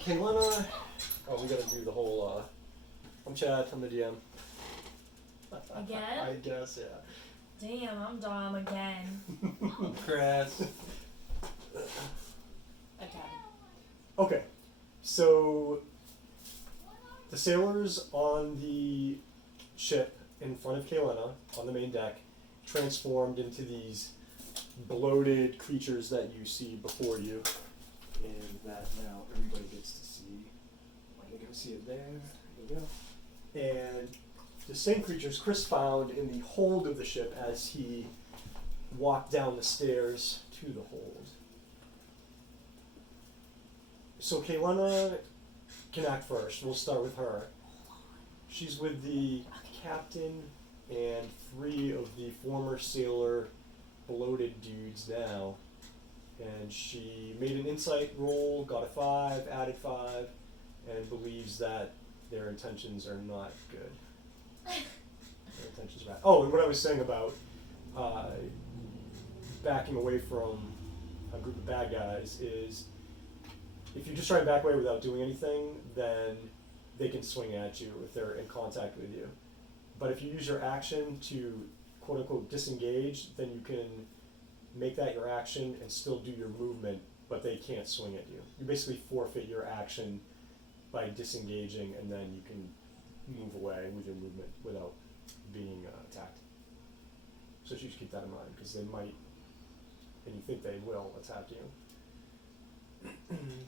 Kaylana... Oh, we gotta do the whole, I'm Chad, I'm the DM. Again? I guess, yeah. Damn, I'm Dom again. Chris. Okay. Okay, so the sailors on the ship in front of Kaylana on the main deck transformed into these bloated creatures that you see before you, and that now everybody gets to see. You can see it there. There you go. And the same creatures Chris found in the hold of the ship as he walked down the stairs to the hold. So Kaylana can act first. We'll start with her. She's with the captain and 3 of the former sailor bloated dudes now. And she made an insight roll, got a 5, added 5, and believes that their intentions are not good. Their intentions are bad. Oh, and what I was saying about backing away from a group of bad guys is if you just try and back away without doing anything, then they can swing at you if they're in contact with you. But if you use your action to quote-unquote disengage, then you can make that your action and still do your movement, but they can't swing at you. You basically forfeit your action by disengaging, and then you can move away with your movement without being attacked. So you should keep that in mind, because they might, and you think they will, attack you.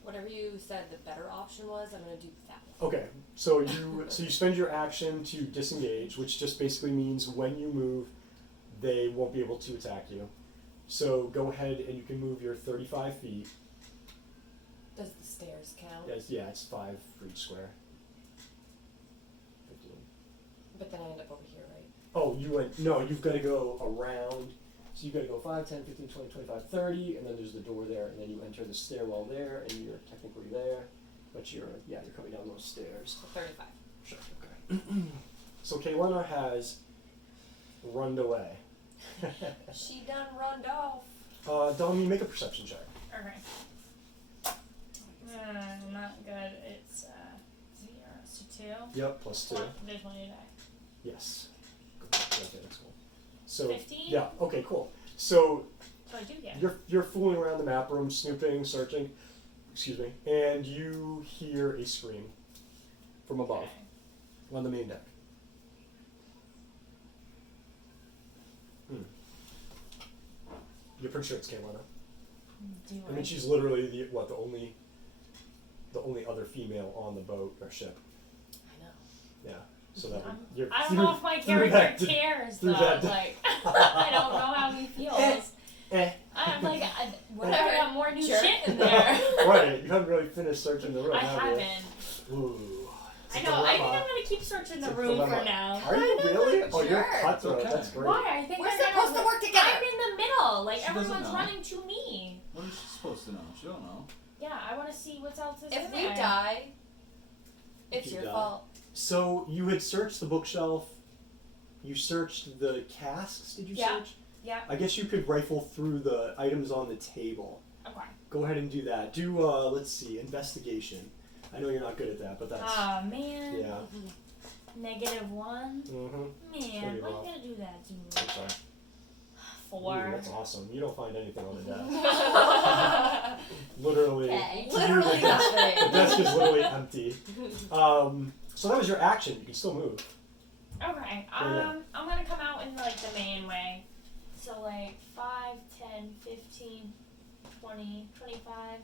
Whatever you said the better option was, I'm going to do that one. Okay, so you spend your action to disengage, which just basically means when you move, they won't be able to attack you. So go ahead and you can move your 35 feet. Does the stairs count? Yes, yeah, it's 5 for each square. 15. But then I end up over here, right? Oh, you've got to go around. So you've got to go 5, 10, 15, 20, 25, 30, and then there's the door there, and then you enter the stairwell there, and you're technically there, but you're coming down those stairs. So 35. Sure, okay. So Kaylana has runned away. She done runned off. Dom, you make a perception check. Okay. Not good. It's 0, so 2. Yep, plus 2. There's 1 die. Yes. Okay, that's cool. So 15? yeah, okay, cool. So So I do get. you're fooling around the map room, snooping, searching, excuse me, and you hear a scream from above Okay. on the main deck. You're pretty sure it's Kaylana. I mean, she's literally the only other female on the boat or ship. I know. Yeah. So that would, I don't know if my character cares though. Like, I don't know how he feels. I'm like, whatever. I got more new shit in there. Right. You haven't really finished searching the room, I have you? haven't. Ooh. I know. I think I'm gonna keep searching the room for now. Are you really? Oh, you're Sure. cutthroat. Okay. That's great. Why? I think We're they're supposed to work together. I'm in the middle. Like She doesn't everyone's know. running to me. What is she supposed to know? She don't know. Yeah, I want to see what's else is If there. we die, it's If you your die. fault. So you had searched the bookshelf. You searched the casks. Did you Yeah. search? Yeah. I guess you could rifle through the items on the table. Okay. Go ahead and do that. Do let's see, investigation. I know you're not good at that, but that's Oh man. yeah. -1. Mm-hmm. Man, Pretty why you rough. gotta do that to me? I'm sorry. 4. Ooh, that's awesome. You don't find anything on the desk. Literally. Okay. to you, Literally the nothing. desk is literally empty. So that was your action. You can still move. Okay. Yeah. I'm gonna come out in like the main way. So like 5, 10, 15, 20, 25,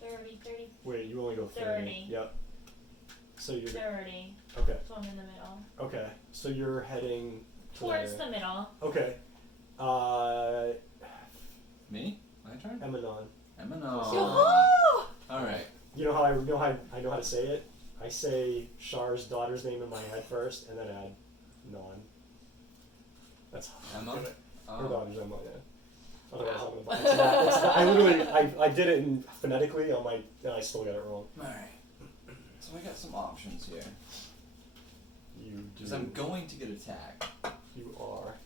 30, 30, Wait, you only go 30. 30. Yep. So you're 30. okay. So I'm in the middle. Okay. So you're heading Towards the middle. Okay. Me? My turn? Emanon. Emanon. Alright. You know how I know how to say it? I say Char's daughter's name in my head first, and then add non. That's Emma? Her Oh. daughter's Emma, yeah. Otherwise, I'm gonna it's that. I literally, I did it phonetically on my, and I still got it wrong. Alright. So I got some options here. You do. Because I'm going to get attacked. You are.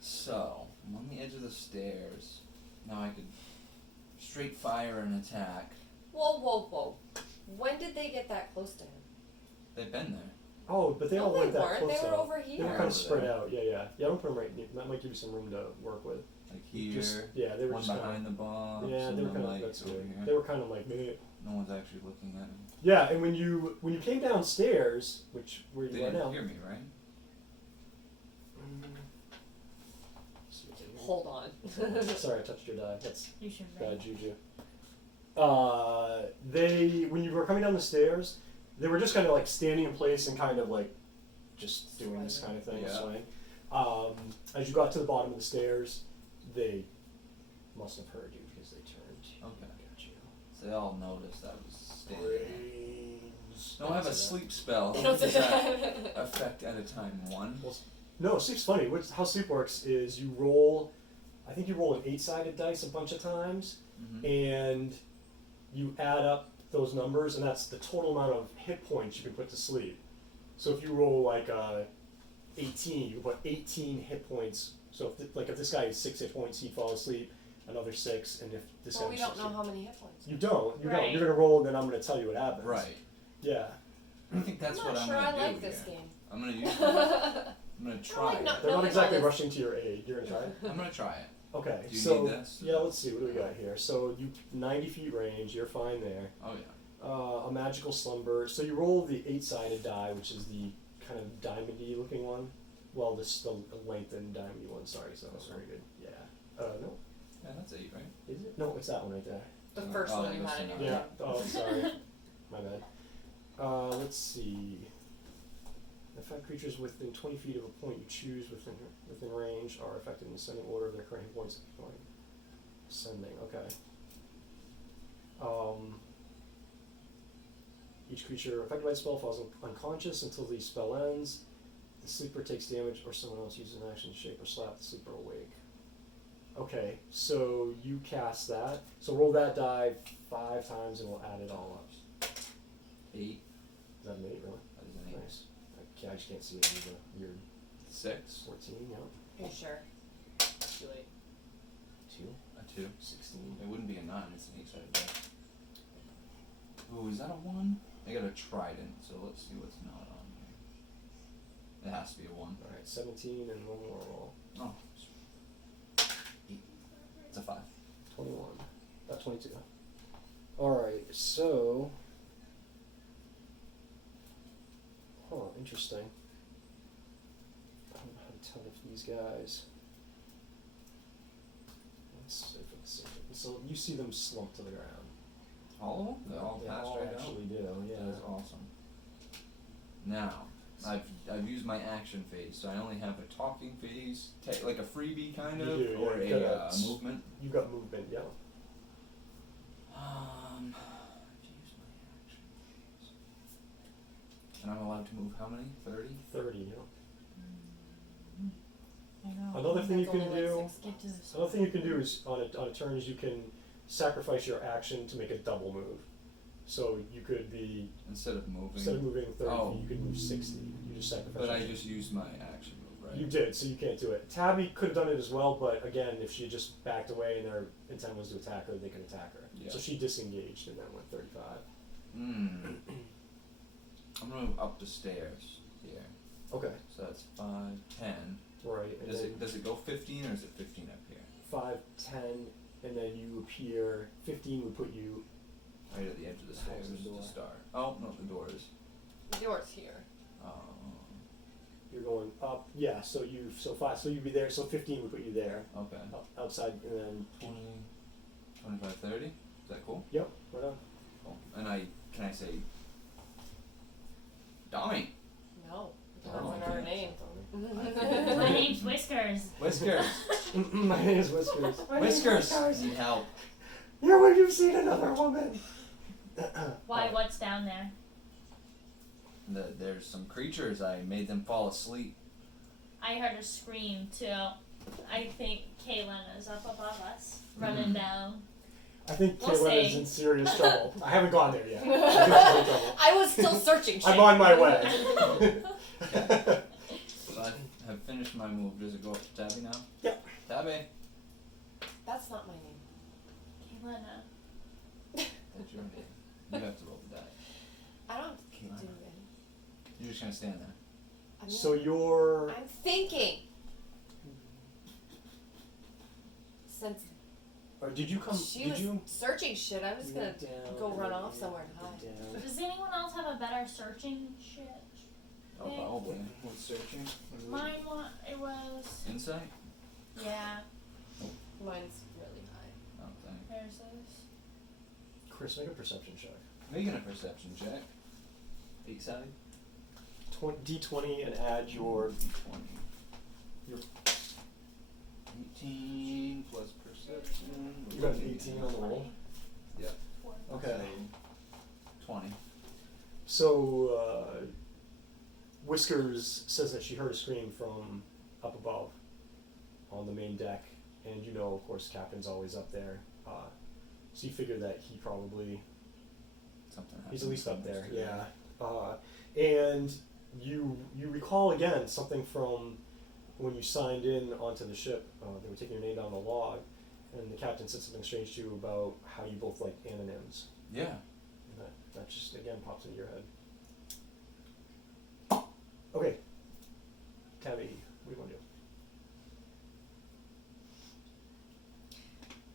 So, I'm on the edge of the stairs. Now I could straight fire an attack. Whoa, whoa, whoa. When did they get that close to him? They've been there. Oh, but they all No, went they that weren't. close. They were though. over They here. were kind Over of spread there. out. Yeah. Don't put them right. That might give you some room to work with. Like here, They were one just behind the box, Yeah, and they were then kind of. like That's over good. here. They were kind of like. Meh. No one's actually looking at me. Yeah, and when you came downstairs, where They you are didn't now. hear me, right? Hold on. Sorry, I touched your die. That's You should bad juju. When you were coming down the stairs, they were just kind of like standing in place and kind of like just doing this kind of thing, Yeah. swaying. As you got to the bottom of the stairs, they must have heard you because they turned. Okay. Got you. So they all noticed I was standing there. Brains. No, I have a Don't say that. sleep spell. They don't say Does that that. effect at a time 1? Well, no, sleep's funny. How sleep works is you roll. I think you roll an 8-sided dice a bunch of times, and you add up those numbers, and that's the total amount of hit points you can put to sleep. So if you roll like 18, you can put 18 hit points. So if this guy has 6 hit points, he'd fall asleep. Another 6, and if this Well, guy we has don't 6 know how many hit points. You don't. Right. You're gonna roll, and then I'm gonna tell you what happens. Right. Yeah. I think that's I'm what not I'm sure gonna I do like this here. game. I'm gonna use it. I'm gonna try like it. not They're not knowing exactly all this. rushing to your aid. You're gonna try it. I'm gonna try it. Okay. Do you so need this? yeah, let's see. What do we got here? So you 90 feet range. You're fine there. Oh yeah. A magical slumber. So you roll the 8-sided die, which is the kind of diamondy looking one. Well, the lengthened diamondy one. Sorry, so that's very good. Yeah. No, Yeah, that's 8, right? is it? No, it's that one right there. The first Oh, one that you goes had to in your nine. Yeah. head. Oh, sorry. My bad. Let's see. The 5 creatures within 20 feet of a point you choose within range are affected in ascending order of their current hit points. Ascending. Okay. Each creature affected by the spell falls unconscious until the spell ends. The sleeper takes damage, or someone else uses an action to shake or slap the sleeper awake. Okay, so you cast that. So roll that die 5 times, and we'll add it all up. 8. Is that an 8, really? That is an 8. Nice. I just can't see it. It's a weird 6. 14, yeah. Are you sure? Too late. 2, A 2. 16. It wouldn't be a 9. It's an 8-sided die. Ooh, is that a 1? I got a trident, so let's see what's not on here. It has to be a 1. Alright, 17 and one more roll. Oh. 8. It's a 5. 21. 22. Alright, so. Huh, interesting. I don't know how to tell if these guys. Let's see for the second. So you see them slump to the ground. All of them? They all They passed all right actually do, yeah. That is awesome. Now, I've used my action phase, so I only have a talking phase, like a freebie kind You of, do, or yeah, a movement. You got movement, yeah. I've used my action phase. And I'm allowed to move how many? 30? 30, yeah. I know. Another thing you That's can only like do. 6. Get to this. Another thing you can do is on a turn is you can sacrifice your action to make a double move. So you could be Instead of moving. instead of moving 30 Oh. feet, you could move 60. You just sacrifice. But I your- just used my action move, right? You did, so you can't do it. Tabby could have done it as well, but again, if she had just backed away and their intent was to attack her, they could attack her. Yeah. So she disengaged and then went 35. I'm gonna move up the stairs here. Okay. So that's 5, 10. Right. And Does then it go 15 or is it 15 up here? 5, 10, and then you appear. 15 would put you. Right at the edge of the How's stairs the door? to start. Oh no, the door is. Yours here. You're going up. Yeah. So 5. So you'd be there. So 15 would put you there. Okay. Outside, and then 20, 25, 30. Is that cool? yep. Right on. Cool. And can I say, Dommy? No. That's Oh, not okay. our name. My name's Whiskers. Whiskers. My name is Whiskers. Whiskers. Need help. Here, when you've seen another woman. Why? What's down there? There's some creatures. I made them fall asleep. I heard a scream too. I think Kaylin is up above us, running down. I think We'll Caitlin is see. in serious trouble. I haven't gone there yet. I'm in trouble. I was still searching. I'm shit. on my way. So I have finished my move. Does it go up to Tabby now? Yep. Tabby. That's not my name. Kaylin. That's your name. You have to roll the die. You're just gonna stand there. So you're. I'm thinking. Since Or did you come? she did was you? searching shit, I'm just You gonna went down, go run you off went somewhere and hide. down. Does anyone else have a better searching shit? Oh, Thing? probably. What's searching? Mine it was. Insight? Yeah. Mine's really high. I don't think. There's this. Chris, make a perception check. Making a perception check. 8 side. D20 and add your. D20. Your. 18 plus perception. You got an 18 on the roll. Yep. Okay. 20. So Whiskers says that she heard a scream from up above on the main deck, and you know, of course, Captain's always up there. So you figure that he probably Something he's at least up there, happened. yeah. And you recall again something from when you signed in onto the ship. They were taking your name down the log, and the captain said something strange to you about how you both like anonyms. Yeah. And that just again pops into your head. Okay. Tabby, what do you want to do?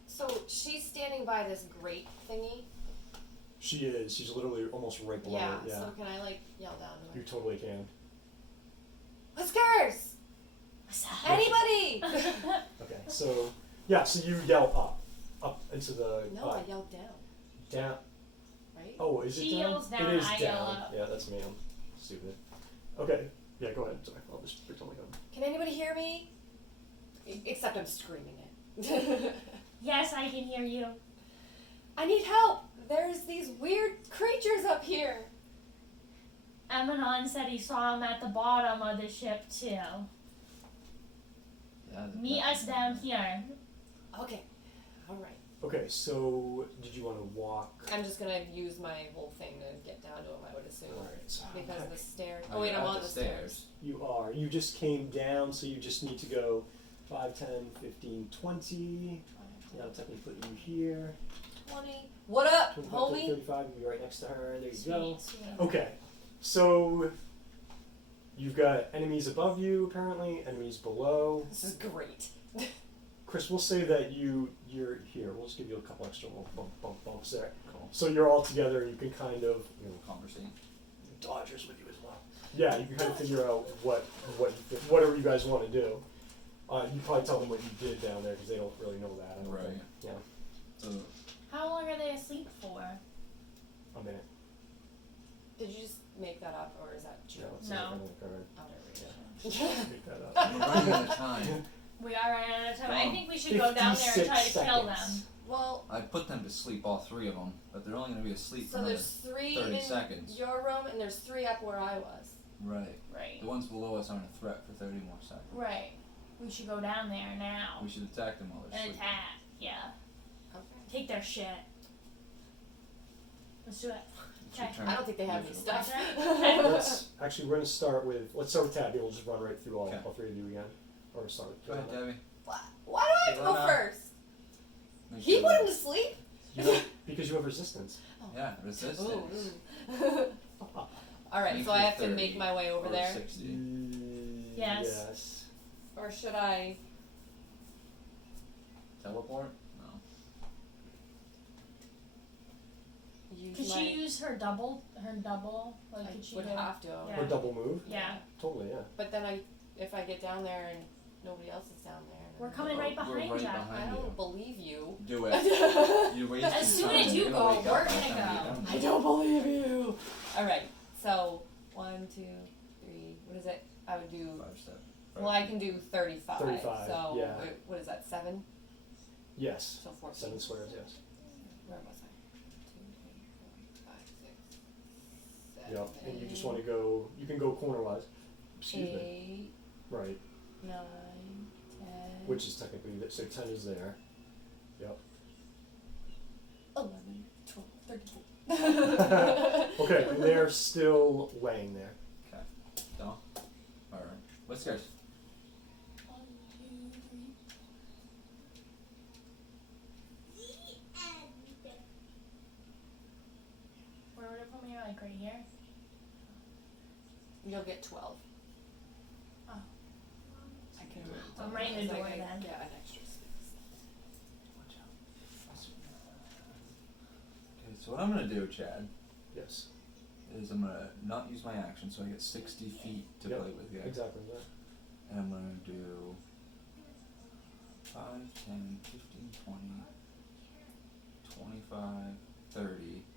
So she's standing by this grate thingy. She is. She's literally almost right below Yeah. it. Yeah. So can I like yell down to You her? totally can. Whiskers! What's up? Anybody! Okay. So yeah. So you yell up into the. No, I yelled down. Down. Right? Oh, is it She down? yells down, It is I down. yell up. Yeah, that's me. I'm stupid. Okay. Yeah. Go ahead. Sorry. I'll just pretend like I'm. Can anybody hear me? Except I'm screaming it. Yes, I can hear you. I need help! There's these weird creatures up here! Emanon said he saw him at the bottom of the ship too. Yeah, Meet us down here. Okay. Alright. Okay. So did you want to walk? I'm just gonna use my whole thing to get down to him, I would assume. Alright. So Because the stairs. Oh, Oh, wait, you're I'm at on the the stairs. you are. You just came down, so you just need to go 5, 10, 15, 20. Yeah, I'll technically put you here. 20. What up, 25, homie? 35, you'll be right next to her. There you Sweet, go. sweet. Okay, so you've got enemies above you, apparently, enemies below. This is great. Chris, we'll say that you're here. We'll just give you a couple extra little bumps there. Cool. So you're all together, and you can kind of Conversation. Dodgers with you as well. Yeah, you can kind of figure out whatever you guys want to do. You probably tell them what you did down there because they don't really know that. I don't Right. think. Yeah. So, How long are they asleep for? A minute. Did you just make that up, or is that true? No. It's No. not gonna occur. Oh, Yeah. there Make that up. we're running out of time. We are running out of time. I Oh. think we should go down there and try to 56 kill seconds. them. Well, I put them to sleep, all 3 of them, but they're only going to be asleep for so another there's 3 30 in seconds. your room, and there's 3 up where I was. Right. Right. The ones below us aren't a threat for 30 more seconds. Right. We should go down there now We should attack them while they're and sleeping. attack. Yeah. Okay. Take their shit. Let's do it. It's your Okay. turn. I don't think they have any Usually. stuff. Let's actually we're gonna start with Tabby. We'll just run right through all 3 of you again, or start. Go ahead, Debbie. Why do I have to go Run up. first? Make He sure put that- him to sleep? You know, because you have resistance. Yeah, resistance. Ooh. Alright, Make so I it have to 30 make my way over or there? 60. Yes. Yes. Or should I? Teleport? No. Use Could my... she use her double? Like, I could she would go? have to. Yeah. Or double move. Yeah. Totally. Yeah. But then if I get down there and nobody else is down there. We're coming right We're behind right ya. behind I you. don't believe you. Do it. You wasted As soon time. as you You're go, gonna wake we're up by the gonna time go. you get I down. don't believe you. Alright, so 1, 2, 3. What is it? I would do. 5 steps. Well, I can do 35. 35, So yeah. what is that? 7? Yes. So 14. 7 squares. Yes. Where was I? 2, 3, 4, 5, 6, 7. Yep. And you just want to go. You can go cornerwise. Excuse me. 8, Right. 9, 10. Which is technically so 10 is there. Yep. 11, 12, 13. Okay, and they're still laying there. Okay. Done. Alright. Whiskers. 1, 2, 3. Where would it put me? Like right here? You'll get 12. Oh. I can. I'm right in the door then. Yeah, an extra space. Watch out. Okay, so what I'm gonna do, Chad, Yes. is I'm gonna not use my action, so I get 60 feet to Yep, play with you. Exactly. Yeah. And I'm gonna do 5, 10, 15, 20, 25, 30. I'm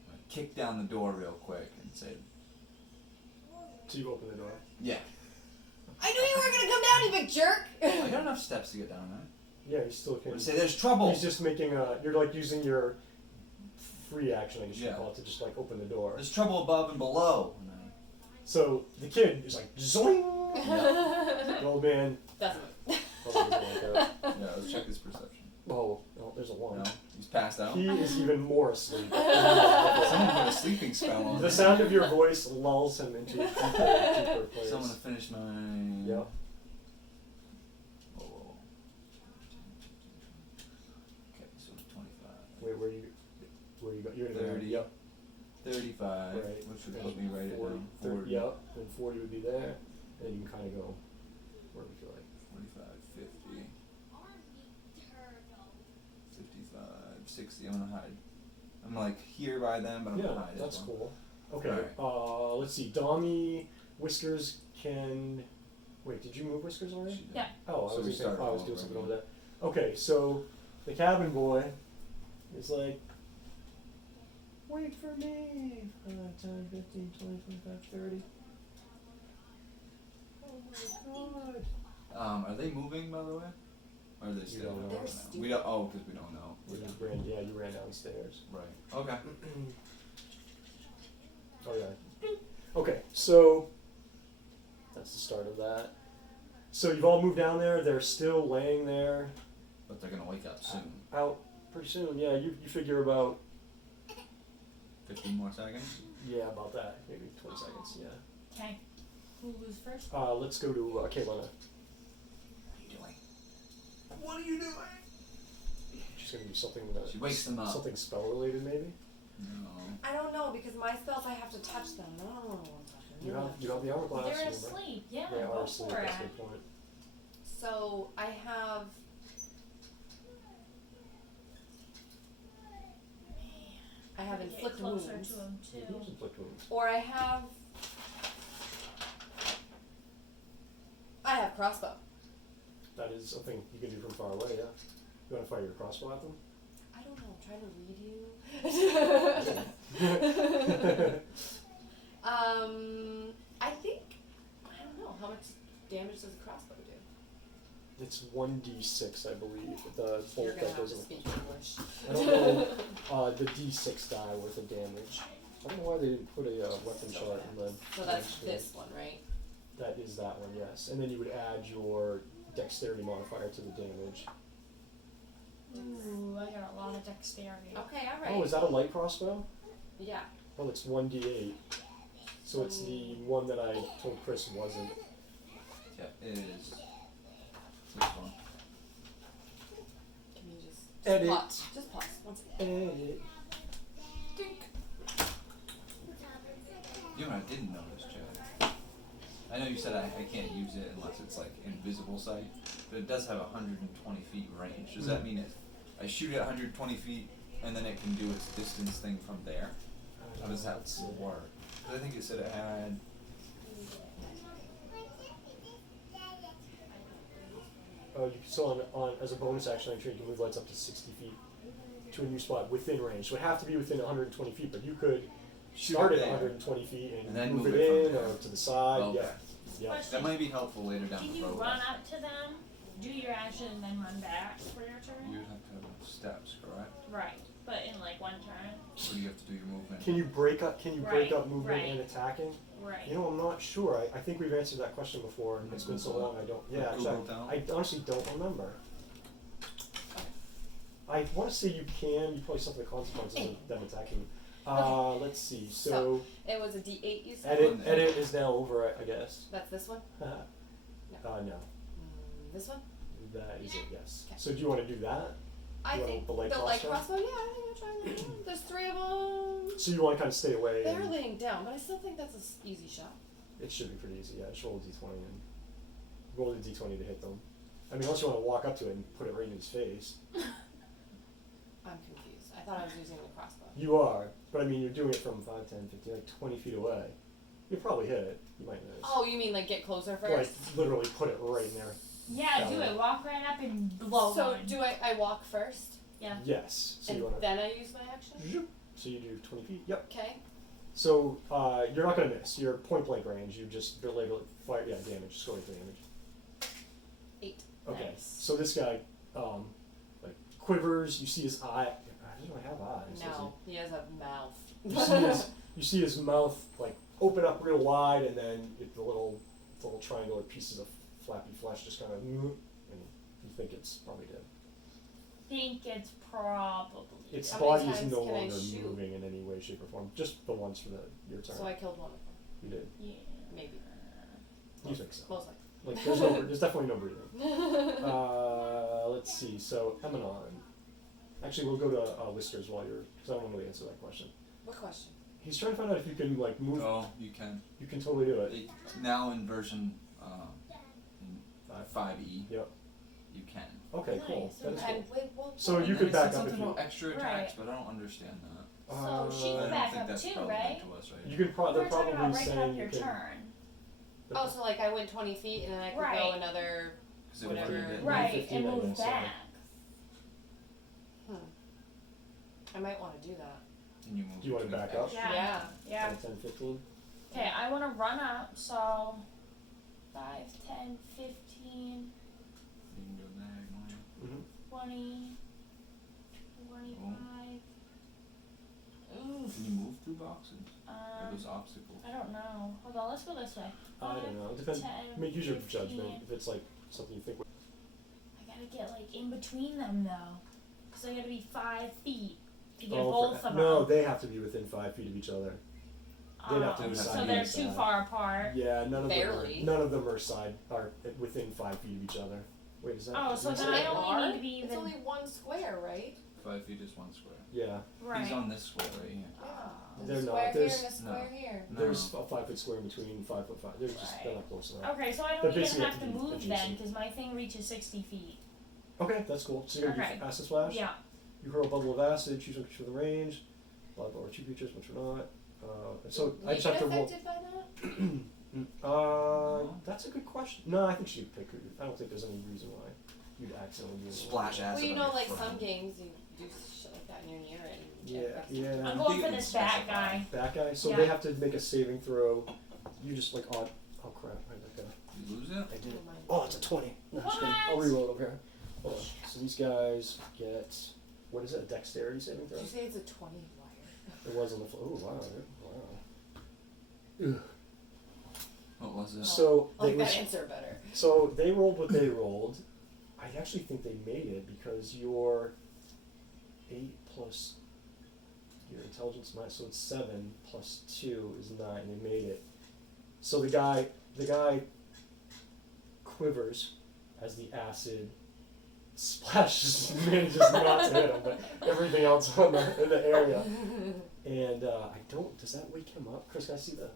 gonna kick down the door real quick and say, So you open the door. yeah. I knew you weren't gonna come down, you big jerk! I got enough steps to get down there. Yeah, you still I'm can. gonna say there's trouble. He's just making you're like using your free action, I guess you Yeah. call it, to just like open the door. There's trouble above and below. And So the kid is like zoing. The old man. Doesn't. Probably doesn't like that. yeah, let's check his perception. Oh, no, there's a one. No, he's passed out. He is even more asleep. Someone put a sleeping spell on The him. sound of your voice lulls him into a deeper place. So I'm gonna finish my. Yep. Whoa. Okay, so 25. Wait, where you go? You're gonna 30. Yep. 35, Right. which would put me right at 40, 40. 30, yep. And 40 would be there, and then you can kind of go wherever you feel like. 45, 50, 55, 60. I'm gonna hide. I'm like here by them, but I'm gonna Yeah, hide. that's as well. cool. Okay. Alright. Let's see. Dommy Whiskers can. Wait, did you move Whiskers already? She did. Yeah. Oh, So I we was start I was all doing over something again. over there. Okay, so the cabin boy is like, wait for me. 5, 10, 15, 20, 25, 30. Oh my god. Are they moving, by the way? Or are they You still don't know. now? They're We stupid. don't. Oh, because we don't know. You just ran, yeah, you ran downstairs. Right. Okay. Oh yeah. Okay, so that's the start of that. So you've all moved down there. They're still laying there, But they're gonna wake up soon. out pretty soon. Yeah, you figure about 15 more seconds. yeah about that, maybe 20 seconds. Yeah. Okay. Who goes first? Let's go to Kaylana. What are you doing? What are you doing? She's gonna do something. She wakes them up. Something spell related, maybe. No. I don't know, because my spells I have to touch them. I don't know what I'm touching. You have the hourglass. They're remember? asleep. Yeah, They go are asleep. for it. That's the point. So I have. I have Get inflict closer wounds, to him You too. can inflict wounds. or I have crossbow. That is something you can do from far away. Yeah. You want to fire your crossbow at them? I don't know. I'm trying to read you. I think I don't know how much damage does a crossbow do. It's 1d6, I believe. The bolt You're gonna that have goes to in. speak English. I don't know the d6 die worth of damage. I don't know why they didn't put a weapon chart in the. So that's damage this one, right? That is that one, yes. And then you would add your dexterity modifier to the damage. Ooh, I got a lot of dexterity. Okay, all right. Oh, is that a light crossbow? Yeah. Oh, it's 1d8. So it's the one that I told Chris wasn't. Yeah, it is. This one. Can you just Edit. pause? Just pause. One second. Edit. You know what I didn't notice, Chad? I know you said I can't use it unless it's like invisible sight, but it does have 120 feet range. Does that mean if I shoot it 120 feet and then it can do its distance thing from there? How does that work? 'Cause I think it said it had. Oh, you can still on as a bonus action entry, you can move lights up to 60 feet to a new spot within range. So it would have to be within 120 feet, but you could Shoot start it at there. 120 feet and, And then move move it it in from there. or to the side. Okay. Yeah. Yeah. Question. That might be helpful later down Can the you road. run up to them, do your action, and then run back for your turn? You would have to have steps, correct? Right, but in like one turn. Or do you have to do your movement? Can you break up? Can you break Right, up movement right. and attacking? Right. You know, I'm not sure. I think we've answered that question before. And it's been so long. I don't. Yeah, Google actually, it down. I honestly don't remember. I want to say you can. You probably suffer the consequences of them attacking you. Let's see. So It was a D8 you said? edit is now over. I guess. That's this one? No. This one? That is it. Yes. Okay. So do you want to do that? I You want think the light crossbow? crossbow? Yeah, I think I'll try that one. There's 3 of them. So you want to kind of stay away. They're And, laying down, but I still think that's an easy shot. It should be pretty easy. Yeah, just roll a d20 and roll the d20 to hit them. I mean, unless you want to walk up to it and put it right in his face. I'm confused. I thought I was using the crossbow. You are, but I mean, you're doing it from 5, 10, 15, like 20 feet away. You'll probably hit it. You might miss. Oh, you mean like get closer first? Like literally put it right in there. Yeah, do it. Walk right up and blow So one. do I walk first? Yeah. Yes. So and you want to. then I use my action? So you do 20 feet. Yep. Okay. So you're not gonna miss. You're point blank range. You just barely fire. Yeah, damage. Just go right for damage. 8. Okay. Nice. So this guy, like quivers. You see his eye. He doesn't really have eyes. does No, he has a mouth. You see his mouth like open up real wide, and then the little triangular pieces of flappy flesh just kind of, and you think it's probably dead. Think it's probably. Its How many body is times no can I longer shoot? moving in any way, shape, or form. Just the once for your turn. So I killed one of them. You did. Yeah. Maybe. You think so? Most likely. Like there's definitely no breathing. Let's see. So Emanon. Actually, we'll go to Whiskers while you're, because I don't know the answer to that question. What question? He's trying to find out if you can like move. Oh, you can. You can totally do it. Now in version 5e, Yep. you can. Okay, cool. Nice. That is cool. And wait, what? So And you then could it back said up if something you. about extra attacks, Right. but I don't understand that. So she I can don't back think up that's too, relevant right? to us, right? You can We're they're talking about probably breaking saying up you your can. turn. Oh, so like I went 20 feet and then I could go Right. another. 'Cause it Whatever. would've been- Right, 15, and I move guess, yeah. back. I might want to do that. Can you move Do you wanna between back up? extra? Yeah. Yeah. 10, 15. Okay, I want to run up, so 5, 10, 15, You can go diagonally. Mm-hmm. 20, 25. Oof. Can you move through boxes? Or those Um, obstacles? I don't know. Hold on, let's go this way. I don't know. It depends. 10, Make use your 15. judgment. If it's like something you think. I gotta get like in between them though, because I gotta be 5 feet to get Oh, both of them. no, they have to be within 5 feet of each other. They'd have to be side so by they're side. too far apart. Yeah, Barely. none of them are within 5 feet of each other. Wait, is that? Oh, so is then that- I only need to be It's even only one square, right? 5 feet is 1 square. Yeah, right. He's on this square right here. Yeah. They're There's a not. square here There's- and a square no. here. No. there's a 5 foot square in between 5 foot 5. They're just they're Right. not close enough. Okay, so I They don't even basically have have to to be move then, adjacent. because my thing reaches 60 feet. Okay, that's cool. So you're gonna Okay. do acid splash. Yeah. You hurl a bubble of acid. Choose one creature within range. Blah blah or 2 creatures, which are not. So Will I you just have get to roll. affected by that? That's a good question. No, I think she would pick. I don't think there's any reason why you'd accidentally do it. Splash acid. Well, you on know, your like friend. some games you do shit like that and you're near it. And you Yeah, get affected. yeah. I'm You going for can this bat specify. guy. That guy. So Yeah. they have to make a saving throw. You just like oh crap! I that guy. You lose it? I did. Oh my Oh, it's a 20. No, I'm just kidding. I'll What? reroll it over here. Hold on. So these guys get what is it? A dexterity saving throw? Did you say it's a 20 wire? It was on the floor. Oh wow! Wow. Ugh. What was it? So I they like was, that answer better. so they rolled what they rolled. I actually think they made it because your 8 plus your intelligence minus, so it's 7 plus 2 is 9. They made it. So the guy quivers as the acid splashes, manages not to hit him, but everything else in the area. And I don't. Does that wake him up, Chris? Can I see the?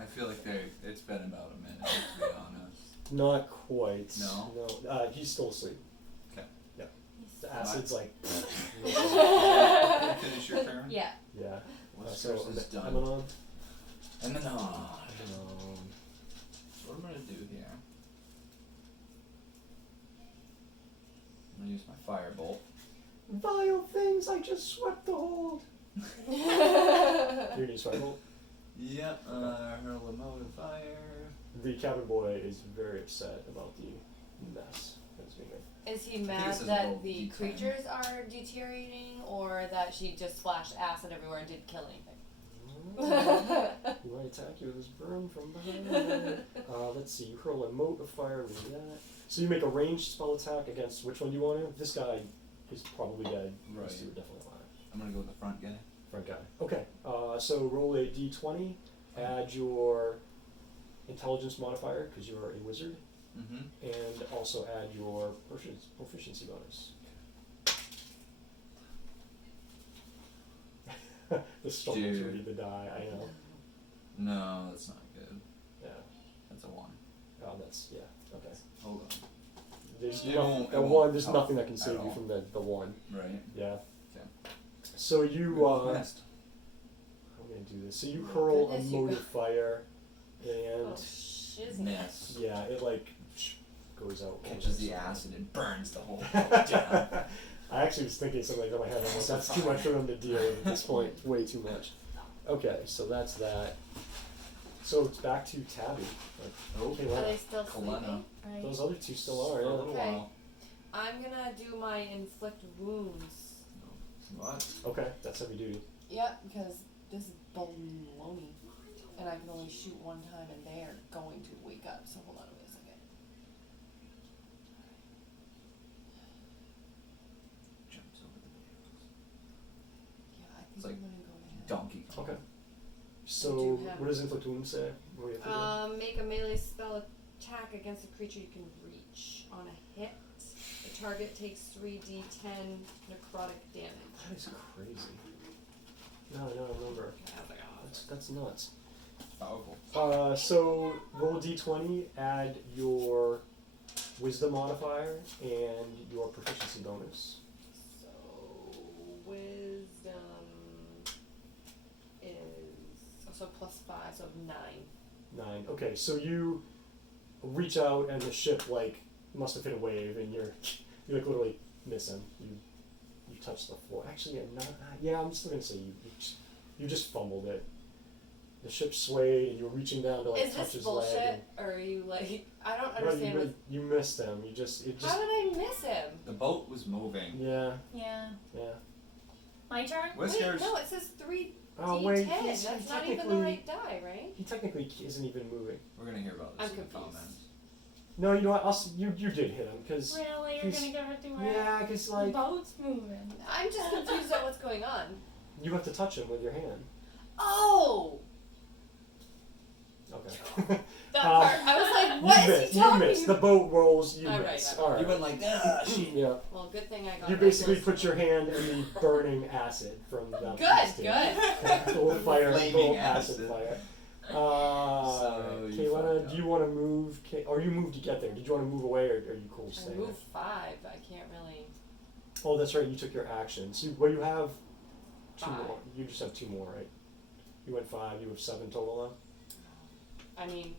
I feel like it's been about a minute, to be honest. Not quite. No? No. He's still asleep. Okay. Yeah. The acid's like. Finish your turn? Yeah. Yeah. Whiskers is done. Emanon. And then, Emanon. what I'm gonna do here, I'm gonna use my firebolt. Vile things! I just swept the hold. You're gonna use firebolt? Yep, hurl a mote of fire. The cabin boy is very upset about the mess that's being made. Is he think mad this is that about the D10. creatures are deteriorating or that she just splashed acid everywhere and didn't kill anything? He might attack you with his burn from behind. Let's see. You hurl a mote of fire with that. So you make a ranged spell attack against which one do you want to? This guy is probably dead. Right. These two are definitely alive. I'm gonna go with the front guy. Front guy. Okay. So roll a d20. Add your intelligence modifier because you're a wizard, Mm-hmm. and also add your proficiency bonus. the struggle to Dude. read the die. I know. No, that's not good. Yeah. That's a 1. Oh, that's yeah. Okay. Hold on. There's It nothing. won't- it A won't one. There's help nothing that can at save you all. from the one. Right. Yeah. Okay. So you Missed. I'm gonna do this. So you hurl a Goodness, you mote got- of fire, and Oh, shiznit. Miss. yeah, it like goes out. Catches the acid and burns the whole boat down. I actually was thinking something like that in my head. I'm like, that's too much for them to deal with at this point. Way too much. Okay, so that's that. So it's back to Tabby. Okay, Are well, they still Kalena. sleeping? Right. those other two still are. For a Yeah. little Okay. while. I'm gonna do my inflict wounds. What? Okay, that's heavy duty. Yep, because this is baloney. And I can only shoot one time and they're going to wake up. So hold on a second. Jumps over the barrels. Yeah, I think It's like I'm gonna go ahead. Donkey Kong. Okay. I So do have- what does inflict wounds say? What do you have to do? Make a melee spell attack against a creature you can reach. On a hit, the target takes 3d10 necrotic damage. That is crazy. No, I don't remember. I was like, oh, That's nuts. Powerful. So roll a d20, add your wisdom modifier and your proficiency bonus. So wisdom is so +5, so 9. 9. Okay, so you reach out and the ship like must have hit a wave and you like literally miss him. You touch the floor. Actually, yeah, I'm still gonna say you just fumbled it. The ship swayed and you were reaching down to like Is touch this his bullshit, leg. or are you like? I don't And, understand. but you missed him. It just How did I miss him? The boat was moving. yeah. Yeah. Yeah. My turn? Whiskers. Wait, no, it says 3d10. Oh wait, he's That's not even the technically right die, right? he technically isn't even moving. We're gonna hear about this I'm in the confused. comments. No, you know what? You did hit him because Really? You're he's- gonna give it to her? yeah, because The like boat's moving. I'm just confused at what's going on. you have to touch him with your hand. Oh, Okay. that Um, part. I was like, what you is missed. he You talking missed. The about? boat rolls. You Alright, miss. alright. All right. You went like, ah, she. Yeah. Well, good thing I got. You my basically wisdom. put your hand in the burning acid from the Good, good. Full fire, Flaming full acid acid. fire. So you fucked Kaylana, up. do you want to move? Or you moved to get there? Did you want to move away, or are you cool I staying? moved 5. I can't really. Oh, that's right. You took your actions. You you have 2 5. more. You just have 2 more, right? You went 5. You have 7 total I mean,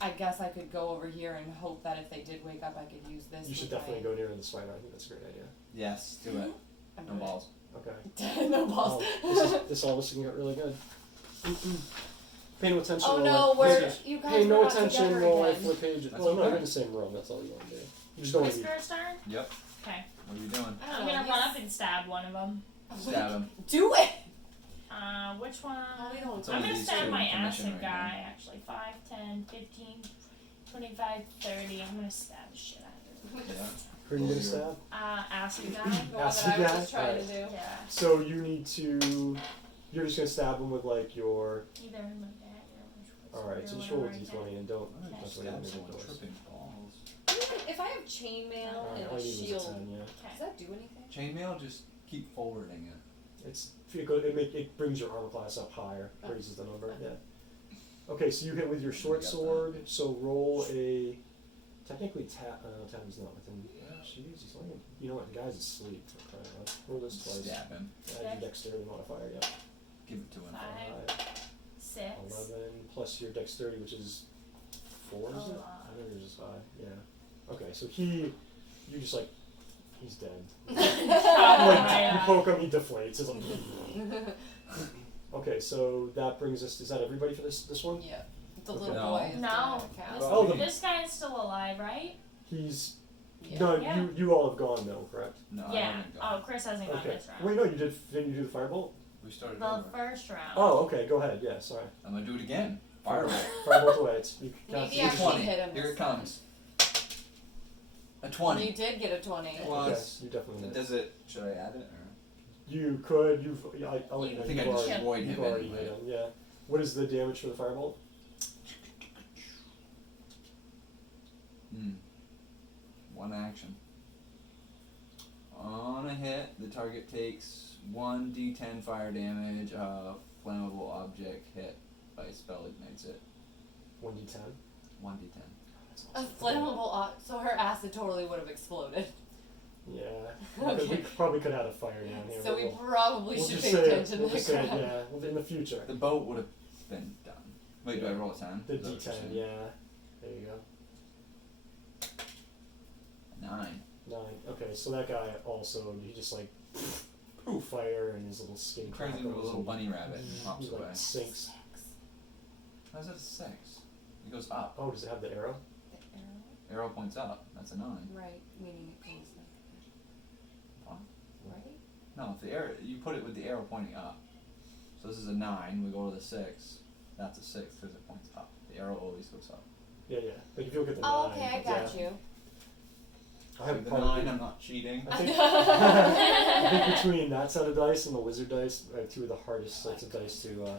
I guess I could go over here and hope that if they did wake up, I could use this. now. You should with definitely my... go near the spider. I think that's a great idea. Yes, do it. I'm No doing balls. Okay. it. No balls. Oh, this all of a sudden got really good. Pay no attention. Oh while no, I- we're you guys Pay were no not attention together while I again. flip pages. That's Well, no, okay. you're in the same room. That's all you want to do. You just don't want to be. Whisper's turn? Yep. Okay. What are you doing? I don't I'm know, gonna run up and stab one of them. Stab him. Do it. Which one? Oh, we don't. It's I'm only gonna these stab two my in commission acid right guy, actually. 5, 10, 15, 25, 30. I'm gonna stab the shit out of him. Yeah. Who are you gonna stab? Acid guy. The one that Acid I was guy? just trying Alright. to do. Yeah. So you need to. You're just gonna stab him with like your. Either my dagger or Alright, so or just roll a whatever I can. d20 and don't. I That's just what stab you someone doors. tripping balls. If I have chainmail Alright, and all a you need is a shield, 10, yeah. does Okay. that do anything? Chainmail, just keep forwarding it. It brings your armor class up higher, Oh. raises the number. Okay. Yeah. Okay, so you hit with your short got that. sword. So roll a. Technically, Tabby's not within. Jeez, he's only. You know what? The guy's asleep. For crying out loud. Roll this twice. Stab him. Add your dexterity modifier. Yeah. Give it to him. 5, 6. 11 plus your dexterity, which is 4, is it? I think yours is 5. Yeah. Okay, so you just like, he's dead. Like, you poke him, he deflates. It's like, okay, so that brings us. Is that everybody for this one? Yeah. The Okay. little No. boy is No. doing a cast. Oh, the- This guy's still alive, right? He's Yeah. no. Yeah. You all have gone though, correct? No, I Yeah. haven't Oh, gone. Chris hasn't gone Okay. this round. Wait, no, you did. Didn't you do the firebolt? We started The over. first round. Oh, okay. Go ahead. Yeah, sorry. I'm gonna do it again. Fireball. Firebolt away. It's you cast Maybe it. I should 20. hit him Here this it comes. A You 20. did get a 20. Plus, Okay, you definitely did. does it? Should I add it or? You could. I'll let you know. I think you've I already, destroyed you've him already anyway. hit him. Yeah. What is the damage for the firebolt? One action. On On a hit, the target takes 1d10 fire damage. A flammable object hit by a spell ignites it. 1d10. 1d10. A flammable, so her acid totally would have exploded. Yeah. Okay. We probably could have had a fire down here. So but we probably we'll should just pay say attention we'll to just the say crowd. yeah. Well, in the future. The boat would have been done. Wait, do I roll a 10? The Is that what you're D10. saying? Yeah. There you go. 9. 9. Okay, so that guy also he just like poof fire and his little skin Turns into a crackles little and bunny rabbit and hops he away. like sinks. How's that a 6? It goes up. Oh, does it have the arrow? The arrow? Arrow points up. That's a 9. Right, meaning it goes like What? right? No, if the arrow, you put it with the arrow pointing up. So this is a 9. We go to the 6. That's a 6 because it points up. The arrow always goes up. Yeah, yeah. Like if you look at the Oh, 9. okay, I got yeah. you. I have the probably 9, I'm not cheating. I think, I think between that set of dice and the wizard dice, I have two of the hardest sets of dice to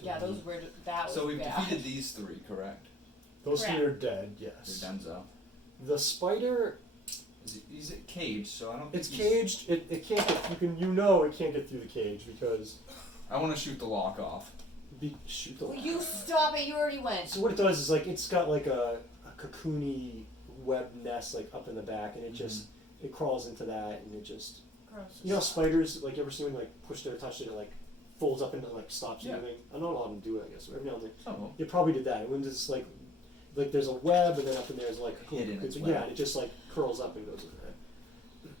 Yeah, those were, that was So we've bad. defeated these 3, correct? Those Correct. three are dead, yes. They're Denzo. The spider, Is it caged? So I don't. it's think he's- caged. It can't get. It can't get through the cage because I want to shoot the lock off. shoot the. Will you stop it? You already went. So what it does is like it's got like a cocoony web nest like up in the back, and it just it crawls into that, and it just Gross. you know how spiders like you ever seen when like push it or touch it, it like folds up into like stops Yeah. moving. I don't know how to do it. I guess every now and then. Oh. It probably did that. When it's like there's a web, and then up in there's like Hidden its yeah, web. and it just like curls up and goes in there.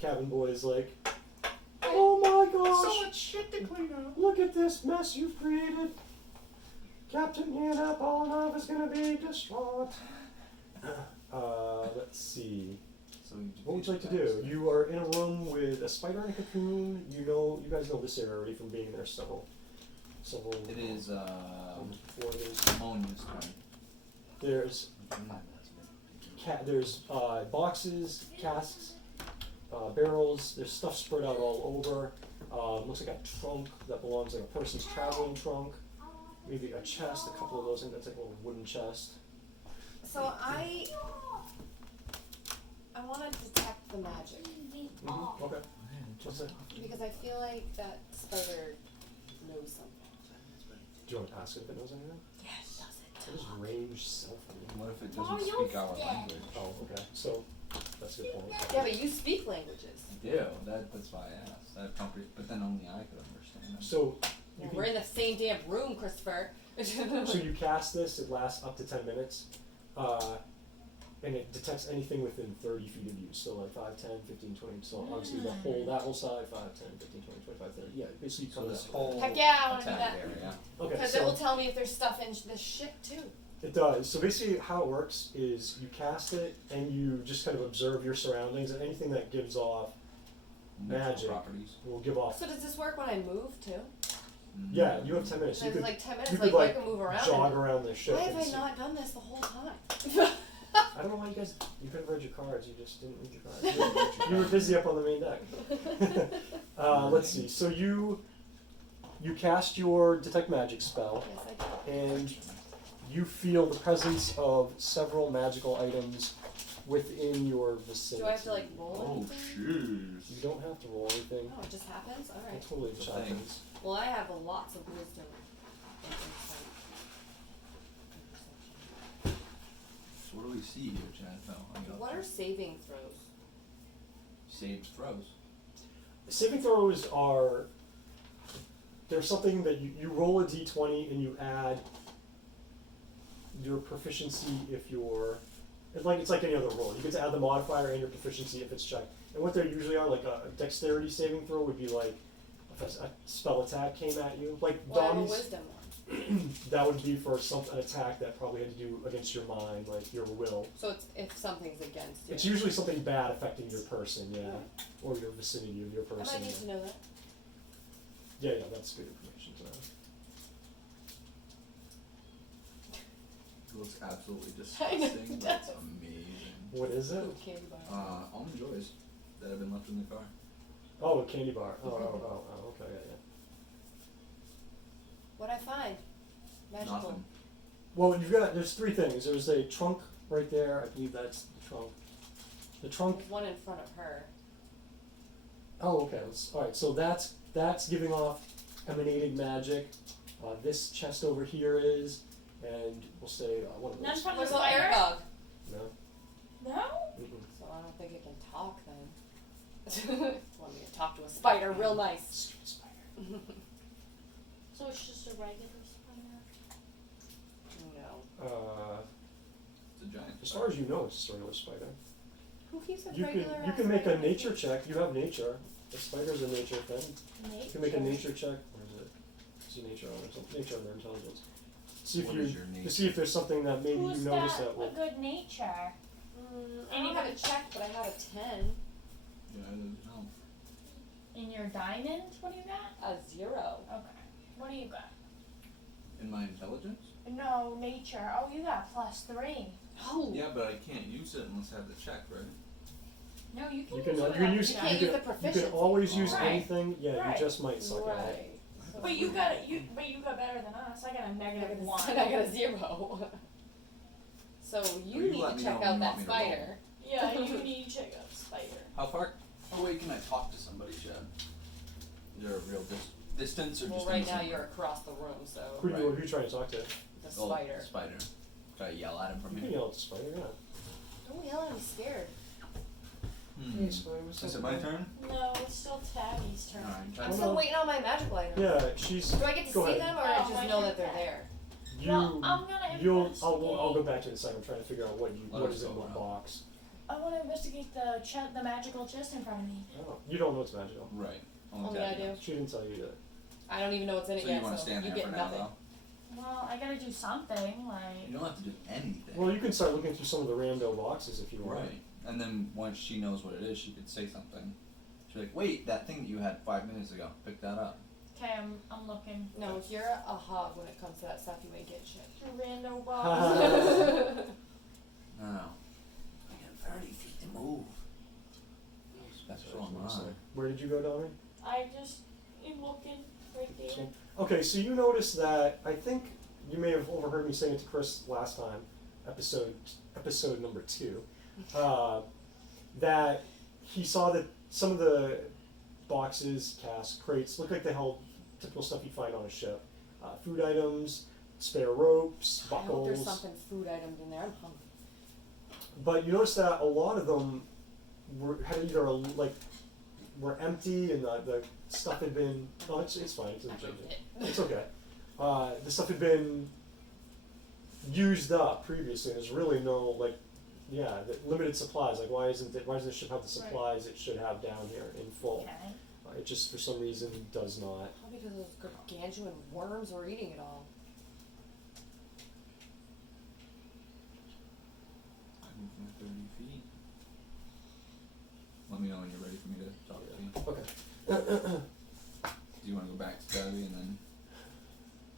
Cabin boy is like, oh my gosh! So much shit to clean up. Look at this mess you've created. Captain Nina Polonov is gonna be distraught. Let's see. So we What would you like to do? You are in a room with a spider in a cocoon. You guys know this area already from being there several. It is rooms before. Monia's turn. There's boxes, casks, barrels. There's stuff spread out all over. Looks like a trunk that belongs like a person's traveling trunk. Maybe a chest, a couple of those. I think that's like a little wooden chest. So I want to detect the magic Mm-hmm. Okay. What's that? because I feel like that spider knows something. Do you want to ask it if it knows anything? Yes, does it? What is range self? What if it Oh, doesn't you're speak our dead. language? Oh, okay. So that's a good point. Yeah, but you speak languages. I do. That's why I asked. That but then only I could understand them. So you We're in the same damn room, Christopher. so you cast this. It lasts up to 10 minutes. And it detects anything within 30 feet of you. So like 5, 10, 15, 20. So obviously that whole side, 5, 10, 15, 20, 25, 30. Yeah, basically So cover this this whole Heck yeah, I want to do attack that. area. Okay, Because so it will tell me if there's stuff in this ship too. it does. So basically how it works is you cast it and you just kind of observe your surroundings, and anything that gives off Natural magic properties. will give off. So does this work when I move too? Yeah, you have 10 minutes. So You it's could, like 10 minutes, you like, could I like can move around. jog around the ship. Why have and I see- not done this the whole time? I don't know why you guys. You could have read your cards. You just didn't read your cards. You were busy up on the main deck. Let's see. So you cast your detect magic spell, Yes, I do. and you feel the presence of several magical items within your vicinity. Do I have to like roll Oh, anything? shoes. You don't have to roll anything. Oh, it just happens? It Alright. totally just It's a thing. happens. Well, I have lots of wisdom and insight. And So what do we see here, Chad? No, I perception. got What are saving throws? saved throws? Saving throws are. There's something that you roll a d20 and you add your proficiency if you're. It's like any other roll. You get to add the modifier and your proficiency if it's checked. And what they're usually are, like a dexterity saving throw would be like if a spell attack came at you. Like Well, I have a Donnie's, wisdom one. that would be for an attack that probably had to do against your mind, like your will. So it's if something's against you. It's usually something bad affecting your person, yeah, or your vicinity of your I person. might need to know that. Yeah, that's good information to know. It looks absolutely I know disgusting, it but it's does. amazing. What is it? Ooh, candy bar. Almond Joys that have been left in the car. Oh, a candy bar. Oh, okay, yeah. What'd I find? Magical. Nothing. Well, there's three things. There's a trunk right there. I believe that's the trunk. The trunk. There's one in front of her. Oh, okay. All right. So that's giving off emanating magic. This chest over here is, and we'll say one of None those. from the What about spider? air bug? No. No? Mm-mm. So I don't think it can talk then. Want me to talk to a spider real nice. Stupid spider. So it's just a regular spider? No. It's a giant. As far as you know, it's a regular spider. Who keeps a You regular can ass make a spider? nature check. You have nature. The spider's a nature thing. Nature. You can make a nature check. Where is it? See nature on or something. Nature under intelligence. See if What you is your to see if there's something that maybe Who's you notice got that will. a good nature? I don't have it checked, but I have a 10. Yeah, I don't know. In your diamond? What do you got? A 0. Okay. What do you got? In my intelligence? No, nature. Oh, you got +3. Oh. Yeah, but I can't use it unless I have the check, right? No, you can You can use it you can on use the You can't you use can, the you proficiency. can always use Right. anything. Yeah, Right. you just might suck at it. Right. But you got better than us. I got a -1. I got a 0. So you Well, you need let to me check know out when you that want me to roll. spider. Yeah, you need to check out spider. How far away can I talk to somebody, Chad? Is there a real distance or Well, just right in now some- you're across the room, so Who Right. who you trying to talk to? the Oh, spider. Spider. Try to yell at him from You can here. yell at the spider. Yeah. Don't yell at him, scared. Hmm. Hey, spider, what's Is up, it my man? turn? No, it's still Tabby's turn. Alright, try I'm to still no. waiting on my magical item. Yeah, she's. Do I get to Go see ahead. them, or Oh, I just my know turn. that they're there? You. Well, I'm gonna You'll. investigate. I'll go back to it in a second. I'm trying to figure out what Let what us is in go what around. box. I want to investigate the magical chest in front of me. Oh, you don't know what's magical. Right. Only I do. She didn't tell you that. I don't even know what's in it So yet, you want to so stand you there get for now, nothing. though? Well, I gotta do something. Like, You don't have to do anything. Well, you can start looking through some of the rando boxes if you want. Right. And then once she knows what it is, she could say something. She's like, wait, that thing that you had 5 minutes ago, pick that up. okay, I'm looking. No, if you're a hog when it comes to that stuff, you ain't getting shit. Rando Ha, box. ha, ha. No. I got 30 feet to move. That's Sorry, what I'm sorry. on. Where did you go, Donnie? I just am looking right there. So- Okay, so you notice that I think you may have overheard me saying it to Chris last time, episode number 2, that he saw that some of the boxes, casks, crates look like they held typical stuff you'd find on a ship, food items, spare ropes, I hope there's buckles. something food items in there. I'm hungry. But you notice that a lot of them had either were empty and the stuff had been. Oh, it's fine. It doesn't change it. It's okay. The stuff had been used up previously. There's really no the limited supplies. Like why doesn't the ship have the supplies it should have down here in full? Okay. It just for some reason does not. Probably because those gargantuan worms were eating it all. I moved my 30 feet. Let me know when you're ready for me to talk to you. Okay. Do you want to go back to Debbie and then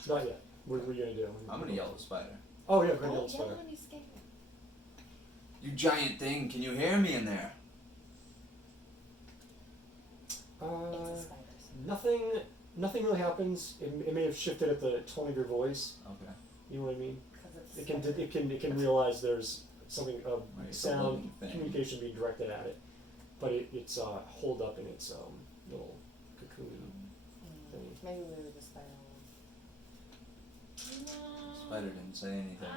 Not yet. What are you gonna do? I'm gonna yell at the spider. Oh yeah, go ahead, Don't yell at the yell spider. when he's scared. You giant thing, can you hear me in there? It's a spider. Nothing really happens. It may have shifted at the tone of your voice. Okay. You know what I mean? 'Cause it's a It can spider. it can realize there's something of Right, it's a sound living thing. communication being directed at it, but it's holed up in its little cocoon thing. Maybe we were the spider No. Spider didn't say anything.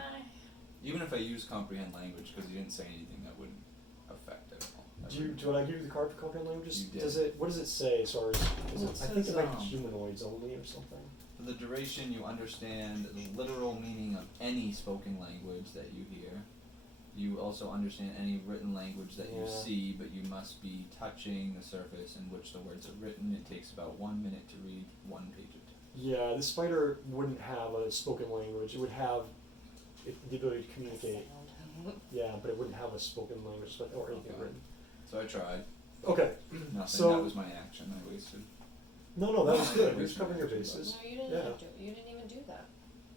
Even if I use comprehend language, because he didn't say anything that would affect it at all. Do I give you the card for comprehend languages? You did. Does it? What does it say as far as? Is Well, it, it I think says, it might be um, humanoids only or something. For the duration, you understand the literal meaning of any spoken language that you hear. You also understand any written language that you Yeah. see, but you must be touching the surface in which the words are written. It takes about 1 minute to read 1 page of text. Yeah, the spider wouldn't have a spoken language. It would have the ability to communicate. Sound. Yeah, but it wouldn't have a spoken language or anything Okay. written. So I tried. Okay. Nothing. So- that was my action. I wasted. No, that was Yeah, good. yeah, It was yeah. covering your bases. No, you didn't Yeah. have to. You didn't even do that.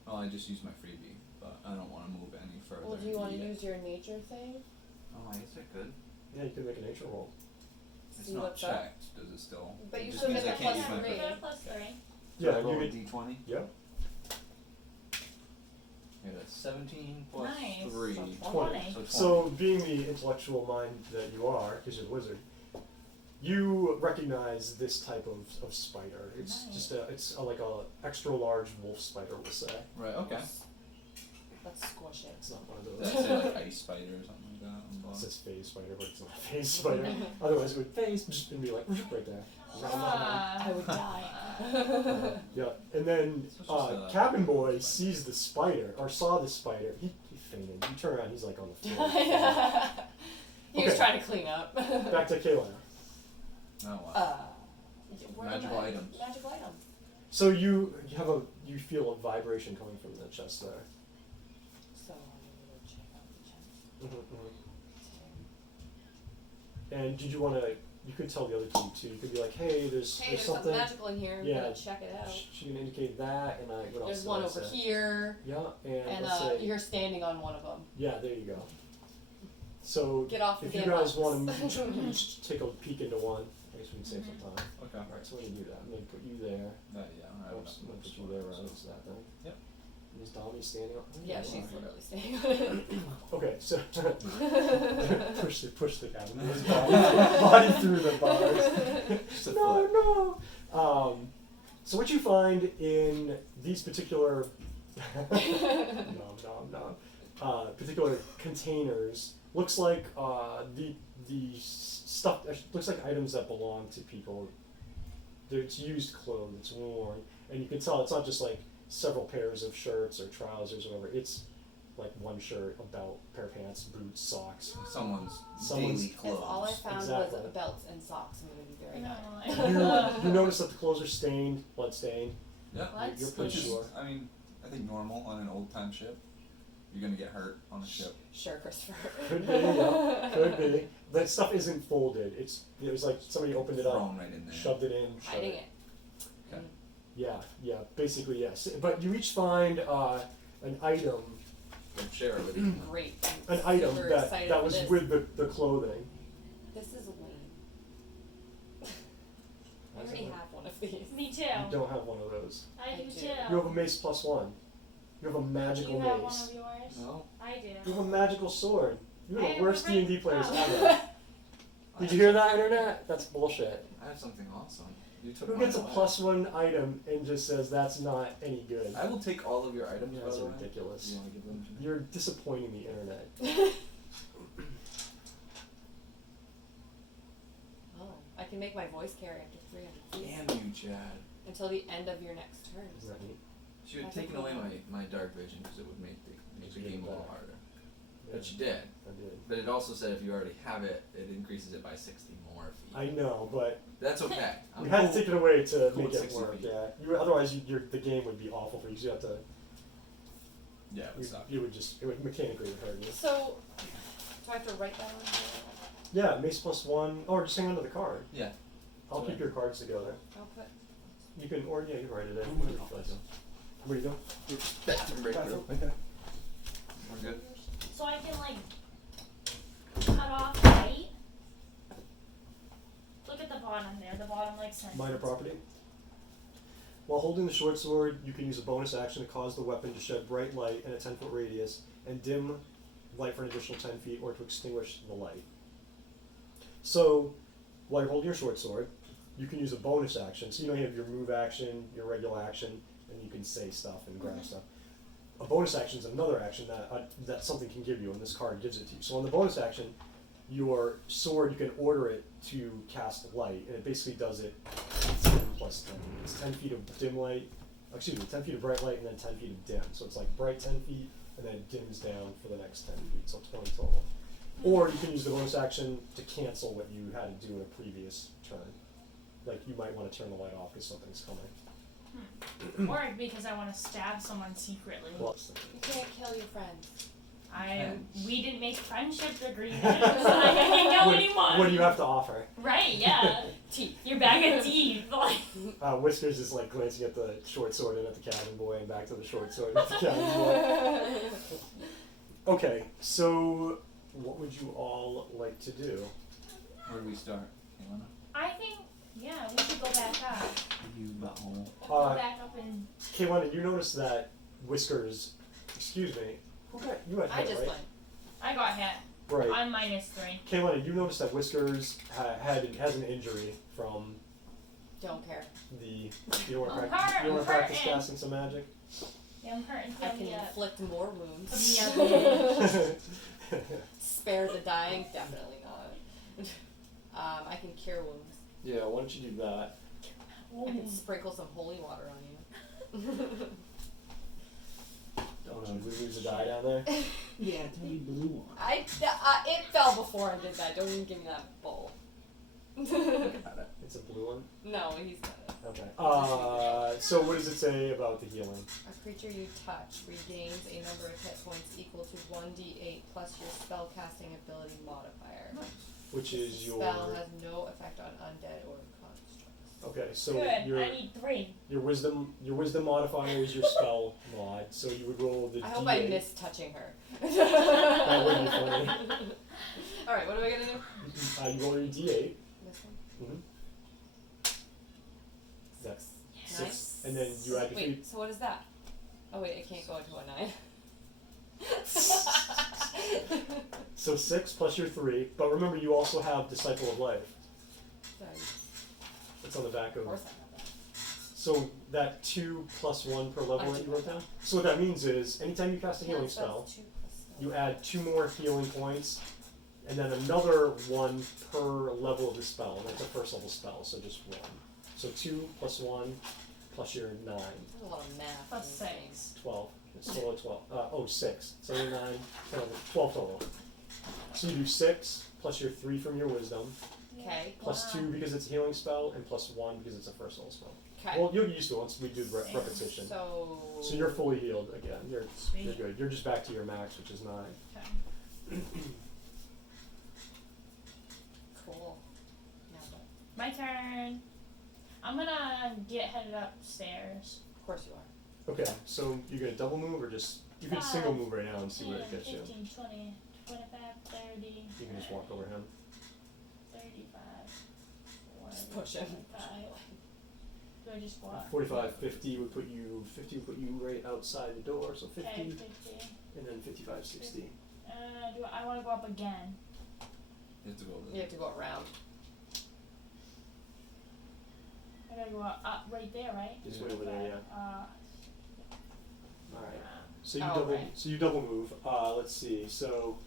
Well, I just used my freebie, but I don't want to move any further. Well, do you want to yet. use your nature thing? Oh, I guess I could. Yeah, you could make a nature roll. It's See not what's up? checked. Does it still? But it you just still means get I the can't plus use my three. freebie. +3. So I Yeah, roll you a could. d20. Yeah. I get a 17 plus Nice. 3. So 20. Nice. So 20. So, being the intellectual mind that you are, because you're the wizard, you recognize this type of spider. It's Nice. just like a extra large wolf spider, we'll say. Right, okay. Let's squash it. It's not one of Did those. I say like ice spider or something like that? On the It bottom? says phase spider, but it's not a phase spider. Otherwise, it would phase just and be like right there. I would die. Yeah, and then So it's just a- Cabin Boy sees the spider, or saw the spider. He fainted. You turn around, he's like on the floor. He was Okay. trying to clean up. Back to Kayla. Oh, wow. Where am Magical I? items. Magical items. So you feel a vibration coming from the chest there. So I'm gonna go check out the chest. And did you want to? You could tell the other team too. You could be like, "Hey, there's Hey, there's something." something magical in here. Yeah. I'm gonna check it out. She can indicate that, and what else? There's did one I over say? here, Yeah, and, and let's say, you're standing on one of them. yeah, there you go. So Get off the if you damn guys box. want to each take a peek into one, I guess we can save some time. Okay. All right, so we're gonna do that. I'm gonna put you there. Yeah, alright. Oops, I'm gonna put you there around to that thing. Yep. Is Dami standing up? Yeah, she's literally standing on it. Okay, so push the cabin. Body through the bars. Just a No, foot. no. So what you find in these particular particular containers looks like the stuff looks like items that belong to people. It's used clothes, it's worn, and you can tell it's not just like several pairs of shirts or trousers or whatever. It's like one shirt, a belt, pair of pants, boots, socks. Someone's Someone's- daily If clothes. all I found Exactly. was belts and socks, I'm gonna be very mad. You notice that the clothes are stained, blood stained. Yeah. What? You're pretty Which is, sure. I mean, I think normal on an old time ship. You're gonna get hurt on a ship. Sure, Christopher. Could be, yeah, could be. That stuff isn't folded. It was like somebody opened it up, Thrown right in there. shoved it in, shoved Hiding it. it. Okay. Yeah, basically yes. But you each find an item, Don't share it with you. Great. an I'm item super that excited that for was this. with the clothing. This is lame. I already have one of these. Me too. You don't have one of those. I do I do. too. You have a mace plus one. You have a magical You have one mace. of yours? No. I do. You have a magical sword. You're I the have worst a ring- D&D players oh. ever. Did you hear that, internet? That's bullshit. I have something awesome. You took Who mine gets a away. +1 item and just says that's not any good? I will take all of your items. Yeah, by that's the way. ridiculous. You want to give them to me? You're disappointing the internet. Oh, I can make my voice carry up to 300 feet Damn you, Chad. until the end of your next turn. Isn't that neat? She would have That's taken cool. away my dark vision because it would make the game a little harder. Yeah, But she did. I did. But it also said if you already have it, it increases it by 60 more feet. I know, but That's okay. I'm we had to cool. take it away to cool make with it 60 work. feet. Yeah, otherwise the game would be awful for you. 'Cause you have to. Yeah, it would suck. It would mechanically hurt you. So, do I have to write that on here? Yeah, mace +1, or just hang on to the card. Yeah. I'll keep your cards together. I'll put. You can, or yeah, you can write it in. Whatever you feel like. What are you doing? Bathroom break. Bathroom? We're good. So I can like cut off light. Look at the bottom there. The bottom like sentence. Minor property. While holding the short sword, you can use a bonus action to cause the weapon to shed bright light in a 10-foot radius and dim light for an additional 10 feet or to extinguish the light. So, while you're holding your short sword, you can use a bonus action. So you have your move action, your regular action, and you can say stuff and grab stuff. A bonus action is another action that something can give you, and this card gives it to you. So on the bonus action, your sword, you can order it to cast light, and it basically does it 10 plus 10. It's 10 feet of dim light, 10 feet of bright light, and then 10 feet of dim. So it's like bright 10 feet, and then it dims down for the next 10 feet, so 20 total. Or you can use the bonus action to cancel what you had to do in a previous turn. Like you might want to turn the light off because something's coming. Or because I want to stab someone secretly. Well, You can't kill your friends. We didn't make friendship agreements. I can't know anyone. what do you have to offer? Right? Yeah. Teeth. Your bag of teeth. Like. Whiskers is like glancing at the short sword and at the cabin boy and back to the short sword and at the cabin boy. Okay, so what would you all like to do? Where do we start? Kaylana? I think yeah, we should go back up. You butthole. Go back up and. Kaylana, you notice that Whiskers excuse me. Who got you got I hit, just right? went. I got hit. Right. I'm -3. Kaylina, you noticed that Whiskers has an injury from Don't care. the. You don't want to I'm practice. hurt, You want to I'm practice hurting. casting some magic. Yeah, I'm hurting. I Fill can me up. inflict more wounds. Fill me up. Spare the dying? Definitely not. I can cure wounds. Yeah, why don't you do that? I can sprinkle some holy water on you. Oh no, did we lose a die down there? Yeah, tiny blue one. It fell before I did that. Don't even give me that bowl. It's a blue one. No, he's got it. Okay. So what does it say about the healing? A creature you touch regains a number of hit points equal to 1d8 plus your spellcasting ability modifier. Which is your. Spell has no effect on undead or constructs. Okay, so Good. your I need 3. your wisdom modifier is your spell mod. So you would roll the I hope D8. I missed touching her. That would be funny. Alright, what am I gonna do? You roll your D8. This one? Mm-hmm. That's Nice. 6, and then you add your Wait, so what is that? Oh wait, it can't go into a 9. So 6 plus your 3, but remember you also have Disciple of Life. Sorry, It's on the back of of. course I have that. So that 2 plus 1 per level I that do you wrote have down. So what that means is, anytime you cast a healing Yeah, so spell, that's 2 plus you add 2 more healing points, and then another 1 per level of the spell, and that's a first level spell, so just 1. So 2 plus 1 plus your 9, There's a lot of math. Plus in 6. these 12. It's total of 12. 6. So 9, 10, 12 total. So you do 6 plus your 3 from your wisdom, things. Okay. plus 2 because it's a healing spell, and plus 1 because it's a first level spell. Okay. Well, you'll get used to it once we do the repetition. So You're fully healed again. You're Sweet. good. You're just back to your max, which is 9. Okay. cool. Now what? My turn. I'm gonna get headed upstairs. Of course you are. Okay, so you're gonna double move or just you can single move right now and see where it 10, gets you. 15, 20, 25, 30. You can just walk over him. 35. 40, Just push him. 45. Do I just walk? 45, 50 would put you right outside the door, so 50, Okay, 50. and then 55, 60. Do I want to go up again? You have to go over You there. have to go around. I gotta go up right there, right? Just way over there, yeah. All right. So you Oh, double. right. So you double move. Let's see. So,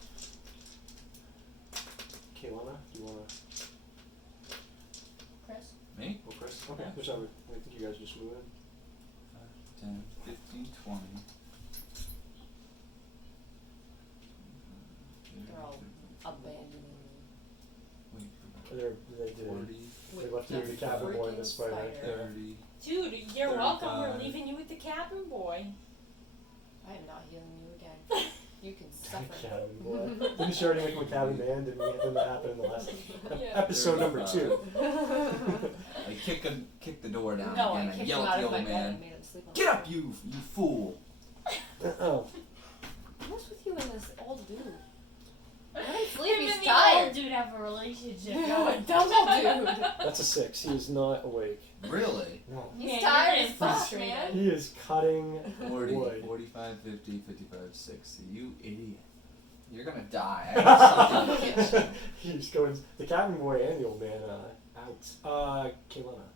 Kaylana, do you wanna? Chris? Me? Oh, Chris. Okay. Yeah. Whichever. I think you guys are just moving. 5, 10, 15, 20. They're all abandoning Wait, They did. 40, They left you with the cabin boy and the spider. Yeah. 30. Dude, you're welcome. We're 35. leaving you with the cabin boy. I am not healing you again. You can suffer. Cabin boy. Didn't she already make him a cabin man? Didn't that happen in the last Yeah. episode number 2? I kick the door down No, I again and kicked yell him at out the of my old bed man. and made him sleep on Get the up, floor. you fool! Oh. What's with you and this old dude? Let him Him sleep, he's and the tired. old dude have a relationship A going. double dude. That's a 6. He is not awake. Really? No. He's Yeah, tired you're as fuck, frustrated. man. He is cutting 40, wood. 45, 50, 55, 60. You idiot. You're gonna die. I got something to get you. He's going. The cabin boy and the old man out. Kaylana.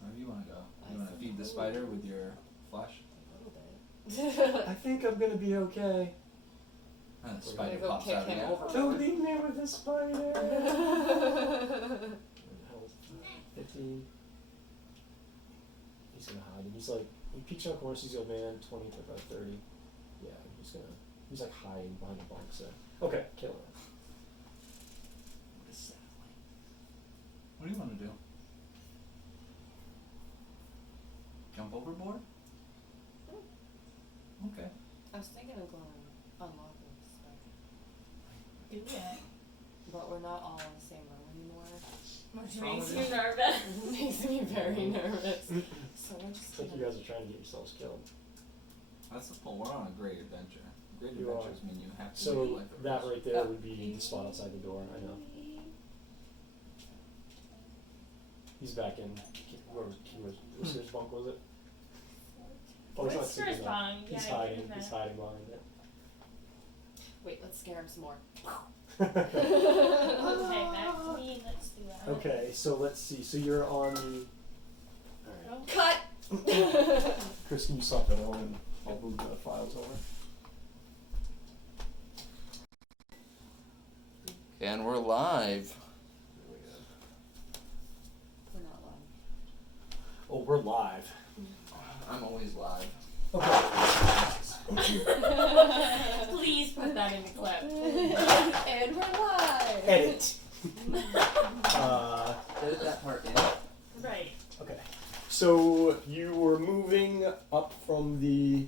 Wherever you wanna go. You wanna feed the spider with your flesh? A little bit. I think I'm gonna be okay. And the I'm spider gonna go pops kick out him again. over. Don't leave me with the spider. Where the hell is 15. He's gonna hide. And he's like, he peeks around the corner, sees the old man, 20, 25, 30. Yeah, he's like hiding behind the bunks there. Okay, Kaylana. What is that? What do you wanna do? Jump overboard? Okay. I was thinking of going unlocking the spider. Do it. But we're not all in the same room anymore. Which wrong makes with you nervous. It makes me very nervous. So we're It's just like you gonna... guys are trying to get yourselves killed. That's the point. We're on a great adventure. Great You are. adventures mean you have to live So your life at that risk. right there would be the spot outside the door. I know. He's back in. Where was Whiskers' bunk? Was it? Oh, he's not Whisker's sleeping. gone. He's Yeah, hiding. give him He's that. hiding behind it. Wait, let's scare him some more. Okay, back to me. Let's do that. Okay, so let's see. So you're on the. Alright. Cut! Chris, can you stop that on and I'll move the files over? And we're live. There we go. We're not live. Oh, we're live. I'm always live. Okay. Please put that in the clip. And we're live! Edit. Edit that part in. Right. Okay. So you were moving up from the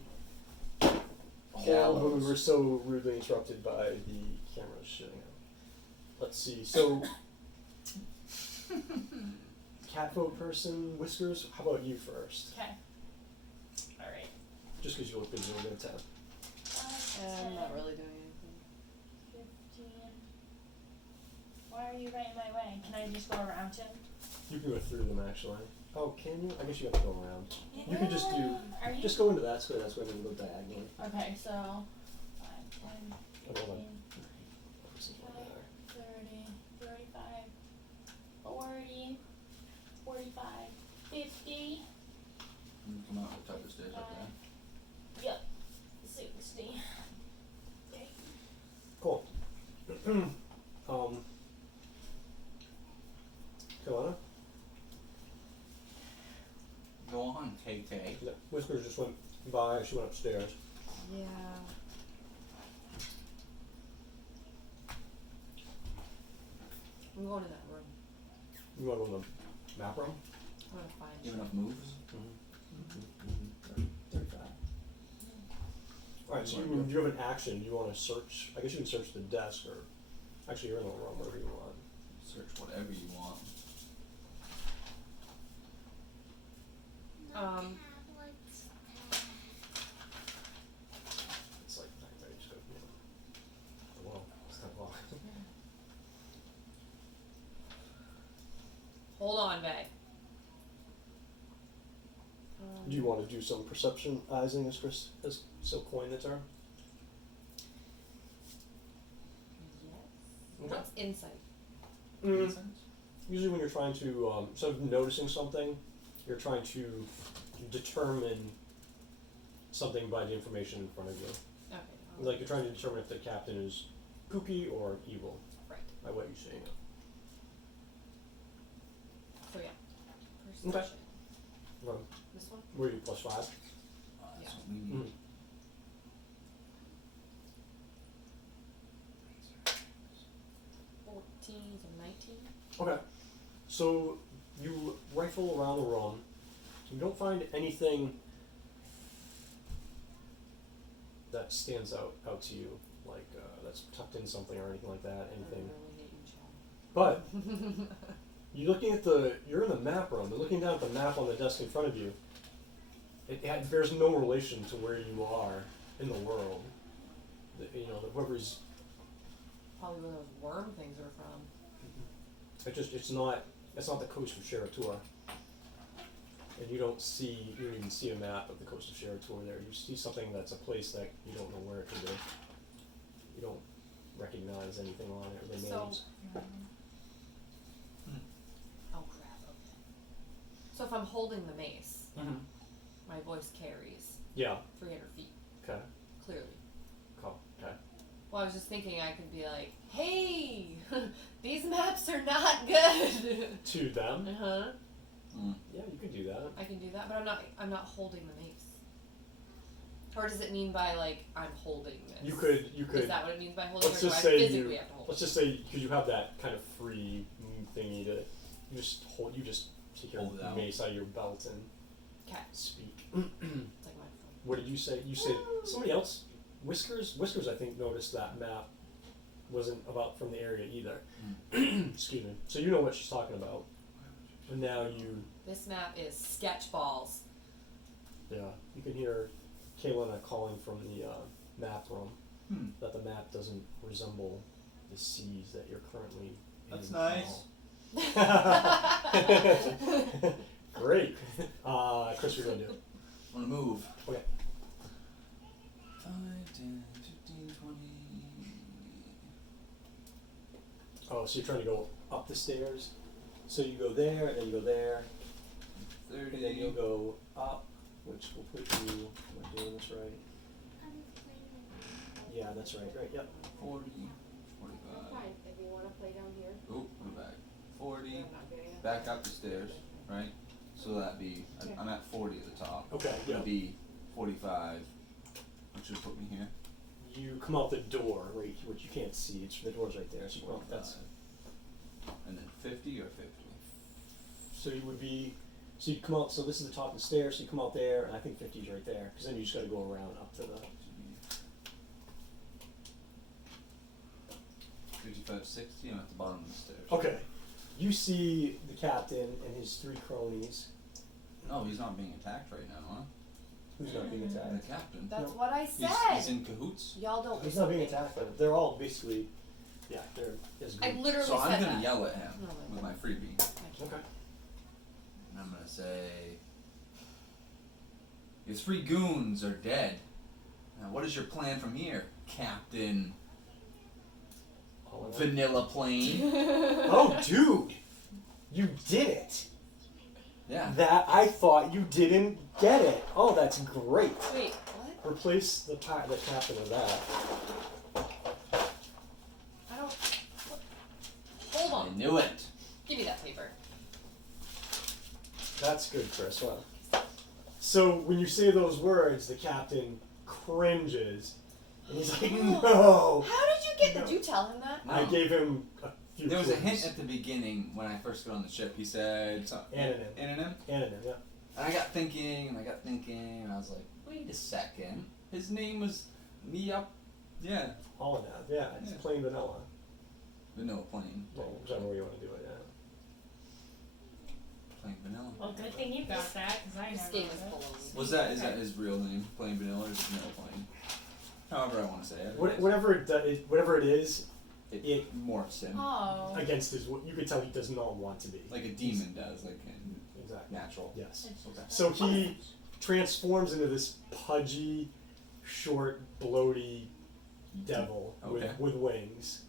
hall when we were so rudely interrupted by the cameras shutting out. Let's see. So, catfolk person, Whiskers. How about you first? Okay. All right. Just because you look busy, we're gonna tap. I'm not really doing anything. 15. Why are you right in my way? Can I just go around him? You can go through them actually. Oh, can you? I guess you have to go around. You can just do. Are you? Just go into that square. That square and go diagonally. Okay, so 5, 10, Oh, hold on. 15, 30, 35, 40, 45, 50. You can come out and touch the stairs up there. Yep. 60. Okay. Cool. Kelowna? Go on, KK. Yeah, Whiskers just went by. She went upstairs. Yeah. I'm going in that room. You want to go in the map room? I'm gonna find You you. have enough moves? 35. Alright, so you have an action. You want to search. I guess you can search the desk, or actually, you're in the room, whatever you want. Search whatever you want. It's like 9:30. Just go. Yeah. Well, it's 10 o'clock. Hold on, Bay. Do you want to do some perceptionizing, as Chris has so coined the term? Yes. Okay. What's insight? Mm. Usually, when you're trying to, instead of noticing something, you're trying to determine something by the information in front of you. Okay. Like you're trying to determine if the captain is kooky or evil Right. by what you're seeing. So yeah. Perception. This one? Were you +5? That's Yeah. what we need. 14 to 19. Okay. So you rifle around the room. You don't find anything that stands out to you, like that's tucked in something or anything like that. Anything. I really hate you, Chad. But you're looking at you're in the map room. You're looking down at the map on the desk in front of you. It bears no relation to where you are in the world. Whoever's. Probably where those worm things are from. It's not the coast of Sherator. And you don't even see a map of the coast of Sherator there. You see something that's a place that you don't know where it could be. You don't recognize anything on it or the So- names. Oh crap, okay. So if I'm holding the mace, Mm-hmm. my voice carries Yeah. 300 feet, Okay. clearly. Cool. Okay. Well, I was just thinking I could be like, hey, these maps are not good. To them. Uh-huh. Mm. Yeah, you could do that. I can do that, but I'm not holding the mace. Or does it mean by like I'm holding this? You could. Is that what it means by holding, Let's or just do I say physically have to hold Let's it? just say because you have that kind of free thingy to you just take your Hold it out. mace out of your belt and Okay. speak. It's like my phone. What did you say? You said somebody else. Whiskers, I think, noticed that map wasn't about from the area either. Excuse me. So you know what she's talking about. And now This map is sketch balls. you can hear Kaylina calling from the map room that the map doesn't resemble the seas that you're currently in. That's nice. Great. Chris, what are you gonna do? wanna move. Okay. 5, 10, 15, 20. Oh, so you're trying to go up the stairs. So you go there, and then you go there, 30. and then you'll go up, which will put you. Am I doing this right? Yeah, that's right. Right. Yep. 40, 45. Fine, if you wanna play down here. Oh, we're back. 40. Back up the stairs, right? So that'd be, I'm at 40 at the top. Okay. Yeah. It'd be 45, which would put me here. You come out the door, right, which you can't see. It's the door's right there. So you come out, that's. 45. And then 50 or 50? So you would be. So you come out. So this is the top of the stairs. So you come out there, and I think 50 is right there. Because then you just got to go around up to the. 55, 60, I'm at the bottom of the stairs. Okay. You see the captain and his 3 cronies. No, he's not being attacked right now, huh? Who's not being The attacked? captain. That's No. what I He's said. in cahoots. Y'all don't. He's not being attacked, but they're all basically. Yeah, they're as I good. literally So said I'm gonna that. yell at him No, wait. with my freebie. Okay. And I'm gonna say, your 3 goons are dead. Now what is your plan from here, Captain All in Vanilla Plane? Oh, dude! You did it! Yeah. That I thought you didn't get it. Oh, that's great. Wait, what? Replace the captain with that. I don't. Hold I on. knew it. Give me that paper. That's good, Chris. Wow. So when you say those words, the captain cringes, and he's like, "No." How did you get? No. Did you tell him that? No. I gave him a few. There was a clues. hint at the beginning when I first got on the ship. He said something. Anonym. Anonym? Anonym, yeah. And I got thinking, and I was like, wait a second. His name was Yep. Yeah. All in that. Yeah, it's Yeah. plain vanilla. Vanilla Plane. Well, whichever way you want to do it. Yeah. Plain Vanilla. Well, good thing you got that, because I This never game got is it. full of. Is that his real name? Plain Vanilla or just Vanilla Plane? However I want to say it. Whatever it is, It morphs him. Oh. against his. You could tell he does not want to be. Like a demon does, like in Exactly. natural. Yes. It's just- Okay. So he transforms into this pudgy, short, bloaty devil Okay. with wings.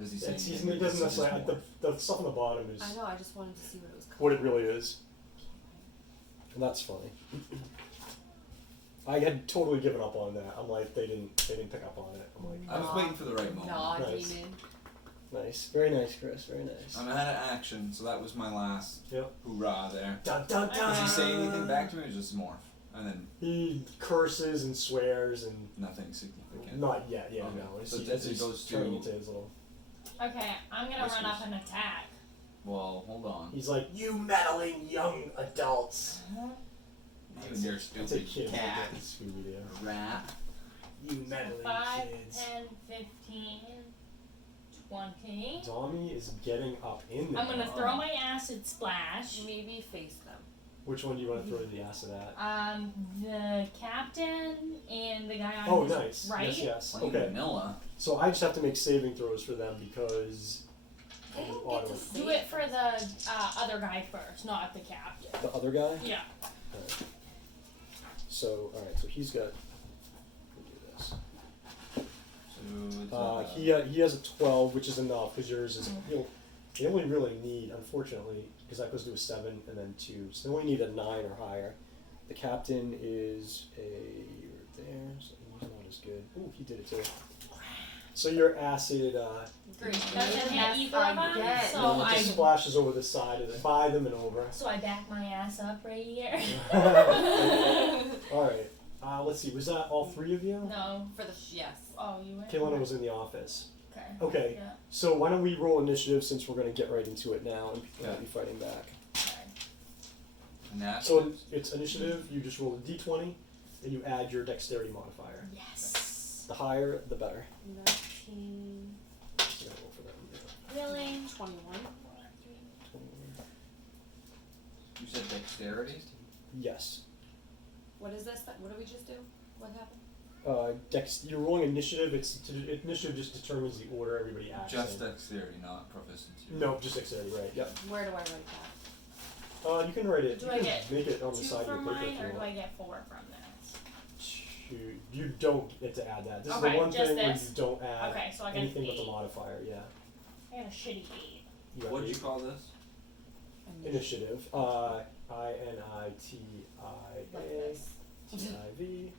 Does he say It's, anything, or he does doesn't he just necessarily. morph? The stuff on the bottom is I know. I just wanted to see what it was called. what it really is, and that's funny. I had totally given up on that. I'm like, they didn't pick up on it. I'm like, I was waiting for the right moment. Nah, Nice. demon. nice, very nice, Chris, very nice. I'm out of action, so that was my last Yep. hoorah there. Dun dun dun. Does he say anything back to me or just morph? And then He curses and swears and nothing significant. not yet. Yeah, Okay. no. It's, So as it he's goes turning to- into his little. Okay, I'm gonna run up and attack. Well, hold on. He's like, you meddling young adults. You and your That's a stupid kid. cat. Scooby Doo. Rat. You meddling 5, kids. 10, 15, 20. Tommy is getting up in there. I'm gonna throw my acid splash. Maybe face them. Which one do you want to throw the acid at? The captain and the guy on Oh, his nice. right. Yes. Plain Okay. vanilla. So I just have to make saving throws for them because They don't auto- get to Do it for the other guy first, not the captain. the other guy. Yeah. Alright. So all right. So he's got. We'll do this. So it's, He has a 12, which is enough because yours is. They only really need, unfortunately, because that goes to a 7 and then 2. So they only need a 9 or higher. The captain is a right there, so he's not as good. Ooh, he did it too. So your acid Doesn't hit Yes, either I of them, get. so it just I splashes over the side of it, by them and over. so I back my ass up right here. All right. Let's see. Was that all 3 of you? No. For the yes. Oh, you went. Kaylana was in the office. Okay. Okay. Yeah. So why don't we roll initiative since we're going to get right into it now and people Okay. will be fighting back. Okay. and that's So it's initiative. You just roll a d20 and you add your dexterity modifier. Yes. The higher, the better. 19, So I'm gonna roll for them. Really? 21. 21. you said dexterity. Yes. What is this? What did we just do? What happened? You're rolling initiative. Initiative just determines the order everybody acts Just in. dexterity, not proficiency. No, just dexterity. Right. Yep. Where do I write that? You can write it. Do you I can get make it on the 2 side of your from paper mine, if you or do want. I get 4 from this? You don't get to add that. This is Okay, the one just thing where this? you don't add Okay, so I got an anything but 8. the modifier. Yeah. I got a shitty 8. You got What'd you eight. call this? Initiative. Like this. INITIVE.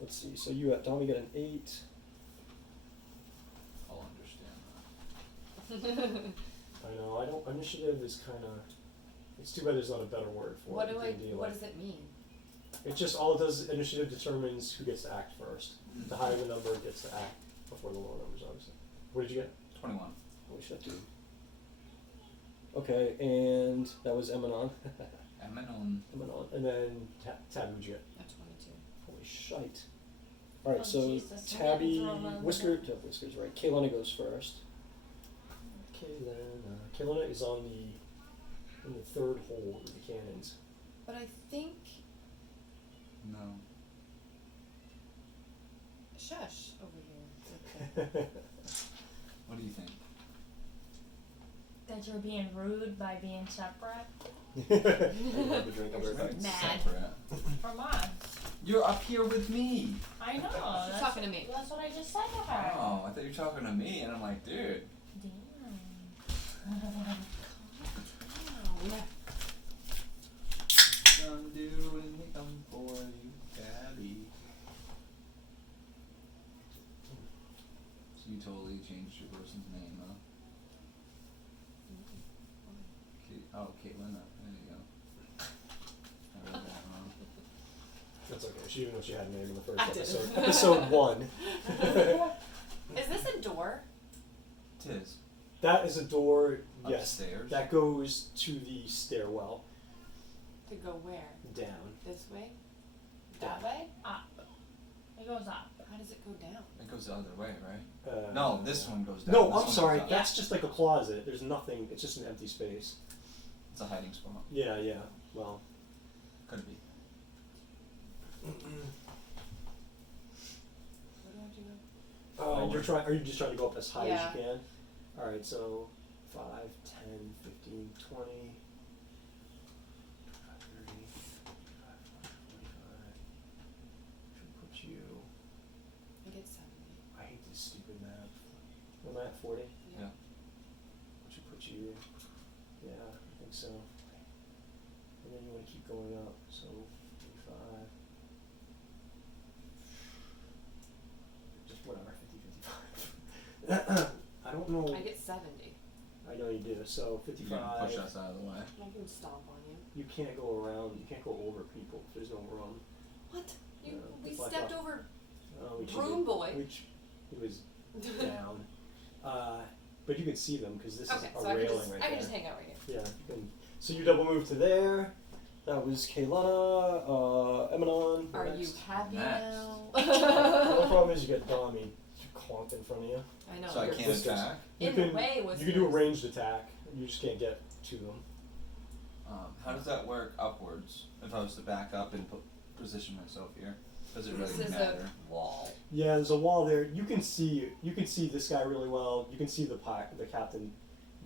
Let's see. So you Tommy got an 8. I'll understand that. I know. I don't. Initiative is kind of. It's too bad there's not a better word for What it. do in D&D, what like- does it mean? It's just all it does. Initiative determines who gets to act first. The higher the number gets to act before the lower numbers, obviously. What did you get? 21. Holy shit, dude. Okay, and that was Emanon. Emanon. Emanon. And then Tabby, what'd you get? A 22. Holy shite. Alright, Oh, so Jesus, we're Tabby, getting thrown out of Whiskers, right. Kaylana goes first. Kaylana is in the third hole of the cannons. But I think. No. Shush over here. What do you think? That you're being rude by being separate I have the drink, I'll be right back. Mad. Separate. from us. You're up here with me. I know. She's That's talking to me. That's what I just said to her. Oh, I thought you were talking to me, and I'm like, dude. Damn. Come do when we come for you, Daddy. So you totally changed your person's name, huh? Caitlin. There you go. I read that wrong. That's okay. She didn't know she had a name in the first I didn't. episode. Episode 1. Is this a door? Tis. That is a door, yes. Upstairs. That goes to the stairwell. To go where? Down. This way? That way? Up. It goes up. How does it go down? It goes the other way, right? Uh, No, this one goes down. No, this I'm one sorry. goes up. That's just like a closet. There's nothing. It's just an empty space. It's a hiding spot. Yeah, yeah. Well. Could be. Where do I have to go? You're trying. Are you just trying to go up as high Yeah. as you can? All right. So 5, 10, 15, 20. 30, 45. Should put you. I get 70. I hate this stupid map. Am I at 40? Yeah. What should put you? Yeah, I think so. And then you want to keep going up. So 55. Just whatever, 50, 55. I don't know. I get 70. I know you do. So You're 55. gonna push us out of the way. I can stomp on you. You can't go around. You can't go over people. There's no room. What? You, Yeah, we it's like stepped a- over Oh, we Broom Boy. Which he was down. But you can see them because this Okay, is a so I can railing just right I there. can just hang out right here. Yeah, you can. So you double move to there. That was Kaylana, Emanon. Are next. you happy Next. now? The only problem is you get Dami clumped in front of you. I know. So I you're can't Whiskers. attack. You In can, the way was you can do a yours. ranged attack. You just can't get to them. How does that work upwards? If I was to back up and position myself here, does it really This is matter? a wall. Yeah, there's a wall there. You can see this guy really well. You can see the captain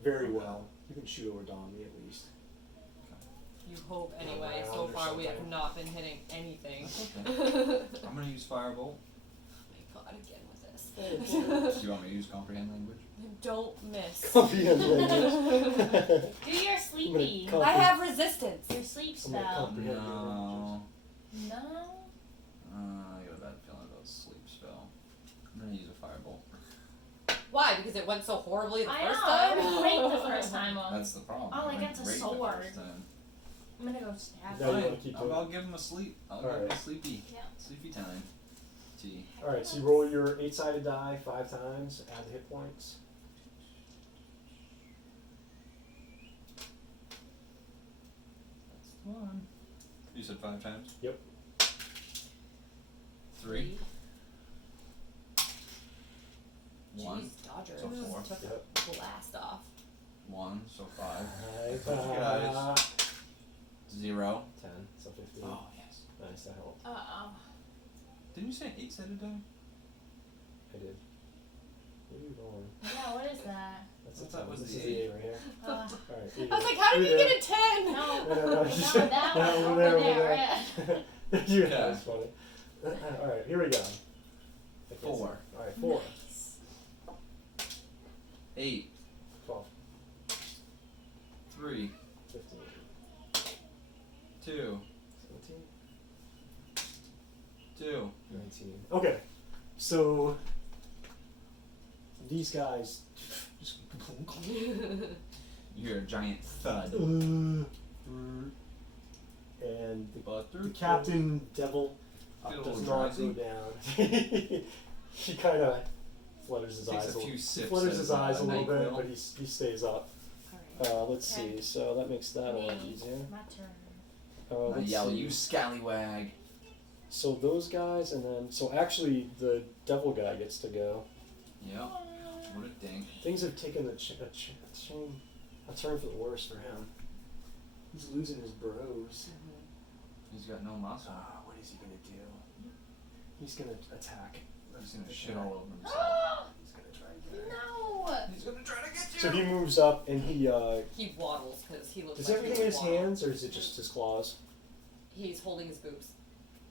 very Okay. well. You can shoot over Dami at least. You hope anyway. Around So or far we have something. not been hitting anything. Okay. I'm gonna use firebolt. My God, again with this. Do you want me to use comprehend language? Don't miss. Comprehend language. Do your sleepy. I'm gonna I have resistance. Your sleep I'm gonna spell. comprehend your No. No. I got a bad feeling about sleep spell. I'm gonna use a firebolt. Why? Because it went so horribly the I first know. time. I was great the first time. That's the problem. Oh, I like, went that's a great the sword. first time. I'm gonna go stab Now you him. wanna keep doing I'll it? give him a sleep. I'll All give him a right. sleepy. Yeah. Sleepy time. T. Alright, so you roll your 8-sided die 5 times, add the hit points. That's the one. You said 5 times? Yep. 3. 1. Jeez, Dodger. So 4. Took Yep. a blast off. 1. So 5. High Guys. 0. 10, so 15. Oh yes. Nice, that helped. Uh-oh. Didn't you say an 8-sided die? I did. Where are you going? Yeah, what is that? That's That was this the is the 8. 8 right here. Alright, I was like, how did you get a 10? No, No, no, that one over there. Yeah. You that was funny. Alright, here we go. 4. Alright, 4. Nice. 8. 12. 3. 15. 2. 17. 2. 19. Okay, so these guys just You hear a giant thud. and the captain devil Feel a does little not go drowsy. down. He kind of flutters his Takes eyes. a few sips Flutters of, his eyes a little bit, NyQuil. but he stays up. Alright. Let's Okay. see. So that makes that a lot Me. easier. My turn. Let's Yell, see. you scallywag. So those guys, and then so actually the devil guy gets to go. Yep. What a dink. Things have taken a turn for the worse for him. He's losing his bros. He's got no muscle. What is he gonna do? He's gonna attack. He's gonna shit all over himself. He's gonna try again. No. He's gonna try to get you. So he moves up and he He waddles because he looks does like everything he in his would waddle. hands or is it just his claws? He's holding his boobs.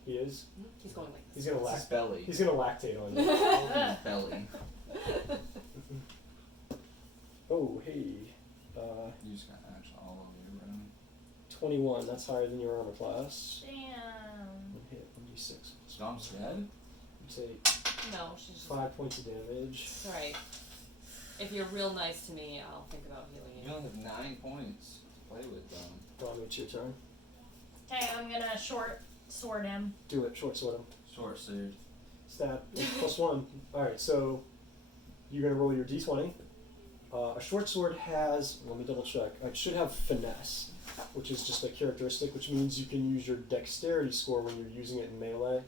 He is. He's going like He's this. gonna It's his belly. He's gonna lactate on you. His belly. Oh hey, You just got ash all over your room. 21. That's higher than your armor class. Damn. One hit, 1d6. Dom's dead? You take No, she's just 5 points of damage. It's alright. If you're real nice to me, I'll think about healing You you. only have 9 points to play with, Dom. Dom, it's your turn. Okay, I'm gonna short sword him. Do it. Short sword him. Short sword. Stab. +1. Alright, so you're going to roll your d20. A short sword has, let me double check, it should have finesse, which is just a characteristic, which means you can use your dexterity score when you're using it in melee,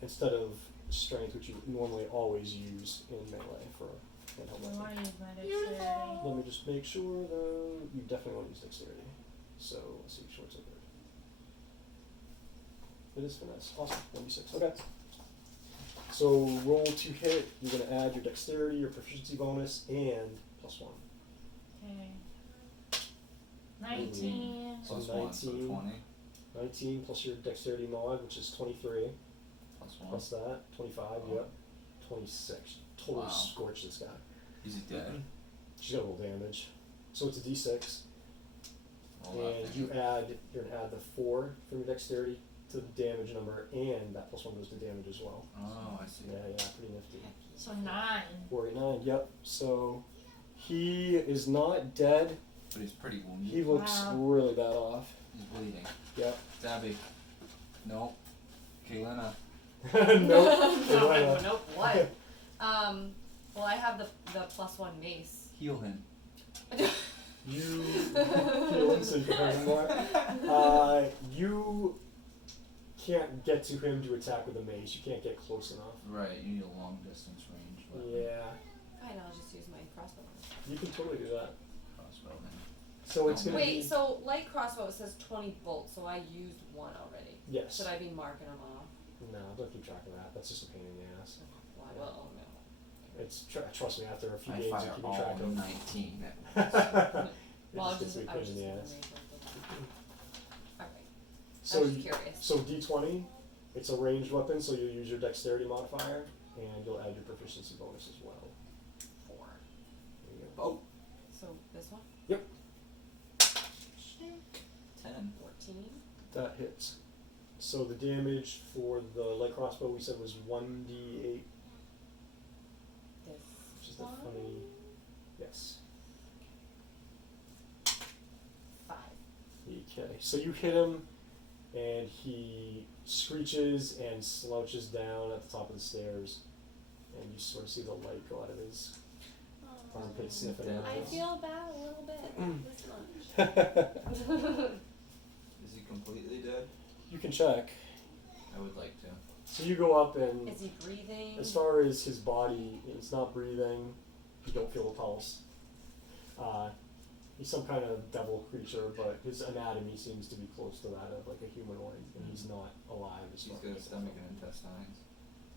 instead of strength, which you normally always use in melee for a handheld I weapon. want to use my dexterity. Let me just make sure, though, you definitely want to use dexterity. So, let's see, short sword. It is finesse. Awesome. 1d6. Okay. So roll to hit. You're going to add your dexterity, your proficiency bonus, and +1. Okay. 19. Plus So 1, so 19. 20. 19 plus your dexterity mod, which is 23. Plus 1. Plus that, 25. Yep. 26. Totally Wow. scorched this guy. Is he dead? She's got a little damage. So it's a d6, Roll that and thing. you're going to add the 4 from your dexterity to the damage number, and that +1 goes to damage as well. Oh, I see. Yeah, pretty nifty. So 9. 49, yep. So he is not dead. But he's pretty wounded. He looks Wow. really bad off. He's bleeding. Yep. Dabby. No. Kaylina. Nope. No, nope, what? Well, I have the +1 mace. Heal him. You heal him so you can hurt him more. You can't get to him to attack with a mace. You can't get close enough. Right, you need a long distance range weapon. Yeah, Fine, I'll just use my crossbow. you can totally do that. Crossbow then. So it's gonna Wait, be so light crossbow it says 20 bolts, so I used 1 already. yes. Should I be marking them off? No, don't keep track of that. That's just a pain in the ass. Well, I will. It's trust me. After a few I games, fire you keep all track of. 19 at It Well, I was gets just, to be a I pain was in just the gonna ass. read something. Alright. I So was just you- curious. So D20, it's a ranged weapon, so you'll use your dexterity modifier, and you'll add your proficiency bonus as well. 4. There you go. Oh, So this one? 10. 14. That hits. So the damage for the light crossbow we said was 1d8, This which is the one? funny. Yes. 5. Okay. So you hit him, and he screeches and slouches down at the top of the stairs, and you sort of see the light go out of his armpit sniffing Yeah. out. I feel bad a little bit. This much. Is he completely dead? You can check. I would like to. So you go up and. Is he breathing? As far as his body, he's not breathing. You don't feel a pulse. He's some kind of devil creature, but his anatomy seems to be close to that of like a humanoid, and he's not alive as He's far got a as stomach and intestines.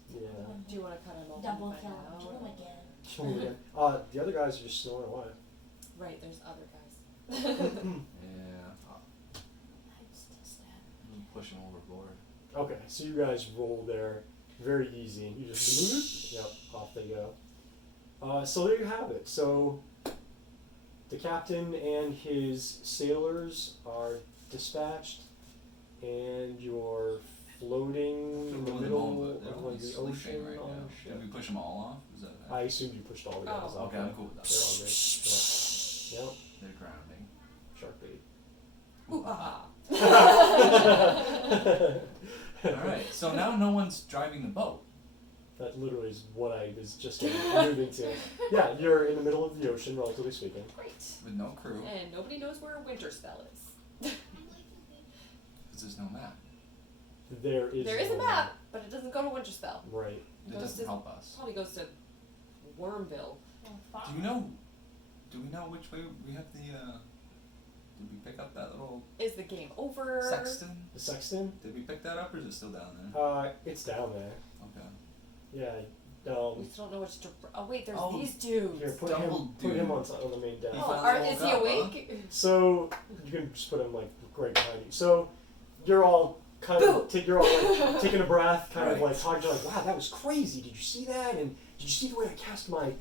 Yeah. Do you want to cut him open Double and find kill. out? Kill him again. The other guys are just snoring away. Right, there's other guys. Yeah. I'm still stabbing. Push him overboard. Okay, so you guys roll there very easy. You just yep, off they go. So there you have it. So the captain and his sailors are dispatched, and you're floating in the middle of like the ocean right on now. a Did ship. we push them all off? Is that I assume you pushed all the guys Oh, off. okay, I'm cool with that. They're all good. Yep. They're drowning. Shark bait. Alright, so now no one's driving the boat. That literally is what I was just alluding to. Yeah, you're in the middle of the ocean, relatively speaking. Great. With no crew. And nobody knows where Winterspell is. Because there's no map. There is A no map, but it doesn't go to Winterspell. Right. It Goes doesn't to- help us. Probably goes to Wormville. Well, Do we know which way we have the, did we pick up that little Is the game over? sexton? The sexton? Did we pick that up or is it still down there? It's down there. Okay. Yeah. We still don't know which to. Oh wait, there's Oh, these dudes. Here, put Double him dude. on the main deck. He Oh, finally is woke he up, awake? So you can just put him like right behind you. So you're all kind of you're all like taking a breath, kind of Right. like talking. You're like, wow, that was crazy. Did you see that? And did you see the way I cast my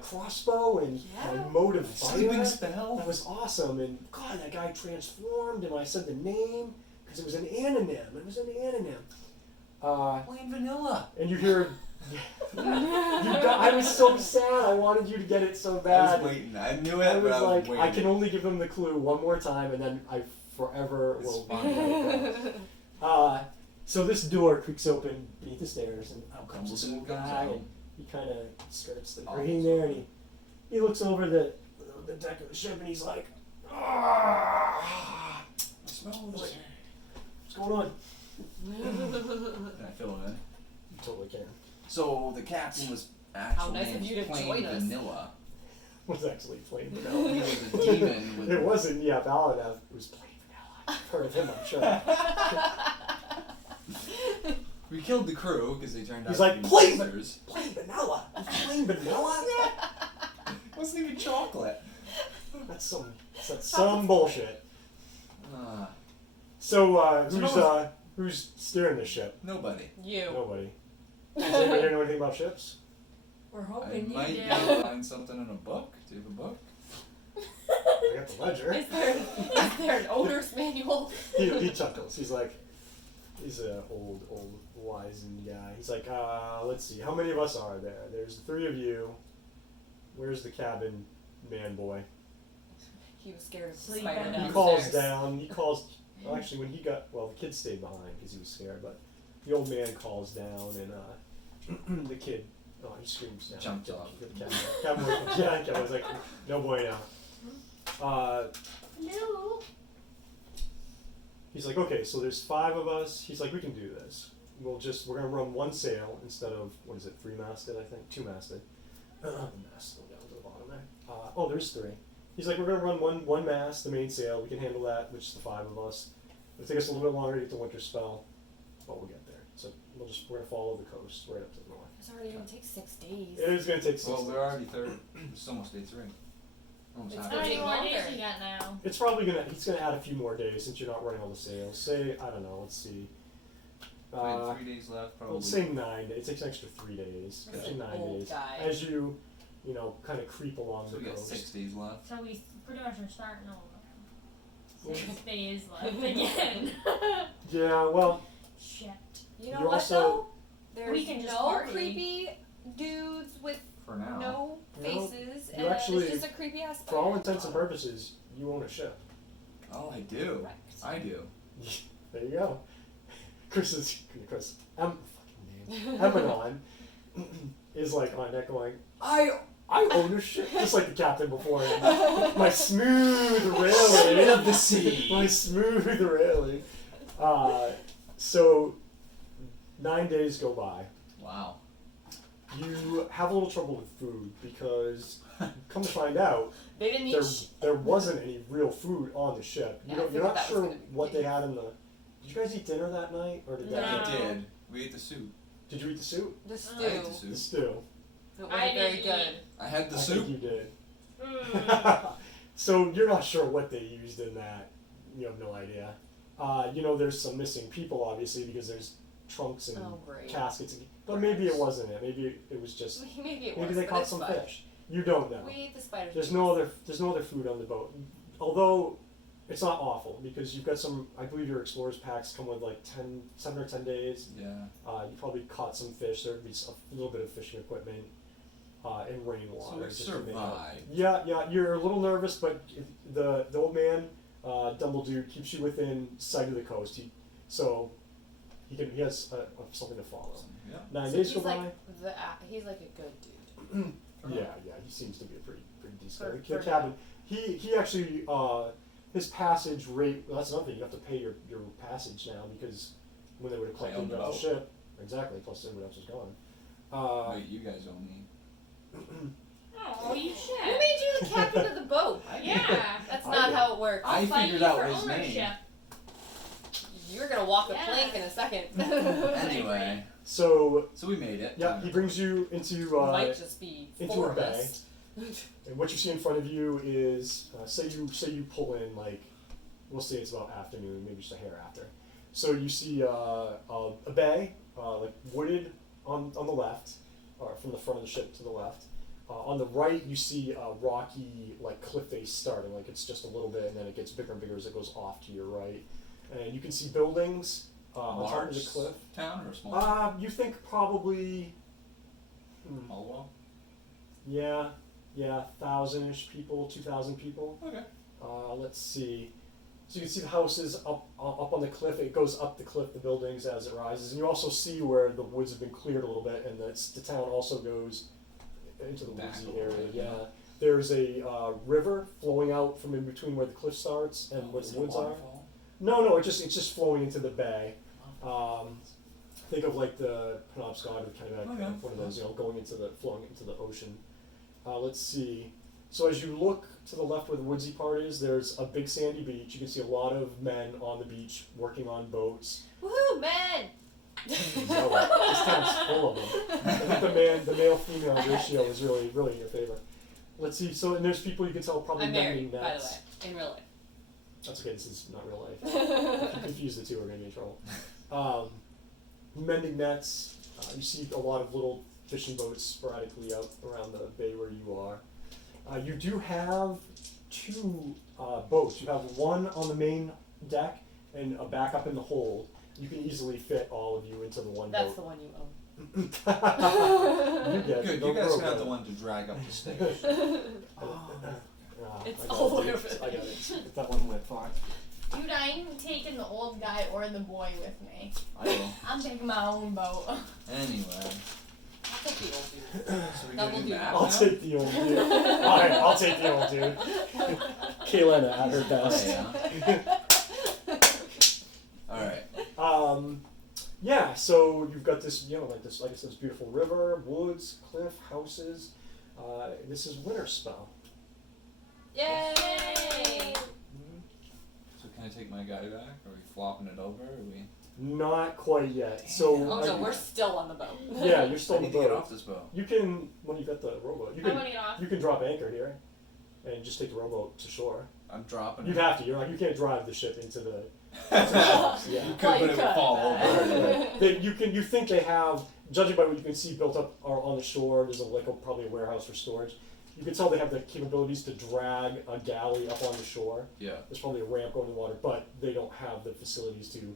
crossbow and my Yeah. mode of Sleeping fire? spell? That was awesome. And God, that guy transformed. And when I said the name, because it was an anonym. It was an anonym. Plain vanilla. And you hear. I was so sad. I wanted you to get it so I bad. was waiting. I knew it, I but was I was like, waiting. I can only give them the clue one more time, and then I forever It's will. fine. So this door creaks open beneath the stairs, and out comes Comes this in, old comes guy, out. and he kind of skirts the Oh. green there, and he looks over the deck of the ship, and he's like, "Ah, Smells. what's going on?" Can I fill it in? You totally can. So the captain was actually nice of named you to Plain join us. Vanilla. It was actually plain He vanilla. was a demon with. It wasn't, yeah, Balinov. It was plain vanilla. I've heard of him, I'm sure. We killed the crew because they turned out He's to like, be "Plain prisoners. Plain vanilla. Plain vanilla. It wasn't even chocolate. That's some bullshit. Uh, So So who's steering the ship? nobody. You. Nobody. Does anybody here know anything about ships? We're I hoping you might do. be able to find something in a book. Do you have a book? I got the ledger. Is there an owner's manual? He chuckles. He's like, he's an old wizened guy. He's like, let's see, how many of us are there? There's the three of you. Where's the cabin man boy? He was scared of the Sleeping spider downstairs. He calls downstairs. down. He calls. Well, actually, when he got the kid stayed behind because he was scared. But the old man calls down, and the kid, he screams down. Jumps off. The cabin was like, no boy now. No. He's like, okay, so there's 5 of us. He's like, we can do this. We're gonna run one sail instead of, what is it, 3-masted, I think? 2-masted. The mast, go down to the bottom there. There's 3. He's like, we're gonna run one mast, the main sail. We can handle that, which is the 5 of us. It'll take us a little bit longer to get to Winterspell, but we'll get there. So we're gonna follow the coast right up to the north. It's already gonna take 6 days. It is gonna take 6 Well, days. we're already third. It's almost day 3. Almost It's How half. gonna many take more longer. days you got now? It's he's gonna add a few more days since you're not running all the sails. Say, I don't know, let's see. We had 3 days left, probably. Let's say 9 days. It takes an extra 3 days. That's Actually, an 9 old days. guy. As you kind of creep along So the we got coast. 6 days left. So we pretty much are starting over. Yeah. 6 days left again. Yeah, well, Shit. You know You what also- though? There's We can just no party. creepy dudes with For now. no No, faces, you and actually- it's just a creepy ass for all spider. intents and purposes, you own a ship. Oh, I do. Correct. I do. There you go. Chris, fucking name. Emanon is like on deck going, I own a ship, just like the captain before him. My smooth railing of the sea. My smooth railing. So 9 days go by. Wow. You have a little trouble with food because, come to find out, They didn't eat. there wasn't any real food on the ship. Yeah, I You're figured not that was sure gonna be what they key. had in the. Did you guys eat dinner that night, or did No. that? We did. We ate the soup. Did you eat the soup? The I ate the stew. The soup. stew. It I wasn't very didn't good. I had the I soup. think you did. Mm. So you're not sure what they used in that. You have no idea. You know, there's some missing people, obviously, because there's trunks and Oh, great. caskets. But maybe it wasn't it. Maybe it was just. Maybe it was. Maybe they but caught it's some fine. fish. You don't know. We ate the spiders. There's no other food on the boat. Although it's not awful because you've got some. I believe your explorers packs come with like 7 or 10 days. Yeah. You probably caught some fish. There'd be a little bit of fishing equipment and rainwater. So we just to make up. survived. Yeah, you're a little nervous, but the old man, Dumbledore, keeps you within sight of the coast. He has something to follow. Yeah. 9 So days he's go by. like he's like a good dude. Yeah, he seems to be a pretty decent For guy. Cabin. He actually his passage rate. Well, that's another thing. You have to pay your passage now because when they would have I own collected the you off the boat. ship, exactly. Plus everybody else was gone. Wait, you guys owe me. Oh, you should. Who made you the captain of the boat? Yeah. That's I not did. how it works. I I'll fight figured you out for his name. ownership. You're gonna walk a Yeah. plank in a second. Anyway, So so we made it. yeah, he brings you into Might just be into four a of bay. us. And what you see in front of you is, say you pull in like, we'll say it's about afternoon, maybe just a hair after. So you see a bay, like wooded on the left, or from the front of the ship to the left. On the right, you see a rocky like cliff face starting, like it's just a little bit, and then it gets bigger and bigger as it goes off to your right. And you can see buildings on top of Large the cliff. town or small? town? You think probably, Holwell. yeah, 1,000-ish people, 2,000 people. Okay. Let's see. So you can see the houses up on the cliff. It goes up the cliff, the buildings as it rises, and you also see where the woods have been cleared a little bit, and the town also goes into the Back woodsy a little area. bit, Yeah. yeah. There's a river flowing out from in between where the cliff starts and where Is the it a woods are. waterfall? No, it's just flowing into the bay. Think of like the Penobscot or kind of Okay. one of those, flowing into the ocean. Let's see. So as you look to the left where the woodsy part is, there's a big sandy beach. You can see a lot of men on the beach working on boats. Woohoo, men! So, this town's full of them. I think the male-female ratio is really in your favor. Let's see. So and there's people you can tell probably I'm mending married, by the nets. way, in real life. That's okay. This is not real life. If you confuse the two, we're gonna be in trouble. Mending nets. You see a lot of little fishing boats sporadically out around the bay where you are. You do have 2 boats. You have one on the main deck and a backup in the hold. You can easily fit all of you into the one That's the boat. one you own. You get it. Good, No you guys can problem. have the one to drag up the stairs. It's I got all it, dude. over the I got it. If that one went far. Dude, I ain't taking the old guy or the boy with me. I will. I'm taking my own boat. Anyway, I'll take the old dude. so we Double gonna do dude. that I'll now? take the old dude. Alright, I'll take the old dude. Kaylena at her best. Alright. Yeah, so you've got this, like I said, this beautiful river, woods, cliff, houses. This is Winterspell. Yay! So can I take my guy back? Are we flopping it over? Are we? Not quite yet. So Damn. Oh no, we're still on the boat. yeah, you're still I on the need to get boat. off this boat. You can when you've got the rowboat. You I can want to get off. you can drop anchor here, and just take the rowboat to shore. I'm dropping You'd it. have to. You can't drive the ship into the. You Yeah. could, Well, but you it would fall could, over. Right. You think they have, judging by what you can see built up on the shore, there's probably a warehouse for storage. You can tell they have the capabilities to drag a galley up on the shore. Yeah. There's probably a ramp going in the water, but they don't have the facilities to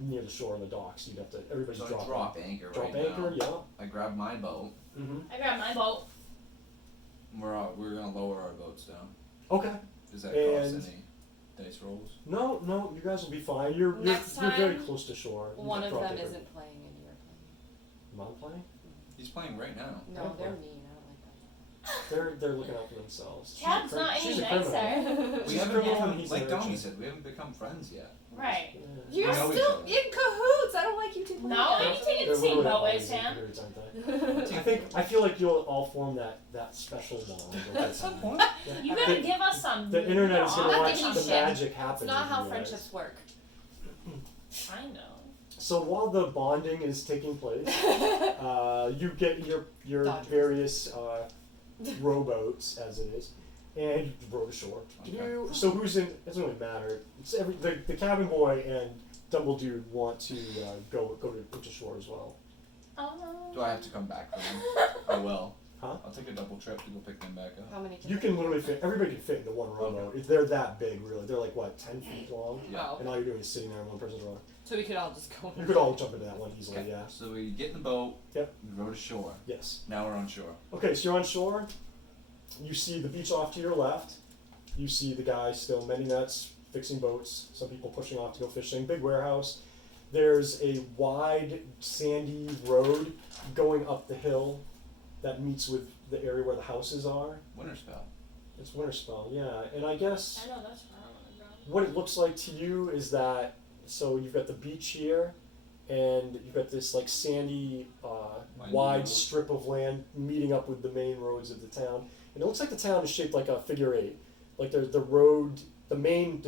near the shore and the docks. You'd have to. Everybody's So I dropping. drop anchor Drop right anchor, now. I grab my boat. yeah. Mm-hmm. I grabbed my boat. We're gonna lower our boats down. Okay. Does that cost And- any dice rolls? No, you guys will be fine. You're Next you're very time, close to shore. You One can of drop them anchor. isn't playing and you're playing. Am I playing? He's playing right now. No, Okay. they're mean. I don't like that. They're looking out for themselves. She's a Tab's crim- not any she's a criminal. nicer. We She's a haven't criminal become, and he's like an Donnie urchin. said, we haven't become friends yet. Right. Yeah. You're know each still other. in cahoots. I don't like you two playing. No, together. I'm taking They're the same literally boat always as in him. cahoots, aren't they? I feel like you'll all form that special bond. At some point. You gotta give us some. The internet is I'll gonna give watch you the shit. magic happen. It's not with how you guys. friendships work. I know. So while the bonding is taking place, you get your Dodgers. various rowboats, as it is, and you row ashore. Okay. So who's in? It doesn't really matter. It's the cabin boy and Dumbledude want to go to shore as well. Oh. Do I have to come back for them? I will. Huh? I'll take a double trip to go pick them back up. How many can You they can be? literally fit. Everybody can fit into one rowboat. If they're that big, really. They're like what, 10 feet long, Yeah. Oh, and all you're doing is sitting there in one person's row. so we could all just go. You could all jump into that one easily. Okay. Yeah. So we get in the boat. Yep. We row to shore. Yes. Now we're on shore. Okay, so you're on shore. You see the beach off to your left. You see the guys still mending nets, fixing boats. Some people pushing off to go fishing. Big warehouse. There's a wide sandy road going up the hill that meets with the area where the houses are. Winterspell. It's Winterspell, yeah. And I guess I know that's where I want to go. what it looks like to you is that, so you've got the beach here, and you've got this like sandy, Windy wide road. strip of land meeting up with the main roads of the town. And it looks like the town is shaped like a figure eight. Like there's the road, the main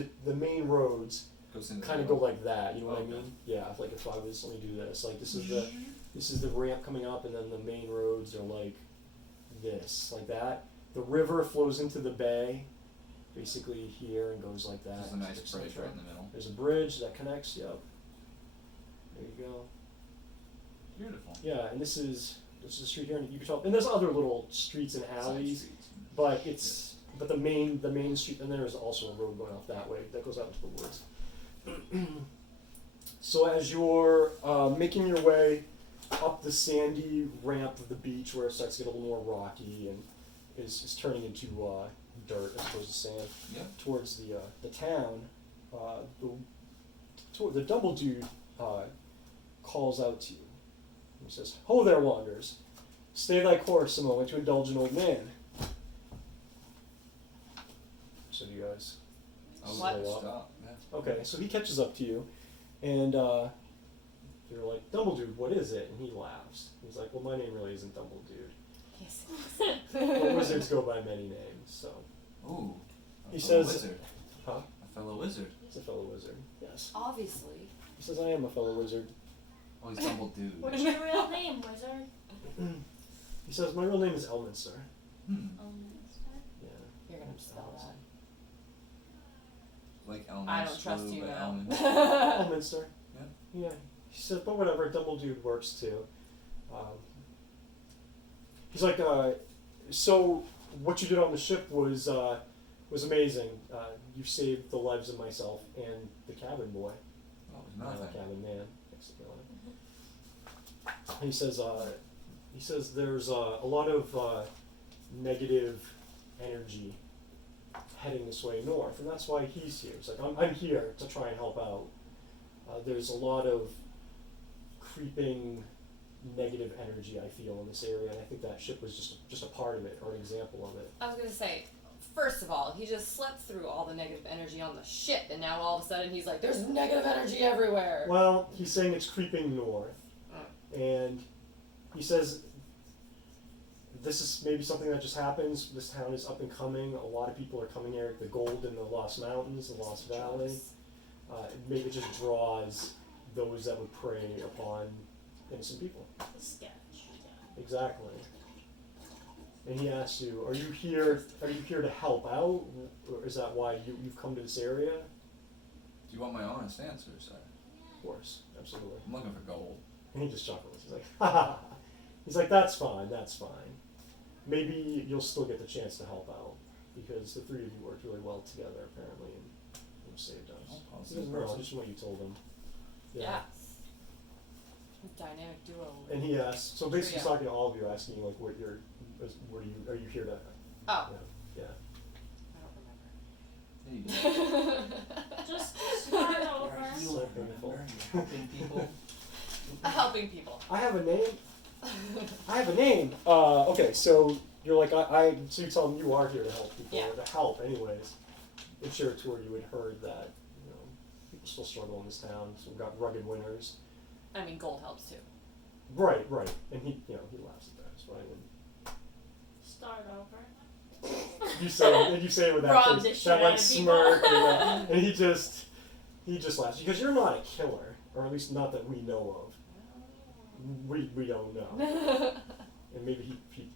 roads Goes into kind of the go like that. You know what I Okay. mean? Yeah. Like if I was, let me do this. Like this is the ramp coming up, and then the main roads are like this, like that. The river flows into the bay, basically here, and goes like that. There's a nice It's bridge central. right in the middle. There's a bridge that connects. Yep. There you go. Beautiful. Yeah, and this is a street here, and you can tell. And there's other little streets and Side alleys, streets. but it's but the main street, and there's also a road going off that way that goes out into the woods. So as you're making your way up the sandy ramp of the beach, where it starts to get a little more rocky and is turning into dirt as opposed to sand, Yeah. towards the town, the double dude calls out to you. He says, "Ho there, wanderers! Stay thy course a moment to indulge an old man." So do you guys Oh, What? slow up? Stop. Yeah. Okay, so he catches up to you, and you're like, "Dumbledude, what is it?" And he laughs. He's like, "Well, my name really isn't Dumbledude. Yes. But wizards go by many names, so Ooh. A He fellow says- wizard. Huh? A fellow wizard. he's a fellow wizard." Yes. Obviously. He says, "I am a fellow wizard." Oh, he's Dumbledore. What's your real name, wizard? He says, "My real name is Elminster." Hmm. Yeah. You're gonna spell that. Like Elmer. I don't trust Slow, you but now. Elman. Elminster. Yeah. Yeah. He says, "But whatever, Dumbledude works too." He's like, "So what you did on the ship was amazing. You saved the lives of myself and the cabin boy, Oh, it's the nothing. cabin man." And he says there's a lot of negative energy heading this way north, and that's why he's here. He's like, I'm here to try and help out. There's a lot of creeping negative energy I feel in this area, and I think that ship was just a part of it, or an example of it. I was gonna say, first of all, he just slept through all the negative energy on the ship, and now all of a sudden he's like, "There's negative energy everywhere." Well, he's saying it's creeping north, and he says this is maybe something that just happens. This town is up and coming. A lot of people are coming here. The gold in the Lost Mountains, the Lost Valley. Maybe it just draws those that would prey upon innocent people. Sketch. Exactly. And he asks you, "Are you here to help out, or is that why you've come to this area?" Do you want my honest answer, sir? Of course, absolutely. I'm looking for gold. And he just chuckles. He's like, "Ha ha ha." He's like, "That's fine, that's fine. Maybe you'll still get the chance to help out, because the three of you worked really well together, apparently, and you saved us." Oh, He doesn't know, just what you told him. Yeah. Dynamic duo. And he asks, so basically he's Trio. talking to all of you, asking you, like, are you here to, Oh, yeah. There you go. Just start over. So painful. Helping people. helping people. I have a name. Okay, so you're like, so you tell them you are here to help people, Yeah. or to help anyways. I'm sure tour you had heard that, people still struggle in this town, so we've got rugged winters. I mean, gold helps too. Right, and he laughs at that, so I would. Start over. You say it with that Rob face, the that shit like out of smirk, and he just laughs, because you're not a killer. or at least not that we know of. We don't know. And maybe he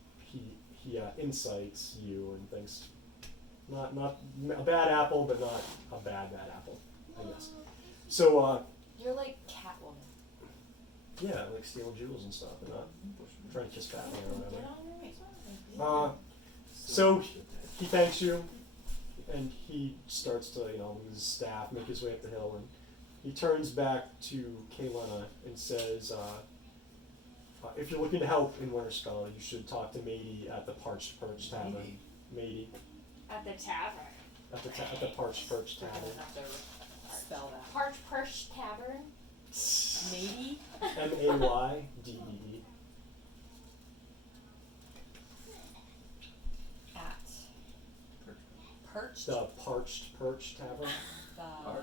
insights you and thinks not a bad apple, but not a bad apple, I guess. So You're like Catwoman. yeah, like stealing jewels and stuff, and not trying to kiss Batman or Get whatever. on your way. So he thanks you, and he starts to, with his staff, make his way up the hill, and he turns back to Kaylena and says, if you're looking to help in Winterspell, you should talk to Matey at the Parched Perch Tavern. Matey. At the tavern. At the Parched Perch We're Tavern. gonna have to spell that. Parch Perch Tavern. Matey? Maydee. At Perched? The Parched Perch Tavern.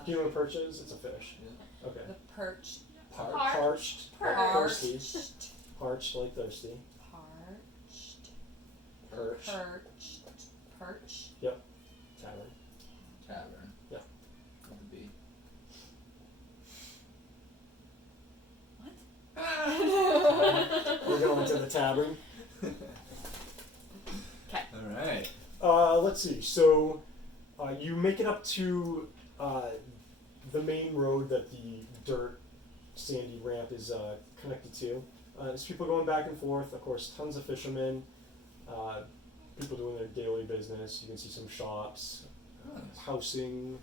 Do you know what a perch is? It's a fish. Yeah. Okay. The Perched. Parched. Thirsty. Parched like thirsty. Parched. Perch. Perch. Yep. Tavern. Tavern. Yeah. With a B. We're going to the tavern. Okay. Alright. Let's see. So, you make it up to the main road that the dirt, sandy ramp is connected to. There's people going back and forth. Of course, tons of fishermen. People doing their daily business. You can see some shops, Nice. housing.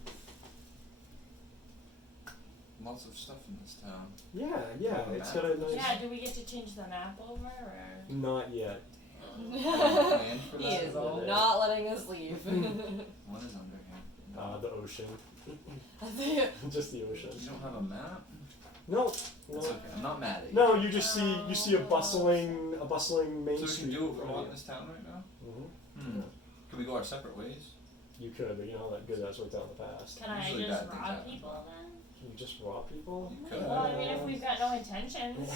Lots of stuff in this town. Yeah. Oh, It's map. got a nice. Yeah, do we get to change the map over or? Not yet. Plan for He that? is not letting us leave. What is under here? The ocean. The- Just the ocean. You don't have a map? No. That's okay. I'm not mad at you. No, you just see a bustling main So we street. can do what we right want in here. this town right now? Mhm. Can we go our separate ways? You could, but you know how that good that's worked out in the past. Can I Usually just bad things rob happen. people then? Can you just rob people? You could. Well, I mean, if we've got no intentions.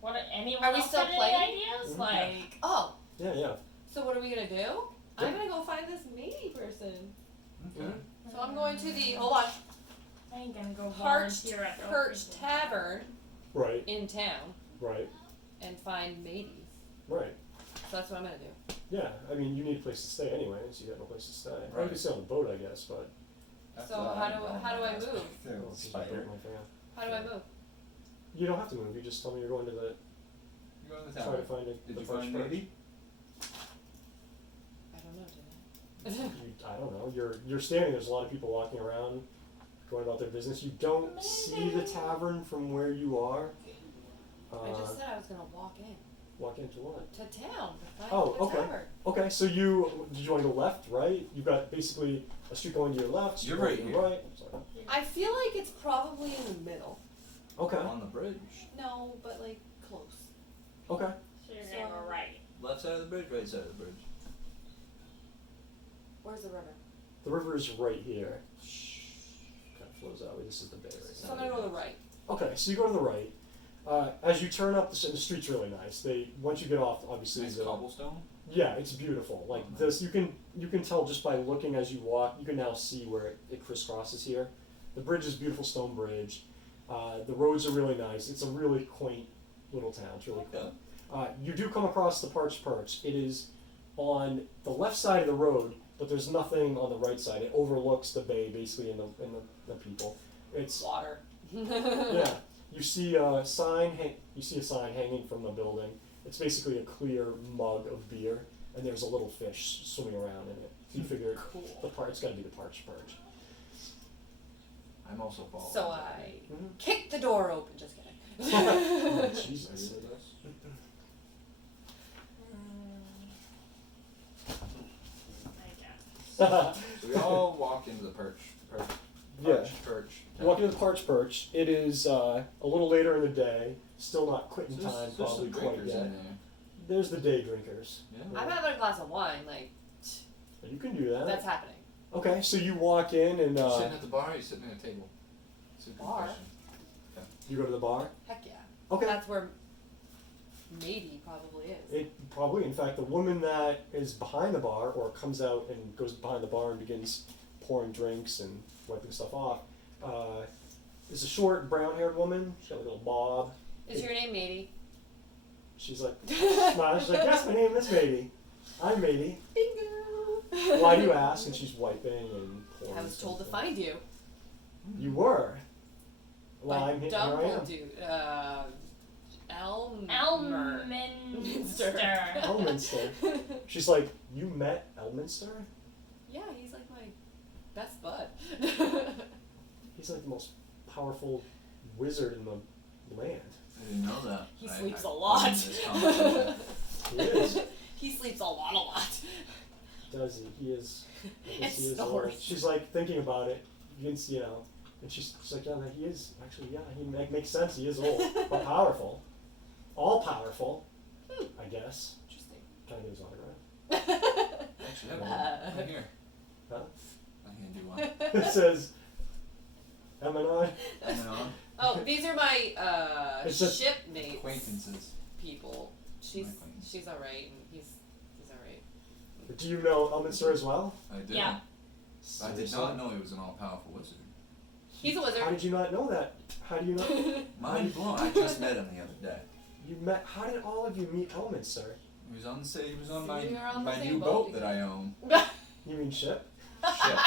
What? Anyone Are we else still got any playing? ideas? Mhm. Like, Oh, Yeah. so what are we gonna do? I'm gonna go find this Matey person. Okay. Mhm. So I'm going to the, hold on, I ain't gonna go Parched volunteer at the Perch open Tavern Right, in town right, and find Matey. right. So that's what I'm gonna do. Yeah, I mean, you need a place to stay anyway, so you got no place to stay. Or you Right. can stay on the boat, I guess, but. After So that, how I do- know how do I my ass move? back there with Oh, just Spider. broke my finger. How do I move? You don't have to move, you just tell me you're going to the, You go to the try to town. find it. Did the you Parched find Perch. Matey? I don't know, did I don't know, you're standing, there's a lot of people walking around, going about their business. You don't see the tavern from where you are. I just said I was gonna walk in Walk into what? to town to find Oh, the okay. tavern. Okay, so did you want to go left, right? You've got basically a street going to your left, street You're going right to here. your right. Sorry. I feel like it's probably in the middle. Okay, On the bridge. No, but like close. okay. So you're gonna go right. Left side of the bridge, right side of the bridge. Where's the river? The river is right here. Kind of flows that way. This is the bay right So now. I'm gonna go to the right. Okay, so you go to the right. As you turn up, the street's really nice. Once you get off, obviously, Nice cobblestone. yeah, it's beautiful. Like Oh, nice. this, you can tell just by looking as you walk. You can now see where it crisscrosses here. The bridge is a beautiful stone bridge. The roads are really nice. It's a really quaint little town. It's really cool. You do come across the Parched Perch. It is on the left side of the road, but there's nothing on the right side. It overlooks the bay, basically, and the people. It's Water. yeah. You see a sign. You see a sign hanging from the building. It's basically a clear mug of beer, and there's a little fish swimming around in it. So you figure it's got to be the Parched Perch. I'm also following. So I Mm-hmm. kicked the door open. Just kidding. Oh, Are Jesus. you with us? I guess. So we all walk into the perch. Yeah. Perch. You walk into the Parched Perch. It is a little later in the day. Still not quitting So time, there's probably some quite drinkers yet. in there. There's the day drinkers. Yeah. I'm having a glass of wine. Like You can do that. that's happening. Okay, so you walk in and You sitting at the bar or you sitting at a table? It's a good Bar. question. you go to the bar. Heck yeah. Okay. That's where Matey probably is. It probably, in fact, the woman that is behind the bar or comes out and goes behind the bar and begins pouring drinks and wiping stuff off, is a short, brown-haired woman. She's got a little bob. Is your name Matey? She's like, smiles. She's like, yes, my name is Matey. I'm Matey. Bingo. Why do you ask? And she's wiping and pouring. I was told to something. find you. You were. Well, By I'm here. I am. dude. Elminster. Elminster. She's like, you met Elminster? Yeah, he's like my best bud. He's like the most powerful wizard in the land. I didn't know that. He I- sleeps I- a lot. in this conversation. He is. He sleeps a lot. Does he? He is. I guess And he is old. snores. She's like thinking about it. You can see, and she's like, yeah, he is actually. Yeah, he makes sense. He is old, but powerful. All powerful, I guess. Interesting. Can I get his autograph? Actually, I have one right here. Huh? I can do one. It says, M&I. And then on Oh, these are my It's just shipmates. acquaintances. People. She's My acquaintance. she's alright, and he's alright. Do you know Elminster as well? I did. Yeah. I did Seriously? not know he was an all-powerful wizard. He's a wizard. How did you not know that? How do you know? Mind blown. I just met him the other day. You met? How did all of you meet Elminster? He was on the He was on We were on the my same new boat boat that I own. You mean ship? Ship.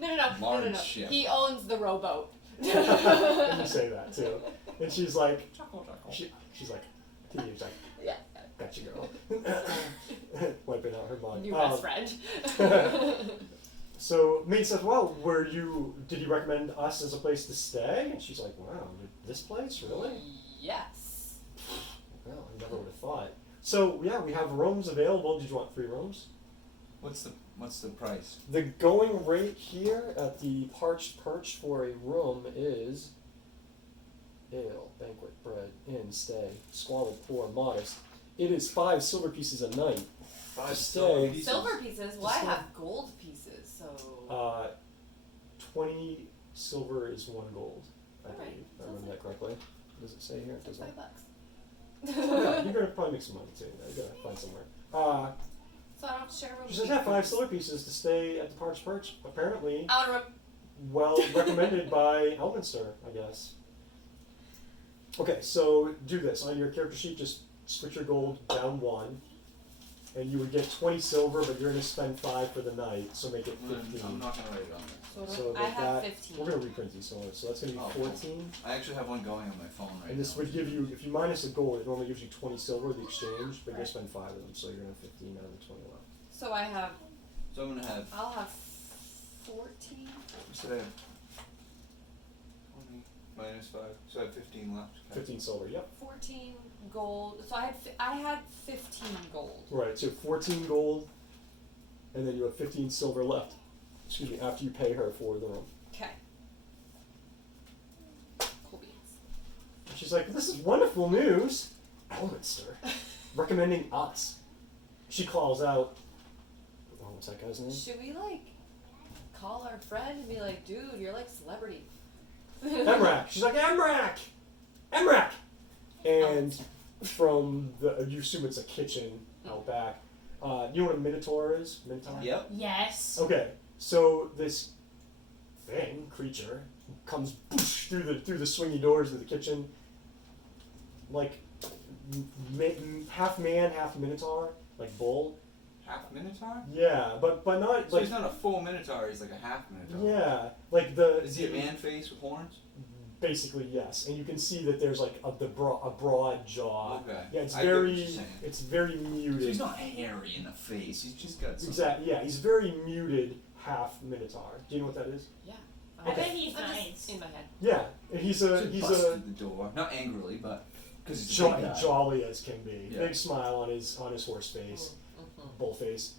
No. Large ship. He owns the rowboat. And you say that too. And she's like, Chuckle, chuckle. she's like, to you, she's like, Yeah. gotcha, girl. Wiping out her mug. New best friend. So Mate says, well, did you recommend us as a place to stay? And she's like, wow, this place, really? Yes. Well, I never would have thought. So yeah, we have rooms available. Did you want 3 rooms? What's the price? The going rate here at the Parched Perch for a room is ale, banquet, bread, inn, stay, squalid, poor, modest. It is 5 silver pieces a night. 5 stay. pieces. Silver pieces. Well, I Just have gold pieces, so. 20 silver is 1 gold, I Alright, believe. If I sounds remember that correctly. Does it say here? It That's doesn't. $5. Yeah, you're gonna probably make some money too. You gotta find somewhere. So I don't have to share a room. She with says, you. yeah, 5 silver pieces to stay at the Parched Perch. Apparently, I want a room. well recommended by Elminster, I guess. Okay, so do this. On your character sheet, just switch your gold down 1. And you would get 20 silver, but you're going to spend 5 for the night, so make it 15. I'm not gonna write it on there. So I have that, 15. we're going to reprint these somewhere, so that's going to be Oh, cool. 14. I actually have one going on my phone right And this now. would give you, if you minus a gold, it normally gives you 20 silver, the exchange, but you're going to spend 5 of them, so you're going to have 15 out of the 20 left. So I have. So I'm gonna have. I'll have 14. So I have 20 minus 5. So I have 15 left. Okay. 15 silver, yep. 14 gold. So I had 15 gold. Right, so 14 gold, and then you have 15 silver left, excuse me, after you pay her for the room. Okay. Cool beans. And she's like, this is wonderful news. Elminster, recommending us. She calls out, oh, what's that guy's name? Should we like call our friend and be like, dude, you're like celebrity? Emrak. She's like, Emrak! Emrak! And from you assume it's a kitchen out back. You know what a minotaur is? Minotaur? Yep. Yes. Okay, so this creature, comes boosh, through the swingy doors of the kitchen, like half man, half minotaur, like bull. Half Minotaur? Yeah, but not So like he's not a full Minotaur, he's like a half Minotaur. yeah, like the Is he a man face with horns? Basically, yes, and you can see that there's like a broad jaw. Okay. Yeah, it's I get what very you're saying. muted. So he's not hairy in the face, he's just got some. Exactly. Yeah, he's very muted, half minotaur. Do you know what that is? Yeah. I bet he's I'm nice. just in my head. Yeah, and he's So a he he's busted a the door, not angrily, but because he's a big guy. jolly as can be. Yeah. Big smile on his horse face, Mm-hmm. bull face.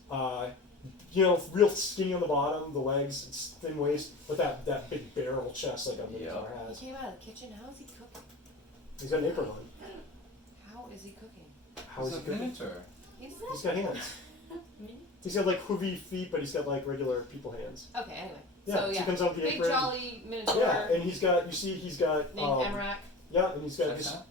Real skinny on the bottom, the legs, it's thin waist, but that big barrel chest like a minotaur He has. came out of the kitchen. How is he cooking? He's got an apron on. How is he cooking? How is He's he a cooking? Minotaur. He's got hands. He's got like hoovy feet, but he's got like regular people hands. Okay, anyway. Yeah, So so yeah, he comes out with the big apron. jolly minotaur Yeah, and he's got he's got named Emrak. yeah, and he's got Checks this. out?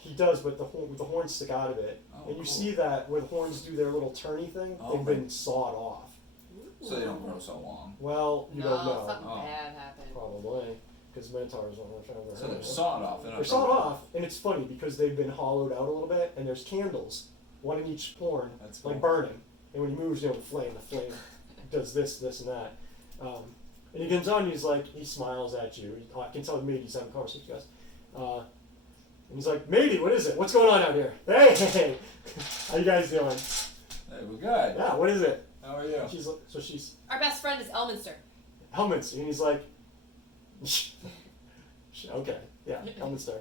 He does, but the horns stick out of it, Oh, and you cool. see that where the horns do their little turny thing, Oh, they've right. been sawed off. So they don't grow so long. Well, you don't know. Something Oh. bad happened. Probably. Because Minotaurs don't want to try to So they're sawed off. They're not They're sawed growing. off, and it's funny because they've been hollowed out a little bit, and there's candles, one in each horn, That's like cool. burning. And when he moves, the flame does this, and that. And he comes on, and he's like, he smiles at you. I can tell maybe he's having a conversation with you guys. And he's like, matey, what is it? What's going on out here? Hey, how you guys doing? Hey, we're good. Yeah, what is it? How are you? She's Our best friend is Elminster. helmets, and he's like, okay, yeah, helmets there.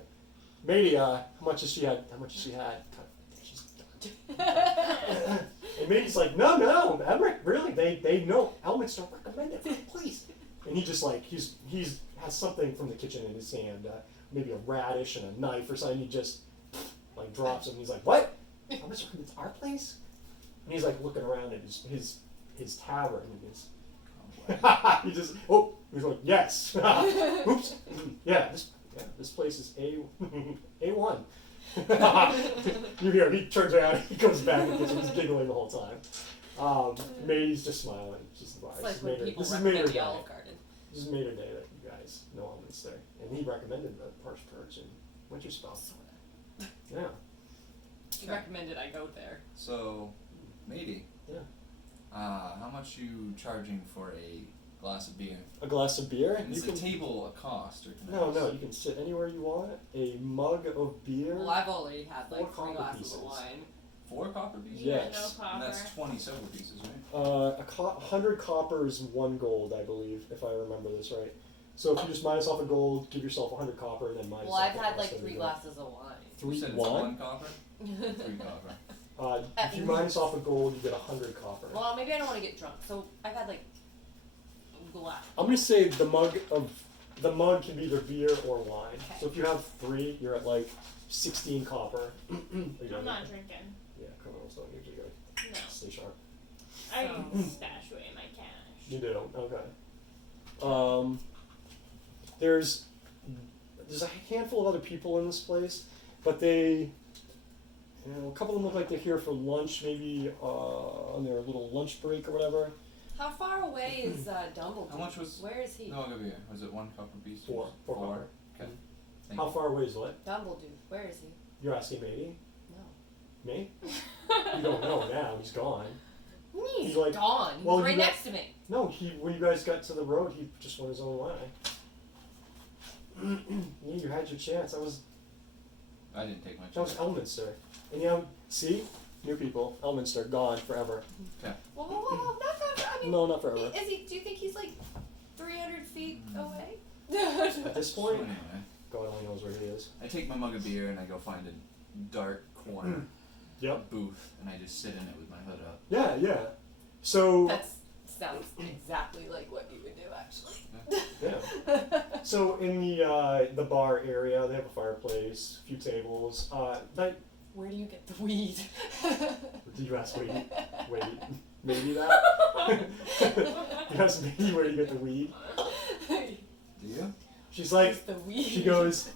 Matey, how much has she had? She's and Matey's like, no, Emmerich, really, they know helmets don't recommend it, please. And he just like he's has something from the kitchen in his hand, maybe a radish and a knife or something. He just like drops it, and he's like, what? Helmets recommends our place? And he's like looking around at his tavern and his. He's like, yes. Oops. Yeah, this place is A1. You hear him, he turns around, he goes back and he's giggling the whole time. Matey's just smiling. She's like, It's like when people this is recommend Mater the Day. Olive Garden. This is Mater Day that you guys know Elminster. And he recommended the Parch Perch and Winterspell. Yeah. He recommended I go there. So, matey. Yeah. How much you charging for a glass of beer? A glass of beer? And is the table a cost, or can I No, just- you can sit anywhere you want. A mug of beer. Well, I've only had like 4 3 copper glasses pieces. of wine. 4 copper pieces? Yes. No And copper. that's 20 silver pieces, right? 100 copper is 1 gold, I believe, if I remember this right. So if you just minus off a gold, give yourself 100 copper, and then minus Well, off I've the had rest like of 3 it. glasses of wine. You said it's 1? 1 copper? 3 copper. If you minus off a gold, you get 100 copper. Well, maybe I don't want to get drunk, so I've had like a glass. I'm gonna say the mug can be either beer or wine. Okay. So if you have 3, you're at like 16 copper. I'm not drinking. Yeah, criminals don't usually go. No. Stay sharp. I So- stash away my cash. You do, okay. There's a handful of other people in this place, but a couple of them look like they're here for lunch, maybe on their little lunch break or whatever. How far away is Dumbledore? How much was- Where is he? No, I'll give you. Was it 1 copper piece? 4 copper. Okay. Thank How you. far away is what? Dumbledore. Where is he? You're asking Matey? No. Me? You don't know now, he's gone. He's He's like- gone. He's well, right you got- next to me. No, when you guys got to the road, he just went his own way. Yeah, you had your chance. I didn't take my That was chance. Elminster. And see? New people. Elminster, gone forever. Whoa, not forever. I mean, No, not forever. is he? Do you think he's like 300 feet away? At this So point, anyway, God only knows where he is. I take my mug of beer and I go find a dark corner Yep. booth and I just sit in it with my hood up. Yeah. So, That sounds exactly like what you would do, actually. yeah. So in the bar area, they have a fireplace, a few tables. Where do you get the weed? Did you ask maybe that? You asked maybe where you get the weed? Do you? She's like, Just the weed. she goes,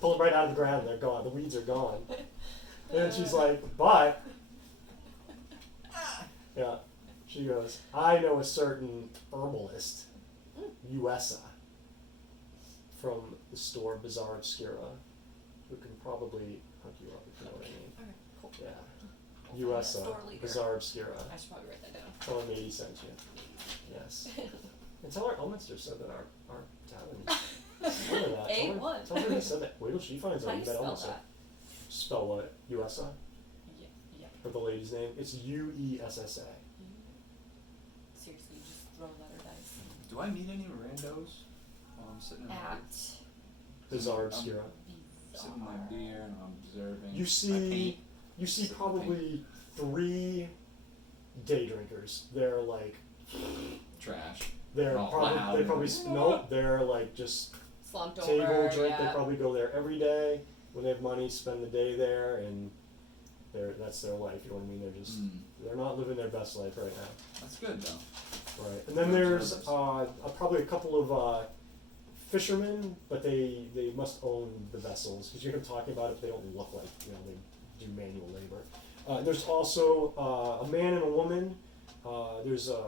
pull them right out of the ground, they're gone, the weeds are gone. And she's like, but, yeah, she goes, I know a certain herbalist, USA, from the store Bizarre Obscura, who can probably hook you up if you know what I mean. Alright, cool. Yeah. I'll find USA, that store leader. Bizarre Obscura. I should probably write that down. Tell her Matey sent you. Yes. And tell her Elminster said that our tavern. Tell her that. A1. Tell her he said that. Wait till she finds How out do you you bet spell Elminster. that? Spell what? USA? Yeah. For the lady's name? It's UESSA. Seriously, you just throw letter dice. Do I meet any randos while I'm sitting in my At Bizarre Obscura. sipping my beer and I'm observing? You I see, paint. you see probably 3 day drinkers. They're like, Trash. they're Oh, probably, wow. they probably, no, they're like just slumped table over. drink. Yeah. They probably go there every day when they have money, spend the day there, and that's their life. You know what I mean? They're just they're not living their best life right now. That's good though. Right. And then Good there's observers. probably a couple of fishermen, but they must own the vessels because you hear them talking about it. But they don't look like they do manual labor. There's also a man and a woman. There's a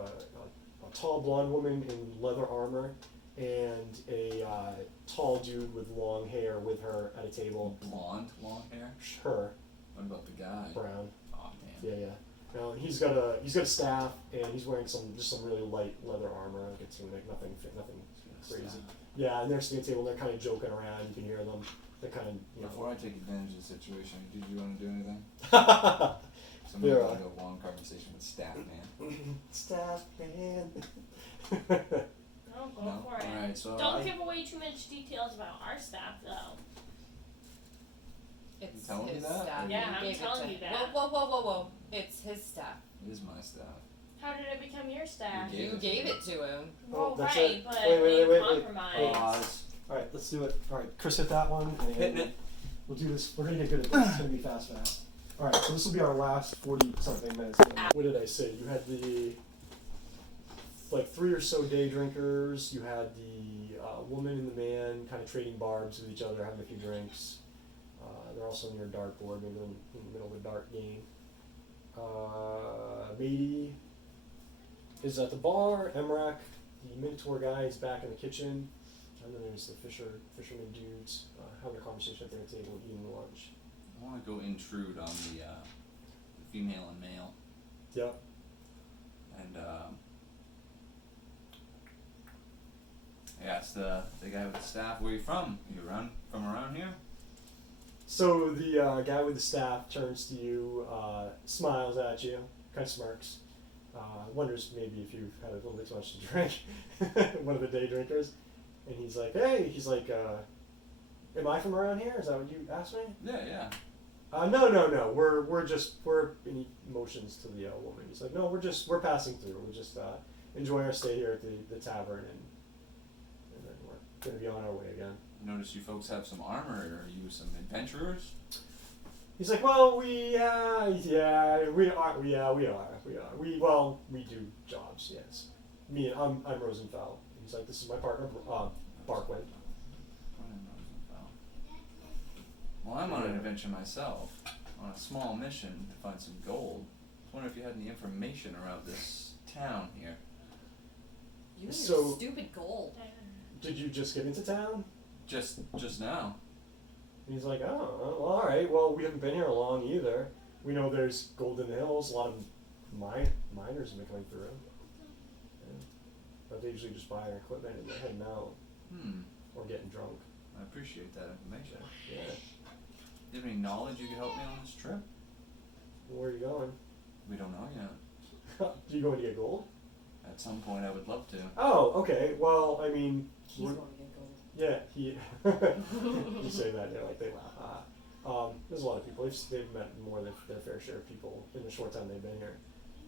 tall blonde woman in leather armor and a tall dude with long hair with her at a table. Blonde, long hair. Her What about the guy? brown. Oh man. Yeah. Now he's got a staff and he's wearing some really light leather armor. Like it's like nothing crazy. Yeah, and they're sitting at the table and they're kind of joking around. You can hear them. They're kind of Before I take advantage of the situation, did you want to do anything? yeah. Somebody had a long conversation with Staff Man. Staff man. Oh, go No? for it. Alright, so Don't give away too much details about our staff, though. It's telling me his that? staff. Yeah, You I'm gave it telling to you him. that. Whoa. It's his staff. It is my staff. How did it become your staff? You You gave it to him. Well, that's right, it. but Wait. compromised. Pause. All right, let's do it. All right, Chris hit that one. And Hitting it. We'll do this. We're gonna get good at this. It's gonna be fast. All right, so this will be our last 40-something minutes. What did I say? You had the like 3 or so day drinkers. You had the woman and the man kind of trading barbs with each other, having a few drinks. They're also near a dartboard, maybe in the middle of a dart game. Matey is at the bar. Emrak, the Minotaur guy, is back in the kitchen. And then there's the fisherman dudes having a conversation at their table, eating lunch. I want to go intrude on the female and male. Yep. And I asked the guy with the staff, where you from? You from around here? So the guy with the staff turns to you, smiles at you, kind of smirks, wonders maybe if you've had a little bit too much to drink, one of the day drinkers. And he's like, hey, am I from around here? Is that what you asked me? Yeah. No. We're in emotions to the woman. He's like, no, we're passing through. We're just enjoying our stay here at the tavern, and then we're gonna be on our way again. Notice you folks have some armor. Are you some adventurers? He's like, well, we are. We do jobs, yes. I'm Rosenfeld. He's like, this is my partner, Barkwind. Well, I'm on an adventure myself, on a small mission to find some gold. I wonder if you had any information around this town here. You and So- your stupid gold. Did you just get into town? Just now. And he's like, oh, well, all right. Well, we haven't been here long either. We know there's gold in the hills. A lot of miners have been coming through. Yeah. But they usually just buy their equipment and they're heading out or getting drunk. I appreciate that information. Yeah. Do you have any knowledge you could help me on this trip? Where are you going? We don't know yet. Do you going to get gold? At some point, I would love to. Oh, okay. Well, I mean, He's going to get gold. yeah, you say that, they're like, they laugh. There's a lot of people. They've met more than their fair share of people in the short time they've been here,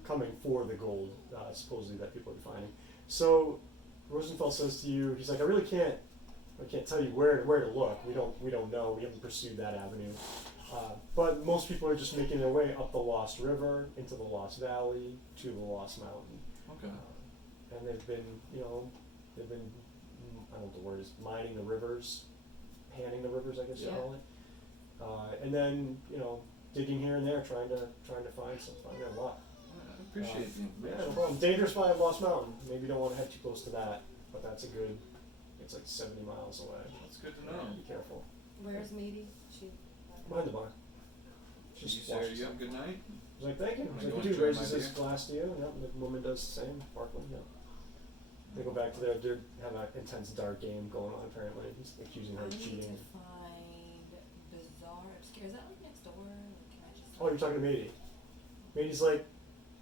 coming for the gold, supposedly that people are finding. So Rosenfeld says to you, he's like, I can't tell you where to look. We don't know. We haven't pursued that avenue. But most people are just making their way up the Lost River, into the Lost Valley, to the Lost Mountain. Okay. And they've been, I don't know what the word is, mining the rivers, panning the rivers, I guess you Yeah. call it. And then, digging here and there, trying to find their luck. I appreciate the Yeah, information. no problem. Dangerous by Lost Mountain. Maybe you don't want to head too close to that, but it's like 70 miles away. That's good to know. Yeah, be careful. Where's Matey? She. Behind the bar. You say you have a good night? He's like, thank you. I'm He's gonna like, go the dude enjoy raises my his beer. glass to you. Yep, and the woman does the same. Barkland, yeah. They go back to they have an intense dart game going on apparently. He's accusing her I of need cheating. to find Bizarre Obscure. Is that like next door? Like, can I just? Oh, you're talking to Matey. Matey's like,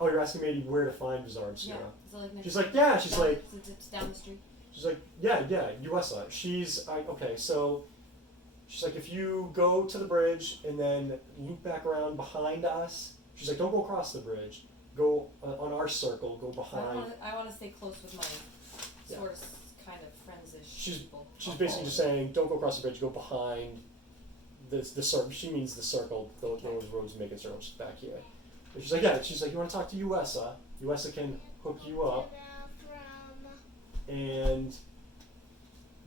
oh, you're asking Matey where to find Bizarre Obscura. Yeah. Is it like next She's door? like, yeah. She's Down- like, It's down the street. she's like, yeah, USA. Okay, so she's like, if you go to the bridge and then loop back around behind us, she's like, don't go across the bridge. Go on our circle. Go behind. I want to stay close with my Yeah. sort of kind of friends-ish She's- people. She's basically just saying, don't go across the bridge. Go behind the circle. She means the circle. Those roads making circles back here. And she's like, yeah. She's like, you want to talk to USA? USA can hook you up. And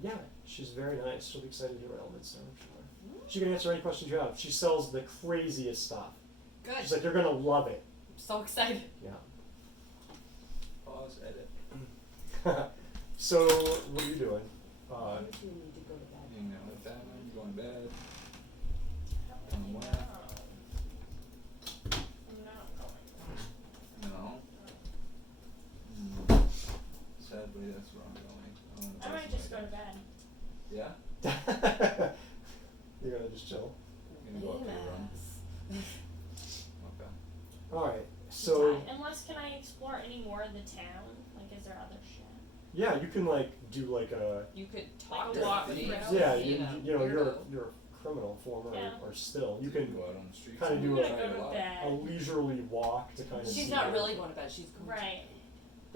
yeah, She's very nice. She'll be excited to hear what elements are. Sure. She can answer any questions you have. She sells the craziest stuff. Good. She's like, you're gonna love it. I'm so excited. Yeah. Pause, edit. So, what are you doing? You two need to go to bed. Hanging out with that, I'm going to bed. No. On what? I'm not going. No. Sadly, that's where I'm going. I might just go to bed. Yeah? You're gonna just chill. I'm gonna go up to your room. Okay. Alright, so Unless, can I explore any more of the town? Like, is there other shit? yeah, you can like do like a You could Like talk a to walk thieves, through. yeah, you know, you're weirdo. you're a criminal former Yeah. or still. You can go out on the streets. kinda and do I'm a- gonna try go a to lot. a bed. leisurely walk to kind of She's see not it. really going to bed. She's going Right.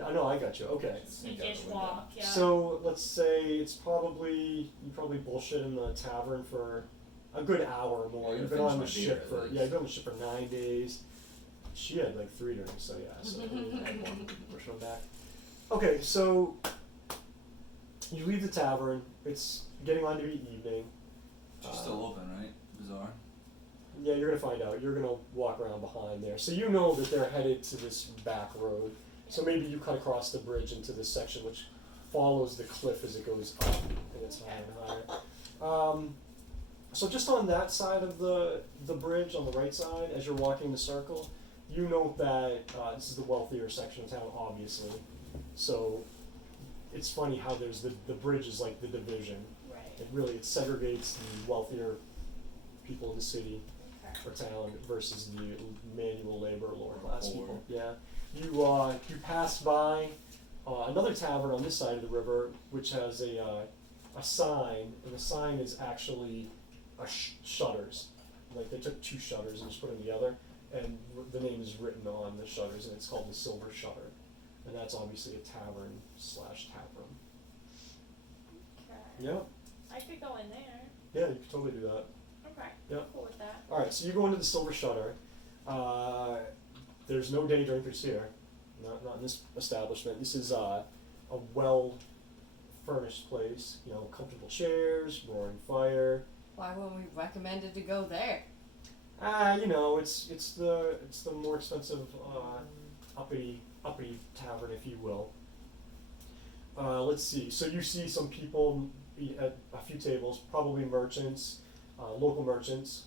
I know, I got you. Okay. Sneak out Sneakish the window. walk, yeah. So let's say it's probably you probably bullshit in the tavern for a good hour or more. Yeah, You've been finish on the my ship beer at for least. you've been on the ship for 9 days. She had like 3 drinks, so yeah. So push her back. Okay, so you leave the tavern. It's getting on to be evening. She's still open, right? Bizarre. Yeah, you're gonna find out. You're gonna walk around behind there, so you know that they're headed to this back road. So maybe you cut across the bridge into this section, which follows the cliff as it goes up, and it's higher and higher. So just on that side of the bridge, on the right side, as you're walking the circle, you note that this is the wealthier section of town, obviously. So it's funny how there's the bridge is like the division. Right. It segregates the wealthier people in the city Okay. or town versus the manual labor lower class Poor. people. Yeah. You pass by another tavern on this side of the river, which has a sign, and the sign is actually shutters. Like they took 2 shutters and just put them together, and the name is written on the shutters, and it's called the Silver Shutter, and that's obviously a tavern / tap room. Okay. Yeah. I could go in there. Yeah, you could totally do that. Okay. Yeah. Cool with that. All right, so you go into the Silver Shutter. There's no day drinkers here, not in this establishment. This is a well-furnished place. You know, comfortable chairs, roaring fire. Why weren't we recommended to go there? You know, it's the more expensive uppity tavern, if you will. Let's see. So you see some people eat at a few tables, probably merchants, local merchants,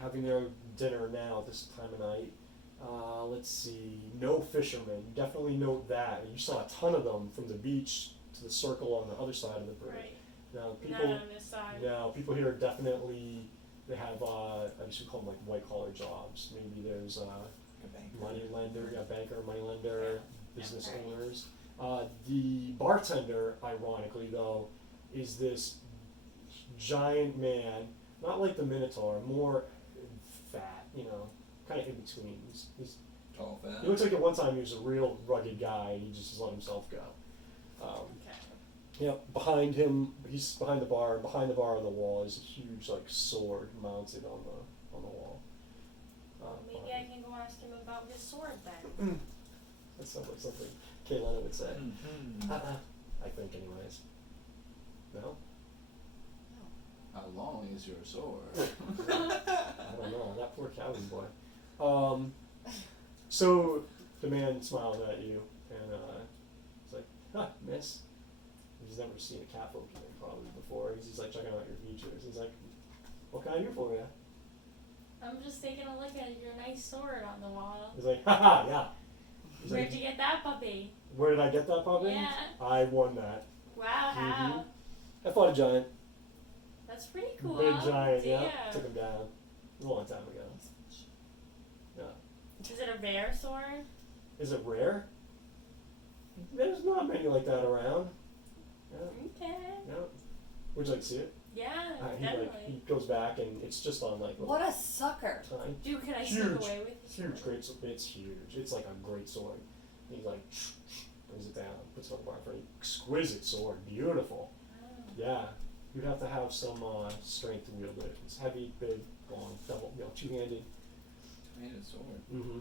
having their dinner now at this time of night. Let's see. No fishermen. You definitely note that. You saw a ton of them from the beach to the circle on the other side of the bridge. Right. Now Not people. on this side. Now people here are definitely. They have. I guess we call them like white collar jobs. Maybe there's A bank. money lender, banker, money lender, business right. owners. The bartender, ironically though, is this giant man, not like the Minotaur, more fat, you know, kind of in between. He's Tall, fat. he looks like at one time he was a real rugged guy, and he just let himself go. Okay. Yeah, behind him, he's behind the bar, and behind the bar on the wall is a huge like sword mounted on the wall. Maybe I behind can go ask him about his sword then. him. That sounds like something Kaylena would say. Mm-hmm. I think, anyways. No? How long is your sword? I don't know. That poor cowboy boy. So the man smiled at you, and he's like, "Huh, miss." He's never seen a cap opening probably before. He's like checking out your features. He's like, "What can I do for you?" I'm just taking a look at your nice sword on the wall. He's like, "Haha, yeah." He's Where'd like, you get that puppy? "Where did I get that puppy?" Yeah. I won that. Wow, how? I fought a giant. That's pretty cool. Big giant, Damn. yeah. Took him down. It was a long time ago. Yeah. Is it a rare sword? Is it rare? There's not many like that around. Yeah. Okay. Yeah. Would you like to see it? Yeah, He definitely. he goes back and it's just on like What a sucker. time. Dude, can I Huge. sneak away with It's you? huge, great. It's huge. It's like a great sword. He like brings it down, puts it on the bar for an exquisite sword, beautiful. Oh. Yeah, you'd have to have some strength to wield it. It's heavy, big, long, double, two-handed. Two-handed sword. Mm-hmm.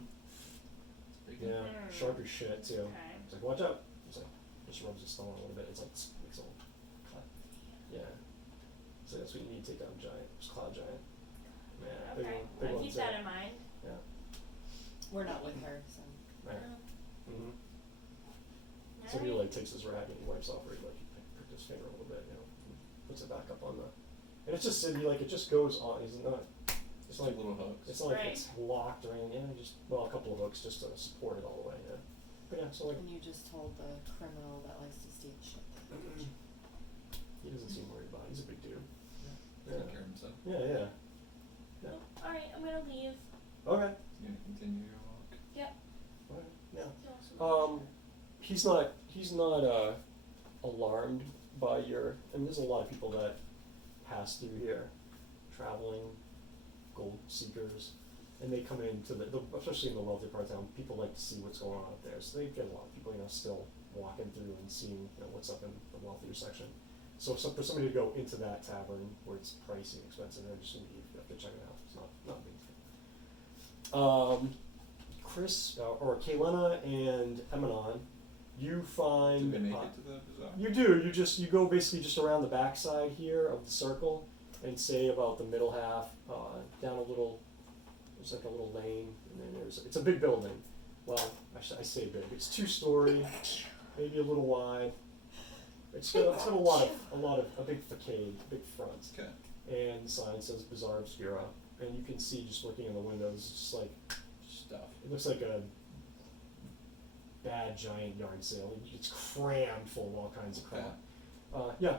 It's big. Yeah, sharp as shit too. Okay. It's like watch out. It's like just rubs his stone a little bit. It's like makes a little That's what you need to take down giant. It's Cloud Giant. Yeah, big Okay, one, big I'll ones keep there. that in mind. Yeah. We're not with her, so. Right. Oh, Mm-hmm. So he like takes his rag and he wipes off, or he like pricked his finger a little bit, and puts it back up on the. And it's just it just goes on. He's not. It's Just like little hooks. it's not like Right. it's locked or anything. Yeah, just a couple of hooks just to support it all the way. Yeah. But yeah, so like And you just told the criminal that likes to steal shit. he doesn't seem worried about it. He's a big dude. Take care of himself. Yeah. Oh, alright, I'm gonna leave. Okay. You gonna continue your walk? Okay. Yeah. Awesome. He's not alarmed by your. And there's a lot of people that pass through here, traveling, gold seekers, and they come into the especially in the wealthy part of town. People like to see what's going on up there, so they get a lot of people, still walking through and seeing, what's up in the wealthier section. So for somebody to go into that tavern where it's pricey, expensive, they're just you have to check it out. It's not a big thing. Chris or Kaylena and Emanon, you find. Did they make it to the bazaar? You do. You go basically just around the backside here of the circle, and say about the middle half, down a little. There's like a little lane, and then it's a big building. Well, I say big. It's 2-story, maybe a little wide. It's got a big facade, big front, Okay. and the sign says Bazaar Obscura, and you can see just looking in the windows, it's just like Stuff. it looks like a bad giant yard sale. It's crammed full of all kinds of crap. Yeah.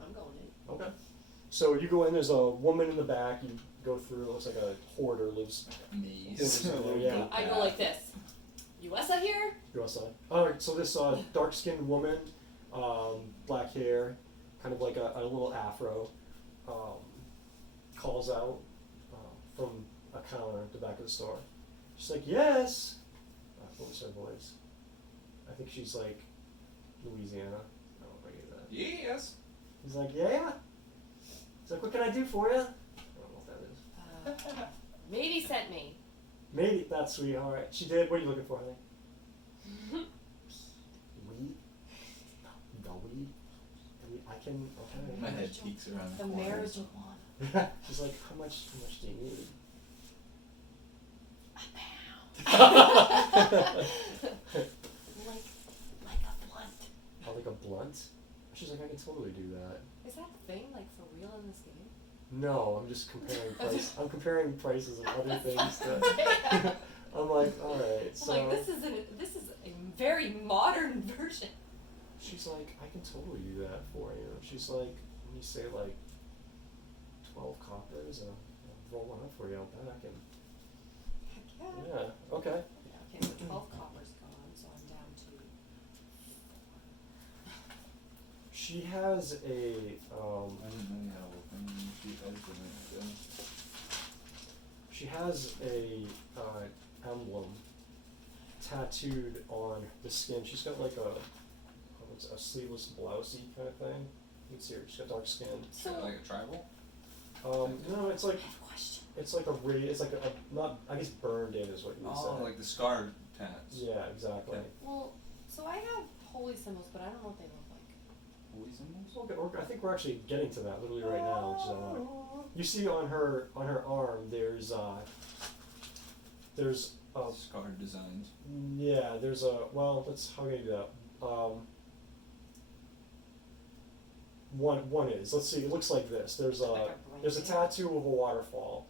I'm going in. Okay. So you go in. There's a woman in the back. You go through. It looks like a hoarder lives. Maze. Yeah. I go like this. You us out here? Go outside. All right. So this dark-skinned woman, black hair, kind of like a little afro, calls out from a counter at the back of the store. She's like, "Yes." What was her voice? I think she's like Louisiana. I don't know if I get that. Yes. He's like, "Yeah." He's like, "What can I do for you?" I don't know what that is. Matey sent me. Maybe that's sweet. All right, she did. What are you looking for, honey? Weed? No weed. I can. Okay. My head peeks around The corner. marijuana. She's like, how much do you need? Like a blunt. Oh, like a blunt? She's like, I can totally do that. Is that a thing, like, for real in this game? No, I'm just comparing price. I'm comparing prices of other things. To I'm like, all right. So Like, this is a very modern version. she's like, I can totally do that for you. She's like, when you say like 12 coppers, I'll roll one up for you out back, and Heck yeah. yeah, okay. Okay, so 12 copper's gone, so I'm down to 4. She has a I didn't know you had a whole thing in your sheet. I just didn't know. she has a emblem tattooed on the skin. She's got like a sleeveless blousey kind of thing. You can see her. She's got dark skin. So, Like a tribal? No, it's like I have a question. it's like it's like a not, I guess burned in is what you would Oh, say. like the scar tats. Yeah, exactly. Okay. Well, so I have holy symbols, but I don't know what they look like. Holy symbols? So I think we're actually getting to that literally right now, which is ironic. You see on her arm there's Scar designs. yeah, there's a, well, let's, how are we gonna do that? One is, let's see, it looks like this. There's a blanket? tattoo of a waterfall,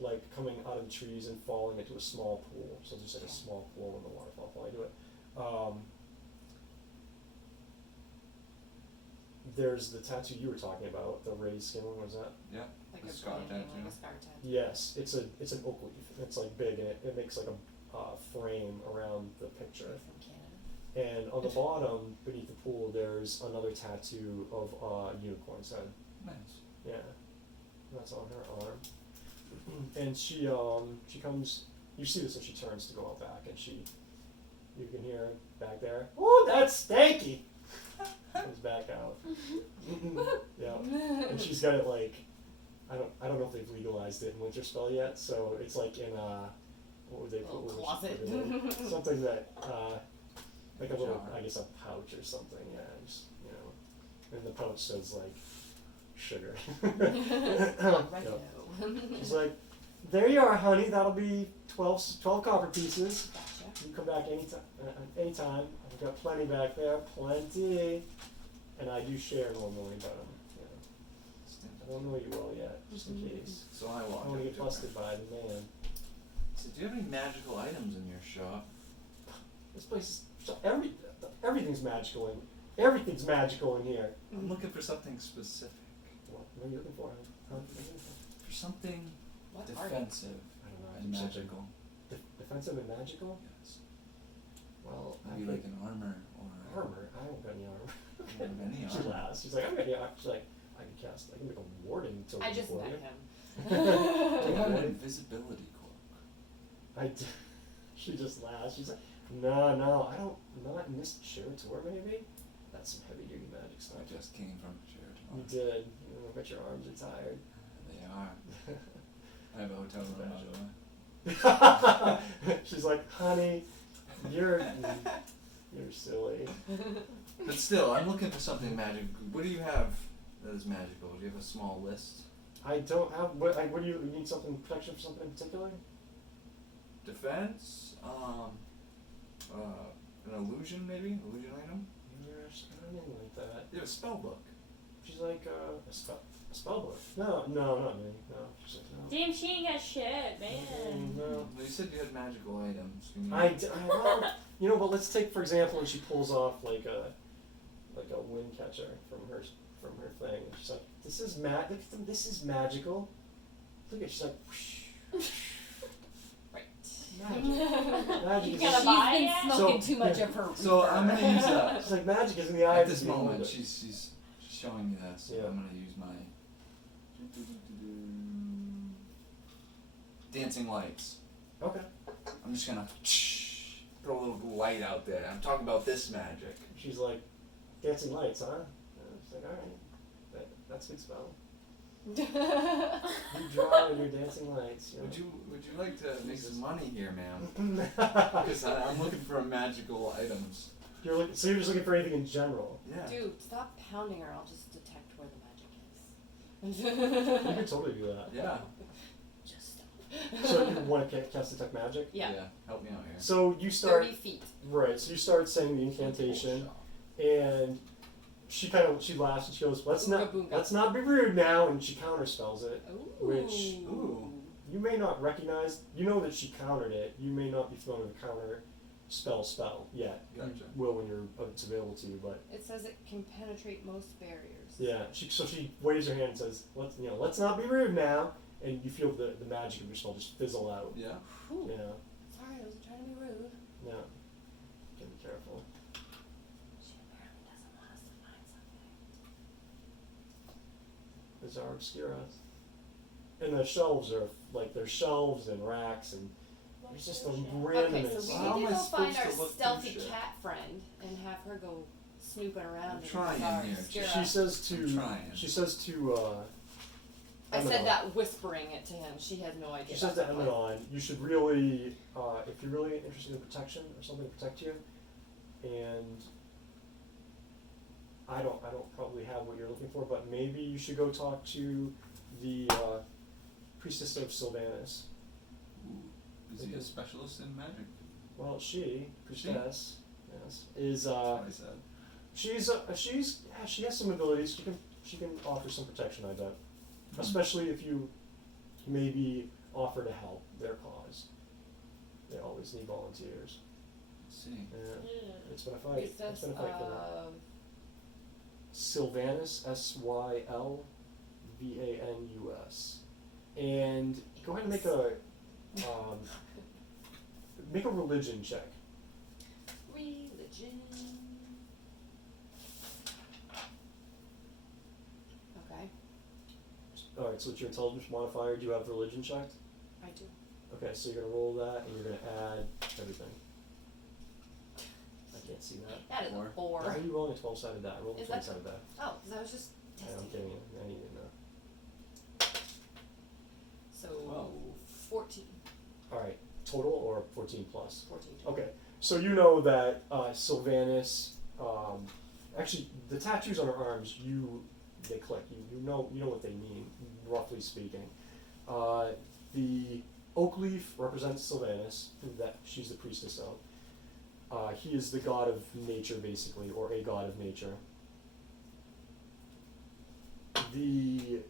like coming out of the trees and falling into a small pool. So there's like a small pool in the waterfall falling into it. There's the tattoo you were talking about, the raised skin one, what was that? Yeah. Like The a scar branding, tattoo. like a scar tattoo. Yes, it's an oak leaf. It's like big, and it makes like a frame around the picture. From Canada. And on the bottom, beneath the pool, there's another tattoo of a unicorn's head. Nice. Yeah, that's on her arm. And she comes. You see this when she turns to go out back, and you can hear her back there. Oh, that's stanky. Comes back out. Yeah, and she's got it like, I don't know if they've legalized it in Winterspell yet. So it's like in what would they put? Little what would she closet. put it in? Something that like a little, Jar. I guess a pouch or something. Yeah, just, and the pouch says like sugar. Oregano. She's like, there you are, honey. That'll be 12 copper pieces. Gotcha. You can come back anytime. I've got plenty back there, plenty. And I do share normally, but I don't know you well yet, just in case. So I I walk don't want to up get to her. busted by the man. So do you have any magical items in your shop? This place is everything's magical everything's magical in here. I'm looking for something specific. What are you looking for? Huh? For something What are you? defensive I don't know. and magical. Defensive and magical? Yes. Well, Maybe like an armor or armor. I don't got any armor. You don't have any She armor. laughs. She's like, I got any armor. She's like, I can cast. I can make a warding token I just for met you. him. Do you have an What? invisibility cloak? She just laughs. She's like, no, I don't. Not in this Sherator, maybe. That's some heavy duty magic stuff. I just came from Sheraton. You did. I bet your arms are tired. They are. I have a hotel room, by the way. She's like, honey, you're silly. But still, I'm looking for something magical. What do you have that is magical? Do you have a small list? I don't have. What do you need? Something protection for something in particular? Defense? An illusion maybe? Illusion item? There's anything like that. You have a spell book. She's like a spell book. No, not me. No. She's like, no. Damn, she ain't got shit, man. No. Well, you said you had magical items. Can you Well, but let's take for example when she pulls off like a wind catcher from her thing. She's like, this is magical. Look at, she's like, whoosh. Right. Magic You is gotta just- buy She's it? been smoking So- too much of her. So I'm gonna use that. She's like, magic is in the eye At of this the moment, beholder. she's showing me that, so Yeah. I'm gonna use my dancing lights. Okay. I'm just gonna put a little light out there. I'm talking about this magic. She's like, dancing lights, huh? And she's like, all right, that's a good spell. You draw with your dancing lights. You know. Would you like to make some money here, ma'am? Because I'm looking for magical items. So you're just looking for anything in general. Yeah. Dude, stop pounding her. I'll just detect where the magic is. You could totally do that. Yeah. Just stop. So you want to cast detect magic? Yeah. Help me out here. So you start 30 feet. right. So you start saying the incantation, and she laughs and she goes, Ooga boonga. let's not be rude now, and she counterspells it. Ooh. Which- Ooh. You may not recognize. You know that she countered it. You may not be familiar with counter spell yet. Gotcha. You will when it's available to you, but It says it can penetrate most barriers. yeah. She waves her hand and says, let's not be rude now, and you feel the magic of your spell just fizzle out. Yeah. Whew. You know. Sorry, I was trying to be rude. No. Gotta be careful. She apparently doesn't want us to find something. Bizarre Obscura. And the shelves are there's shelves and racks and there's just a Okay, randomness. so How we am need I to go find supposed to our look through stealthy shit? cat friend and have her go snooping around. I'm in the trying bizarre here. obscura. She says I'm to trying. she says to I Eminon. said that whispering it to him. She has no idea. She says to about that Eminon, you should really if you're really interested in protection or something to protect you, and I don't probably have what you're looking for, but maybe you should go talk to the priestess of Sylvanus. Ooh. Is he a specialist in magic? Well, she priestess, yes, is That's what I said. she has some abilities. She can offer some protection, I bet, especially if you maybe offer to help their cause. They always need volunteers. Let's see. Yeah, it's been a fight. Priestess It's been a fight for them. of Sylvanus, Sylvanus, and go ahead and make a religion check. religion. Okay, All right, so it's your intelligence modifier. Do you have religion checked? I do. Okay, so you're gonna roll that, and you're gonna add everything. I can't see that. That is a Four. Why 4. are you rolling a 12-sided die? Roll a Is that- 20-sided die. Oh, because I was just Yeah, testing. I'm kidding you. I need to know. So 12. 14. All right, total or 14 plus? 14. Okay, so you know that Sylvanus, actually the tattoos on her arms, they click. You know what they mean, roughly speaking. The oak leaf represents Sylvanas, that she's the priestess of. He is the god of nature, basically, or a god of nature. The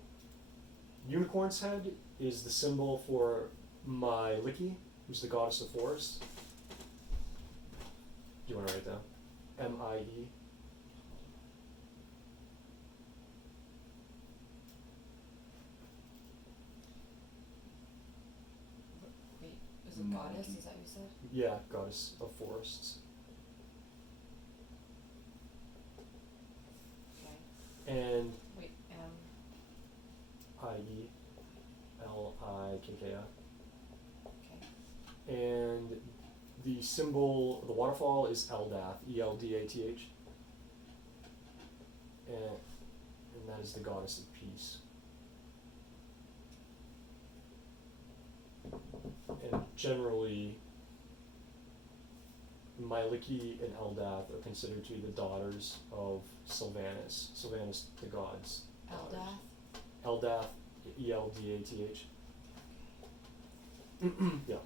unicorn's head is the symbol for Myliki, who's the goddess of forest. Do you want to write down? M-I-E. Wait, is it goddess? Is that what you said? Yeah, goddess of forests. Okay. And Wait, I-E-L-I-K-K-I. okay. And the symbol of the waterfall is Eldath, E-L-D-A-T-H. And that is the goddess of peace. And generally, Myliki and Eldath are considered to be the daughters of Sylvanas. Sylvanas, the gods. Eldath? Eldath, E-L-D-A-T-H. Yeah.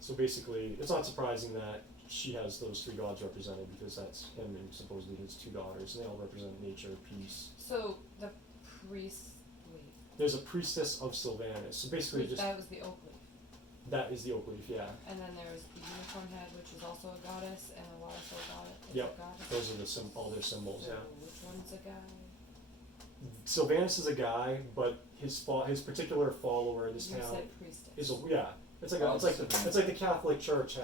So basically, it's not surprising that she has those three gods represented, because that's him and supposedly his two daughters, and they all represent nature, peace. So the priest. Wait. There's a priestess of Sylvanas. So basically, Wait, just that was the oak leaf. that is the oak leaf, yeah. And then there's the unicorn head, which is also a goddess, and the waterfall goddess. Yep. Goddess. Those are all their symbols, So yeah. which one's a guy? Sylvanas is a guy, but his particular follower in this You town said priestess. is a It's like Oh, it's like Sylvanas. it's like the Catholic Church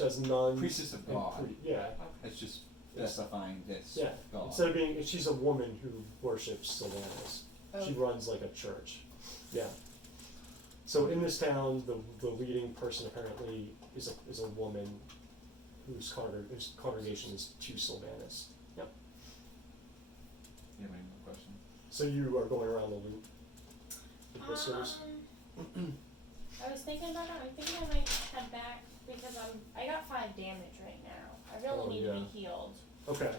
has nuns. Priestess of and God. yeah. Okay. It's just specifying this Yeah. God. Instead of being, she's a woman who worships Sylvanas. She Oh. runs like a church. Yeah. So in this town, the leading person apparently is a woman whose congregation is to Sylvanas. Yep. You have any more questions? So you are going around the loop with listeners. I was thinking about it. I think I might head back because I got 5 damage right now. I really Oh, need yeah. to be healed. Okay.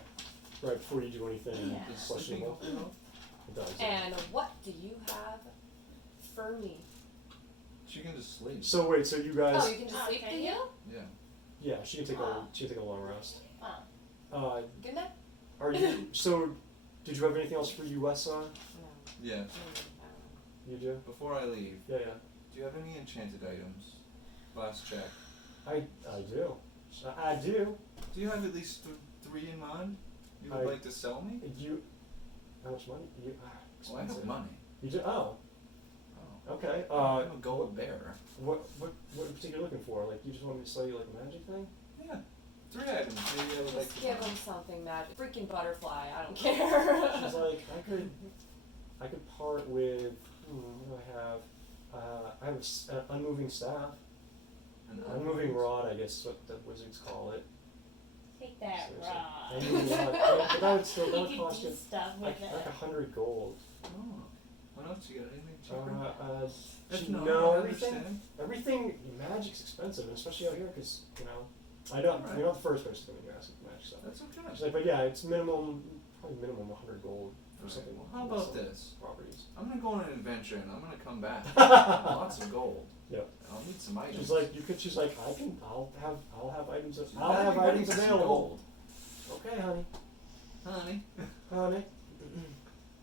Right before you do anything Yeah. Does sleeping questionable. help you out? It does. And what do you have for me? She can just sleep. So wait, so you guys? Oh, you can just sleep, can do you? you? Yeah. Yeah, she can take Oh. she can take a long rest. Oh. Good night. Are you so? Did you have anything else for USA? No. Yeah. You do? Before I leave, Yeah, do you have any enchanted items? Last check. I do. I do. Do you have at least 3 in mind you would I- like to sell me? You. How much money? You. Well, I have money. You do? Oh. Oh. Okay. I'm a gold bear. What in particular you're looking for? Like, you just want me to sell you like a magic thing? Yeah. 3 items. Maybe I would like Just to give buy. him something magic. Freaking butterfly. I don't care. She's like, I could part with. What do I have? I have an unmoving staff. An Unmoving rod, I guess is what the wizards call it. Take that Seriously. rod. Unmoving rod. But that would still You could cost do you stuff with like it. 100 gold. Oh. What else? You got anything cheaper? If No, not, I everything. understand. Everything, magic's expensive, and especially out here, because I don't. Alright. You're not the first person to come in here asking for magic stuff. That's okay. She's like, but yeah, it's probably minimum 100 gold for Alright, something. well, how with about some this? Properties. I'm gonna go on an adventure and I'm gonna come back. Lots of gold. Yep. And I'll need some items. She's like, she's like, I'll have items. You I'll better have be ready items for some available. gold. Okay, honey. Honey. Honey.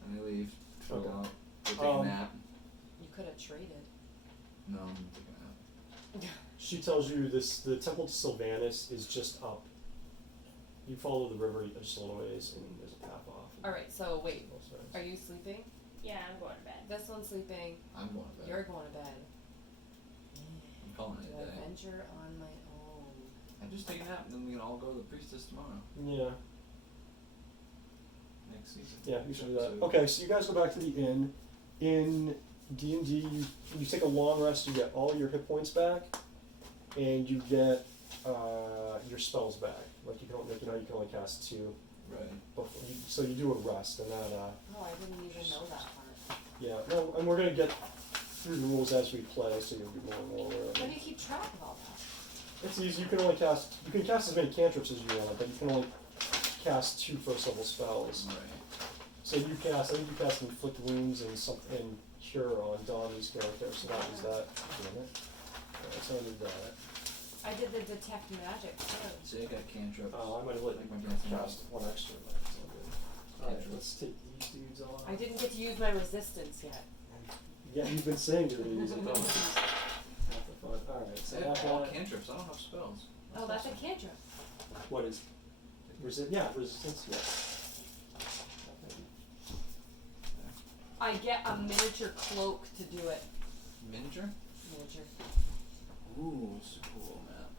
And I leave. Chill Okay. out. Go take a nap. You could have traded. No, I'm taking a nap. She tells you the temple to Sylvanas is just up. You follow the river just a little ways, and there's a path off. Alright, so wait. Both sides. Are you sleeping? Yeah, I'm going to bed. This one's sleeping. I'm going to bed. You're going to bed. I'm calling it To a day. adventure on my own. I just take a nap and then we can all go to the priestess tomorrow. Yeah. Next season. Yeah, you should do that. So- Okay, so you guys go back to the inn. In D&D, you take a long rest, you get all your hit points back, and you get your spells back. Like you can only cast 2. Right. So you do a rest, and that Oh, I didn't even know that part. yeah. No, and we're gonna get through the rules as we play, so you'll be more and more aware of How it. do you keep track of all that? It's easy. You can cast as many cantrips as you want, but you can only cast 2 first level spells. Right. So you cast, I think you cast Inflict Wounds and Cure on Donnie's character, so that was that. Damn it. Alright, so I did that. I did the detect magic too. So I got cantrips. Oh, I might have let Like you my dancing cast one extra, but it's all good. Alright, Cantrip. let's take these dudes off. I didn't get to use my resistance yet. Yeah, you've been saying you're gonna use it, don't you? Half the fun. Alright, so I have that all one. cantrips. I don't have spells. Oh, that's a cantrip. What is? Yeah, resistance, yeah. I get a miniature cloak to do it. Miniature? Miniature. Ooh, it's a cool map.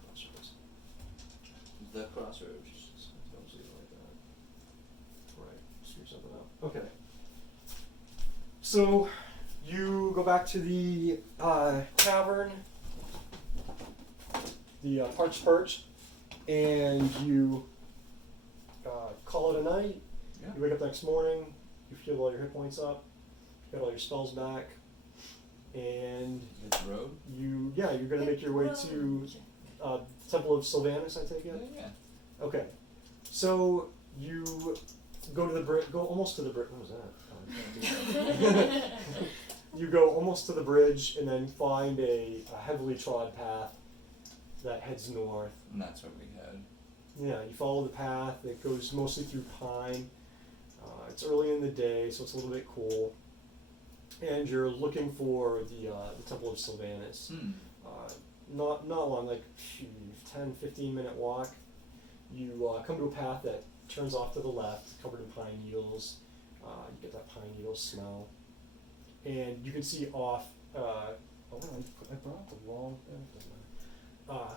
The Crossroads. Don't say it like that. Right, screw something up. Okay. So, you go back to the tavern, the Parched Perch, and you call it a night. Yeah. You wake up the next morning, you feel all your hit points up, you got all your spells back, and Hit the road? you're gonna make your way to Temple of Sylvanus, I take it? Yeah. Okay, so you go to the go almost to the bridge. What was that? You go almost to the bridge and then find a heavily trod path that heads north. And that's what we had. Yeah, you follow the path. It goes mostly through pine. It's early in the day, so it's a little bit cool. And you're looking for the Temple of Sylvanus. Not long, like 10-15 minute walk. You come to a path that turns off to the left, covered in pine needles. You get that pine needle smell. And you can see off, I brought the wrong, doesn't matter.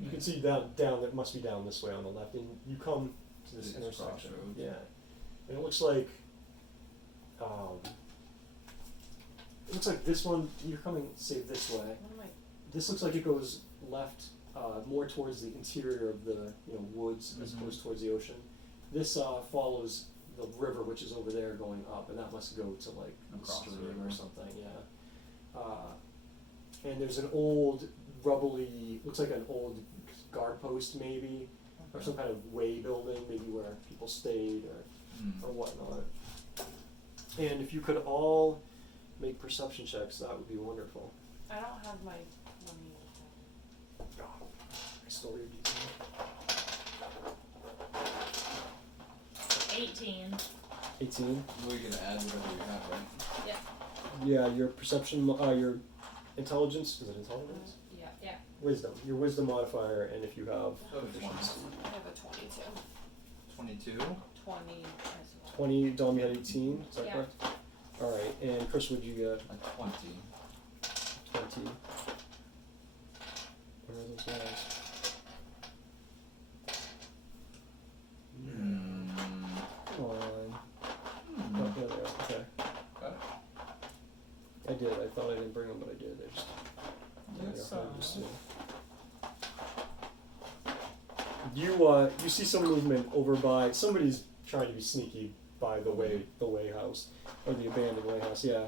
You can see down that must be down this way on the left, and you come to this These intersection. crossroads. Yeah, and it looks like this one. You're coming, say, this way. What am I? This looks like it goes left, more towards the interior of the woods as Mhm. opposed towards the ocean. This follows the river, which is over there, going up, and that must go to like the Across the stream river. or something. Yeah. And there's an old, rubbly, looks like an old guard post maybe, or some kind of way building, maybe where people stayed or whatnot. And if you could all make perception checks, that would be wonderful. I don't have my money. Oh, I stole your detail. 18. 18. We're gonna add whatever we have, right? Yeah. Yeah, your perception, your intelligence, is it intelligence? Yeah. Yeah. Wisdom. Your wisdom modifier, and if you have Oh, 20. I have a 22. 22? 20 as well. 20, Dom, you had 18, is that Yeah. correct? Alright, and Chris, what'd you get? A 20. 20. Where are those guys? Come on. Oh, there they are, okay. Got it. I did, I thought I didn't bring them, but I did. They're just Yes, they're hard to see. You see some movement over by, somebody's trying to be sneaky by the way house, or the abandoned way house, yeah.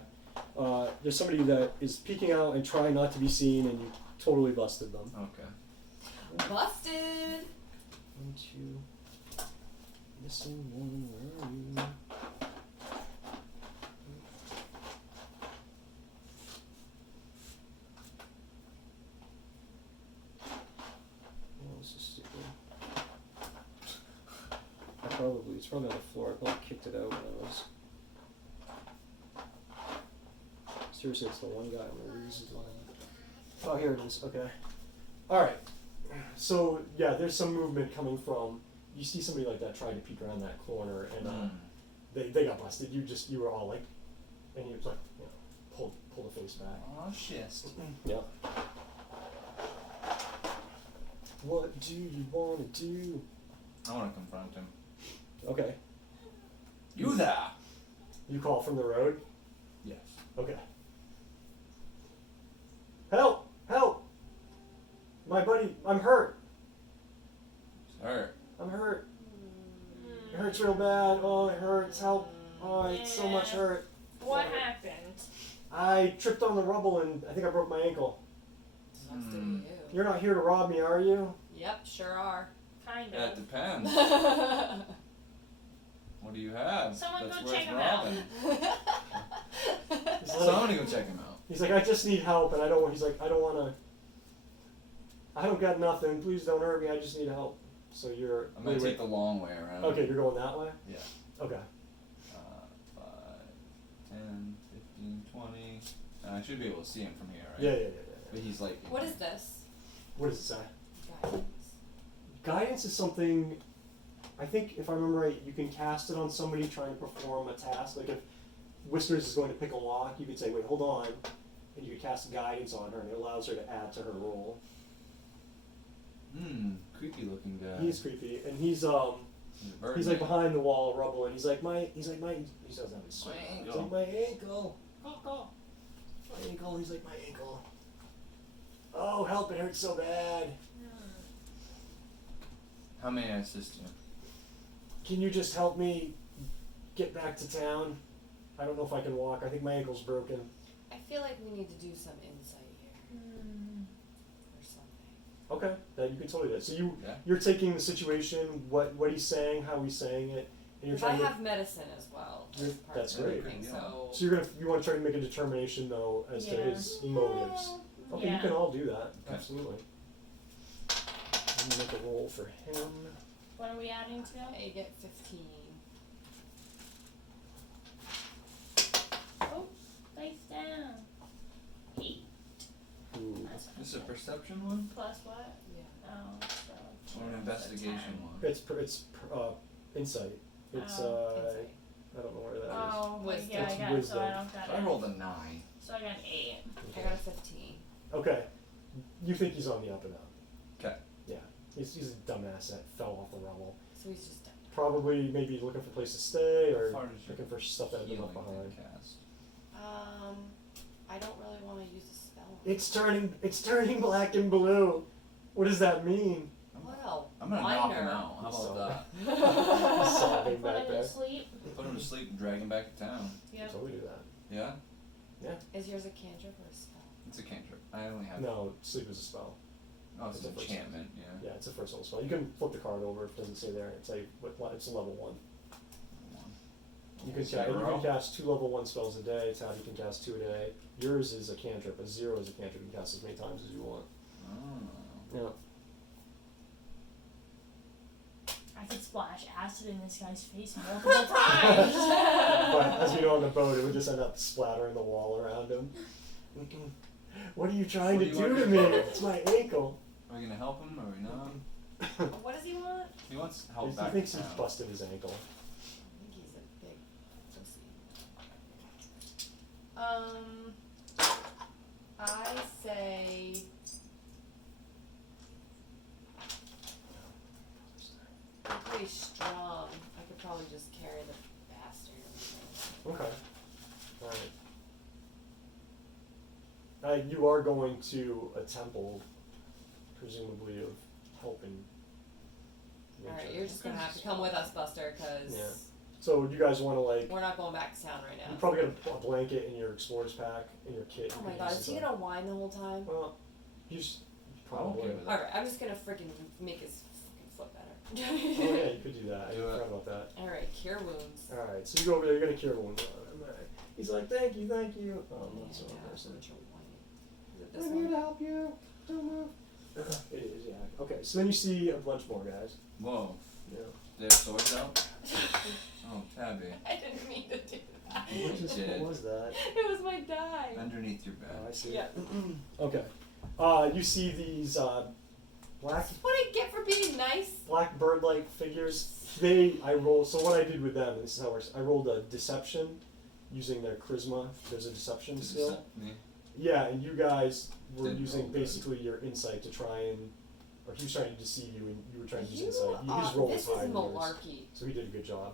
There's somebody that is peeking out and trying not to be seen, and you totally busted them. Okay. Busted! 1, 2, missing one, where are you? Oh, this is stupid. It's probably on the floor. I probably kicked it out when I was. Seriously, it's the one guy where the reasons why. Oh, here it is. Okay. Alright. So, yeah, there's some movement coming from. You see somebody like that trying to peek around that corner, and they got busted. You were all like, and you was like, pull the face back. Oh, shit. Yep. What do you want to do? I want to confront him. Okay. You there? You call from the road? Yes. Okay. Help! Help! My buddy, I'm hurt. Sir. I'm hurt. It hurts real bad. Oh, it hurts. Help. Oh, it's so much hurt. What happened? I tripped on the rubble and I think I broke my ankle. Sucks to be you. You're not here to rob me, are you? Yep, sure are. Kind That of. depends. What do you have. Someone That's go where check it's him out. robbing. He's So I'm gonna go check him out. He's like, I just need help, and I don't. He's like, I don't want to. I don't got nothing. Please don't hurt me. I just need help. So you're. I'm gonna take the long way around. Okay, you're going that way. Yeah. Okay. 5, 10, 15, 20. I should be able to see him from here, right? Yeah. But he's like. What is this? What does it say? Guidance. Guidance is something. I think if I remember right, you can cast it on somebody trying to perform a task. Like if Whiskers is going to pick a lock, you could say, "Wait, hold on," and you could cast guidance on her, and it allows her to add to her roll. Creepy looking guy. He's creepy, and He's a bird he's like man. behind the wall of rubble, and he's like my he doesn't have his sword. He's like my ankle. My ankle. He's like my ankle. Oh, help! It hurts so bad. How may I assist you? Can you just help me get back to town? I don't know if I can walk. I think my ankle's broken. I feel like we need to do some insight here. Or something. Okay, then you can totally do that. So Yeah. you're taking the situation, what he's saying, how he's saying it, and you're If I trying to. have medicine as well. You're- as part that's of great. everything, Yeah. so You want to try to make a determination though as to his motives. Okay, you can all do that. Okay. Absolutely. I'm gonna make a roll for him. What are we adding to? I get 15. Oh, face down. 8. Ooh. That's This is a perception one plus what? Yeah. Oh, so. or an investigation one? It's insight. It's Insight. I don't know where that is. Oh, Wisdom. yeah, I It's got it, so I wisdom. don't got So I it. rolled a 9. So I got an 8. I got a 15. Okay, you think he's on the up and up? Okay. Yeah, he's a dumbass that fell off the rubble. So he's just dead. Probably maybe looking for a place to stay or How far does your looking for stuff that had been healing left behind. thing cast? I don't really want to use a spell. It's turning black and blue. What does that mean? Well, I'm gonna knock him out. How So- about that? He's sobbing Put back him there. to sleep. Put him to sleep and drag him back to town. Yep. Totally do that. Yeah? Is yours a cantrip or a spell? It's a cantrip. I only have. No, sleep is a spell. Oh, it's It's an a first- enchantment. Yeah. Yeah, it's a first level spell. You can flip the card over if it doesn't say there. It's a it's a level 1. You can Zero. cast 2 level 1 spells a day. Tab, you can cast 2 a day. Yours is a cantrip. A 0 is a cantrip. You can cast as many times as you want. Oh. Yeah. I could splash acid in this guy's face multiple times. But as we know on the boat, it would just end up splattering the wall around him. What are you trying What to do you do want to to me? do? It's my ankle. Are we gonna help him? Are we not? What does he want? He wants help He back thinks to he's town. busted his ankle. I think he's a big pussy. I say I'm pretty strong. I could probably just carry the bastard. Okay. Alright. You are going to a temple, presumably of helping. Alright, nature. you're just gonna have to come with us, Buster, because Yeah. So do you guys want to like? we're not going back to town right now. You probably got a blanket in your explorer's pack in your kit. Oh you my can god, use is he as a- gonna whine the whole time? Well, you probably. okay with that. Alright, I'm just gonna freaking make his freaking foot better. Oh yeah, you could do that. I Do it. forgot about that. Alright, cure wounds. Alright, so you go over there, you're gonna cure one. Alright. He's like, thank you, thank you. Oh, I'm not so Yeah, person. such a whiny. Is it this I'm here one? to help you. Don't move. It is, yeah. Okay, so then you see a bunch more guys. Whoa. Yeah. They have swords out? Oh, Tabby. I didn't mean to do that. What was that? It was my die. Underneath your Oh, I bed. see. Yeah. Okay. You see these black What do I get for being nice? black bird-like figures. So what I did with them, and this is how it works, I rolled a deception using their charisma. There's a deception Does it skill. set me? Yeah, and you guys were Didn't using roll good. basically your insight to try and, or he was trying to deceive you and you were trying to use You, insight. His roll this was is higher than yours. malarkey. So he did a good job.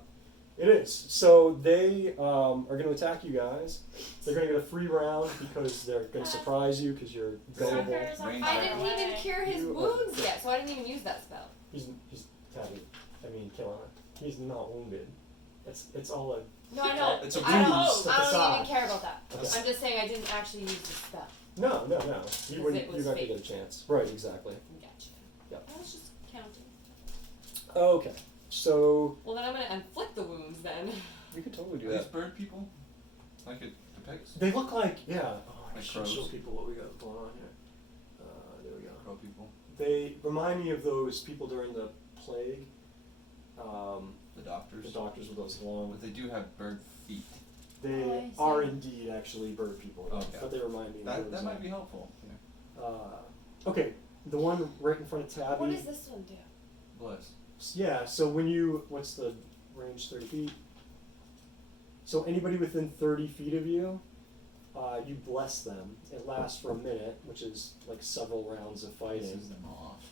It is. So they are going to attack you guys. They're going to get a free round because they're going to surprise you because you're gullible. Suckers on Ranger. I fire didn't even away. cure his You are- wounds yet, so I didn't even use that spell. He's killing her. He's not wounded. It's all a No, I know. It's a I don't, ruse, a I don't facade. even care about that. Okay. I'm just saying I didn't actually use the spell. no. You Because wouldn't. it was You're not going to fake. get a chance. Right. Exactly. Gotcha. Yep. I was just counting. Okay. So Well, then I'm gonna inflict the wounds then. then. We could totally Are do these that. bird people? Like it depicts? They look like, yeah. Oh, I Like should show crows? people what we got going on here. There we go. Crow people? They remind me of those people during the plague. The doctors? The doctors with those long. But they do have bird feet. They Oh, I see. are indeed actually bird people, Okay. but they remind me of That, those. that might be helpful. Yeah. Okay, the one right in front of Tabby. What does this one do? Bless. Yeah, so when you, what's the range, 30 feet? So anybody within 30 feet of you, you bless them. It lasts for a minute, which is like several rounds of fighting. Pisses them off.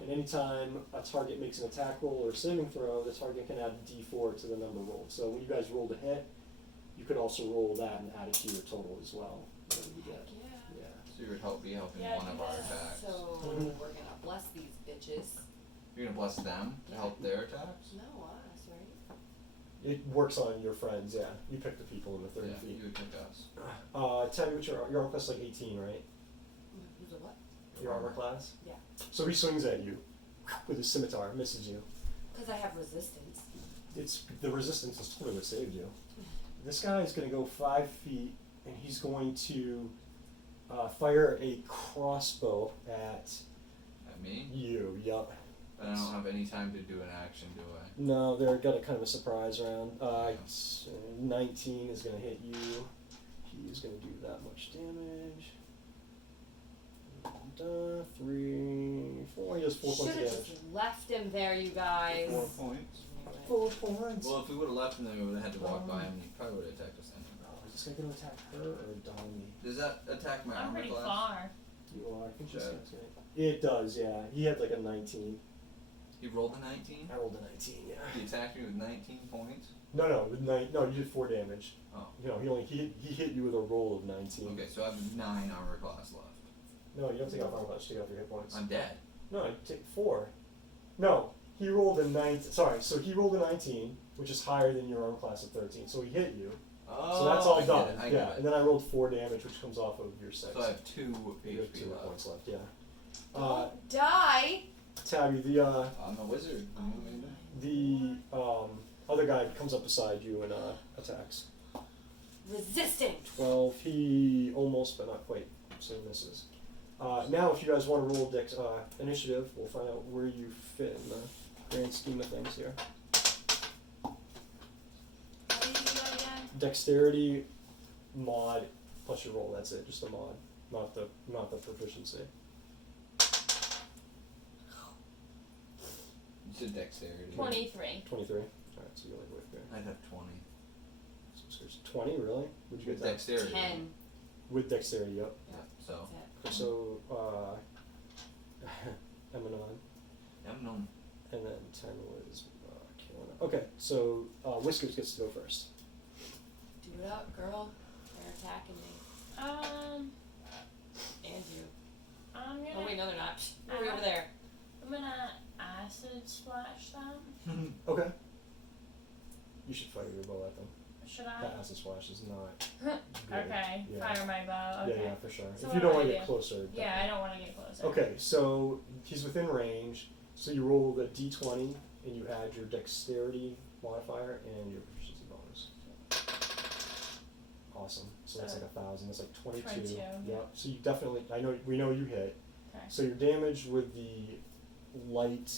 And anytime a target makes an attack roll or a saving throw, the target can add a d4 to the number rolled. So when you guys rolled a hit, you could also roll that and add it to your total as well, whatever you get. Yeah. Yeah. So you would be helping Yeah, one of our because- attacks. So Mhm. we're gonna bless these bitches. You're gonna bless them to help their attacks? No, us, right? It works on your friends, yeah. You pick the people in the 30 Yeah, feet. you would pick us. Tabby, what's your armor class? Like 18, right? Who's a what? Your armor class? Yeah. So he swings at you with his scimitar, misses you. Because I have resistance. It's the resistance is totally what saved you. This guy is going to go 5 feet, and he's going to fire a crossbow at At me? you. Yup. But I don't have any time to do an action, do I? No, they're got a kind of a surprise round. 19 is going to hit you. He's going to do that much damage. 3, 4. He does 4 points of Should have damage. just left him there, you guys. 4 points. 4 points. Well, if we would have left him, then we would have had to walk by him, and he probably would have attacked us anyway. Is this guy going to attack her or Donnie? Does that attack my I'm armor pretty class? far. You are. I think she's Check. gonna It does, yeah. He had like a 19. He rolled a 19? I rolled a 19, yeah. He attacked me with 19 points? No, with no, you did 4 damage. Oh. You know, he hit you with a roll of 19. Okay, so I have 9 armor class left. No, you don't take off armor class, you take off your hit points. I'm dead. No, you take 4. No, he rolled a 19. Sorry, so he rolled a 19, which is higher than your armor class of 13. So he hit you. Oh, So that's all I done. get it, I Yeah, get it. and then I rolled 4 damage, which comes off of your 6. So I have 2 you have 2 HP hit left. points left, yeah. Don't die! Tabby, I'm a wizard. What do you want me to do? the other guy comes up beside you and attacks. Resistance! 12. He almost, but not quite, so he misses. Now, if you guys want to roll initiative, we'll find out where you fit in the grand scheme of things here. How do you do that again? Dexterity, mod, plus your roll. That's it. Just the mod, not the proficiency. You said dexterity. 23. 23. All right, so you're like with me. I'd have 20. So it's 20, really? Would you get that? Dexterity. 10. With dexterity, yep. Yeah, so. That's it. So, Emanon, I'm and then 10 was Kaelina. Okay, so Whiskers gets to go first. Do it up, girl. They're attacking me. And you. I'm gonna. Oh, wait, no, they're not. Hurry over there. I'm gonna acid splash them. Okay. You should fire your bow at them. Should I? That acid splash is not good. Okay. Yeah. Fire my bow. Okay. Yeah, for sure. So if what you do don't I want to get do? closer. Yeah, I don't want to get closer. Okay, so he's within range. So you roll the d20 and you add your dexterity modifier and your proficiency bonus. Awesome. So that's like 1,000. That's like 22. 22, Yep. yeah. So you definitely. We know you hit. Okay. So your damage with the light,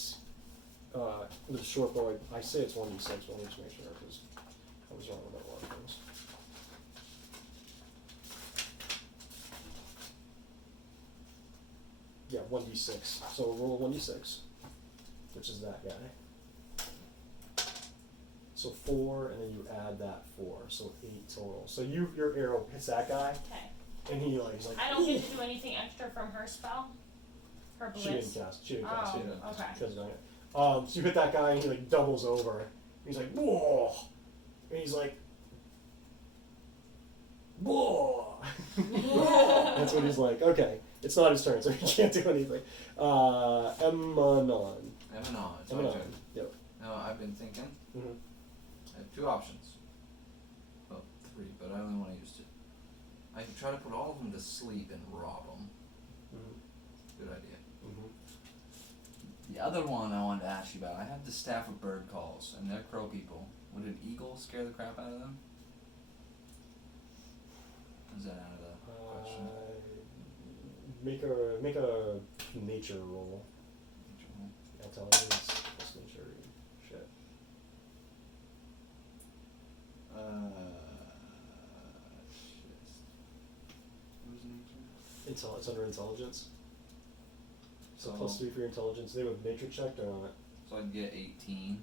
with the short bow, I say it's 1d6, but let me just make sure because I was wrong about a lot of things. Yeah, 1d6. So roll a 1d6, which is that guy. So 4, and then you add that 4, so 8 total. So your arrow hits that guy, Okay. and he's like. I don't get to do anything extra from her spell. Her bliss. She didn't cast. She didn't cast. Oh, She didn't. okay. She hasn't done it. So you hit that guy, and he like doubles over. He's like, whoa, and he's like, whoa. That's what he's like. Okay, it's not his turn, so he can't do anything. Emanon. Emanon. It's my Emanon. turn. Yep. Now, I've been thinking. Mm-hmm. I have 2 options. Well, 3, but I only want to use 2. I can try to put all of them to sleep and rob them. Mm-hmm. Good idea. Mm-hmm. The other one I wanted to ask you about, I have the staff of bird calls, and they're crow people. Would an eagle scare the crap out of them? Is that out of the question? Make a nature roll. Intelligence plus nature shit. Shit. What was nature? It's under intelligence. So So- +3 for your intelligence. They would nature checked or not? So I'd get 18.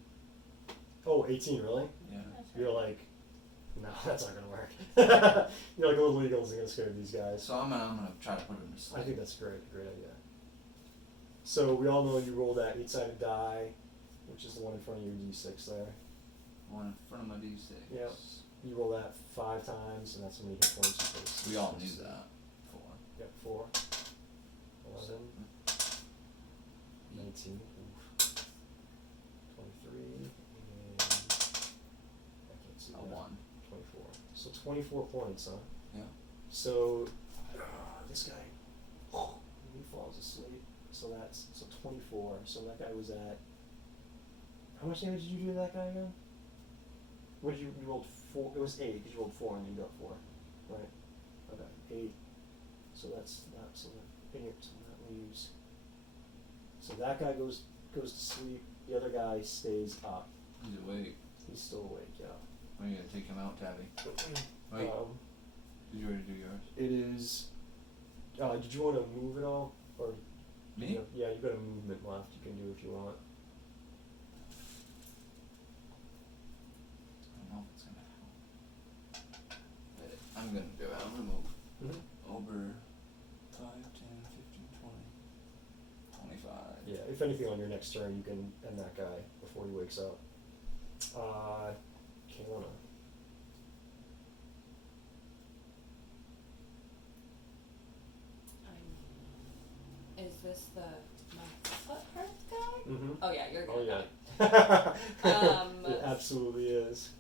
Oh, 18, really? Yeah. That's You're right. like, no, that's not gonna work. You're like, little eagles are gonna scare these guys. So I'm gonna try to put them to sleep. I think that's a great idea. So we all know you roll that 8-sided die, which is the one in front of your d6 there. One in front of my D6. Yep. You roll that 5 times, and that's how many hit points you face. We all knew that. 4. Yep, 4. 11. 19. Oof. 23. And I can't see A that. 1. 24. So 24 points, huh? Yeah. So this guy, he falls asleep. So 24. So that guy was at. How much damage did you do to that guy again? What did you rolled 4? It was 8 because you rolled 4 and you got 4, right? Okay, 8. So that's that. So that leaves. So that guy goes to sleep. The other guy stays up. He's awake. He's still awake. Yeah. When are you gonna take him out, Tabby? Wait. Did you already do yours? It is. Did you want to move at all, or? Me? Yeah, you got a movement left. You can do if you want. I don't know if it's gonna help. But I'm gonna do it. I'm gonna move over 5, 10, 15, 20, 25. Yeah, if anything on your next turn, you can end that guy before he wakes up. Kaylana. Is this my foot hurt guy? Mm-hmm. Oh yeah, you're Oh gonna yeah. die. It absolutely is.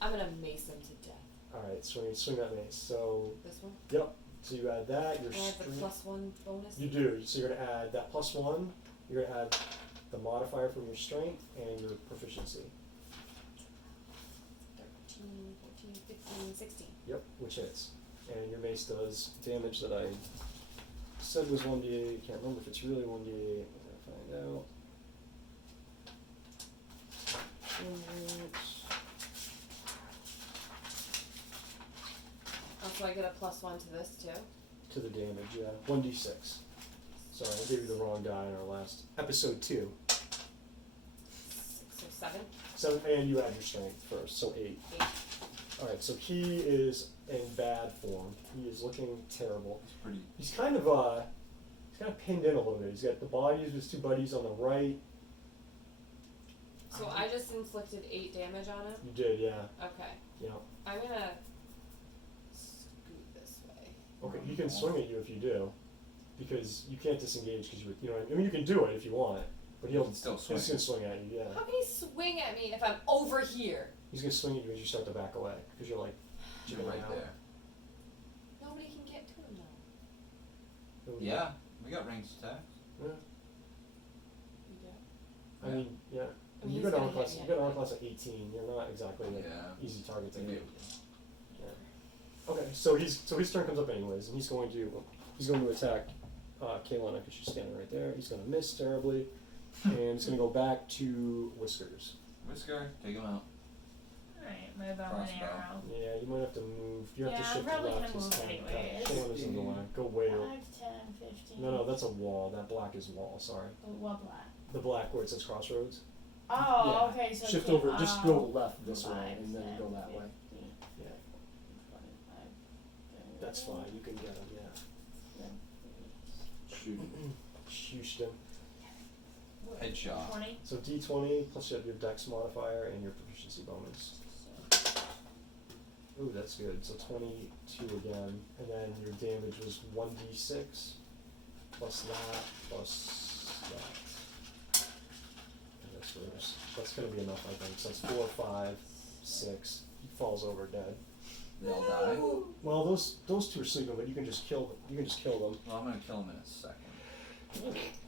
I'm gonna mace him to death. All right, swing that mace. So This one? yep. So you add that. Your And I have the strength. +1 bonus? You do. So you're gonna add that +1. You're gonna add the modifier from your strength and your proficiency. 13, 14, 15, 16. Yep, which hits. And your mace does damage that I said was 1d8. Can't remember if it's really 1d8. I'm gonna find out. Oh, so I get a +1 to this too? To the damage, yeah. 1d6. Sorry, I gave you the wrong die in our last episode 2. 6 or 7? 7, and you add your strength first, so 8. 8. Alright, so he is in bad form. He is looking terrible. It's pretty. He's kind of pinned in a little bit. He's got the bodies of his 2 buddies on the right. So I just inflicted 8 damage on him? You did, yeah. Okay. Yeah. I'm gonna scoot this way. Okay, he can swing at you if you do, because you can't disengage because you know. I mean, you can do it if you want, but You he'll can still swing. He's gonna swing at you. Yeah. How can he swing at me if I'm over here? He's gonna swing at you as you start to back away because you're like You're jiggling right out. there. Nobody can get to him though. Oh, Yeah, we got ranged attacks. Yeah. You do? I mean, yeah. I mean, You he's got gonna armor class. hit me You got armor anyway. class at 18. You're not exactly an Yeah. easy target to We'd be hit. able to. Yeah. Okay, so his turn comes up anyways, and he's going to attack Kaylana because she's standing right there. He's going to miss terribly, and he's going to go back to Whiskers. Whisker, take him out. Alright, my bow and Crossbow. arrow. Yeah, you might have to move. You have Yeah, to I'm shift probably left. gonna move anyways. Kaylana's in the line. Go way. 5, 10, 15. No, that's a wall. That black is wall. Sorry, Oh, what black? the black where it says crossroads. Oh, Yeah. okay, so Shift okay, over. Just go left this way, 5, and then 10, go that way. 15, Yeah, 25, 30, that's fine. You can get him. Yeah. 30, Shoot. Houston. Headshot. 20. So D20 plus you have your Dex modifier and your proficiency bonus. Ooh, that's good. So 22 again, and then your damage was 1d6 plus that plus that. And that's gross. That's gonna be enough, I think. So that's 4, 5, 6. He falls over dead. They all die. Well, those 2 are sleeping, but you can just kill them. You can just kill them. Well, I'm gonna kill him in a second.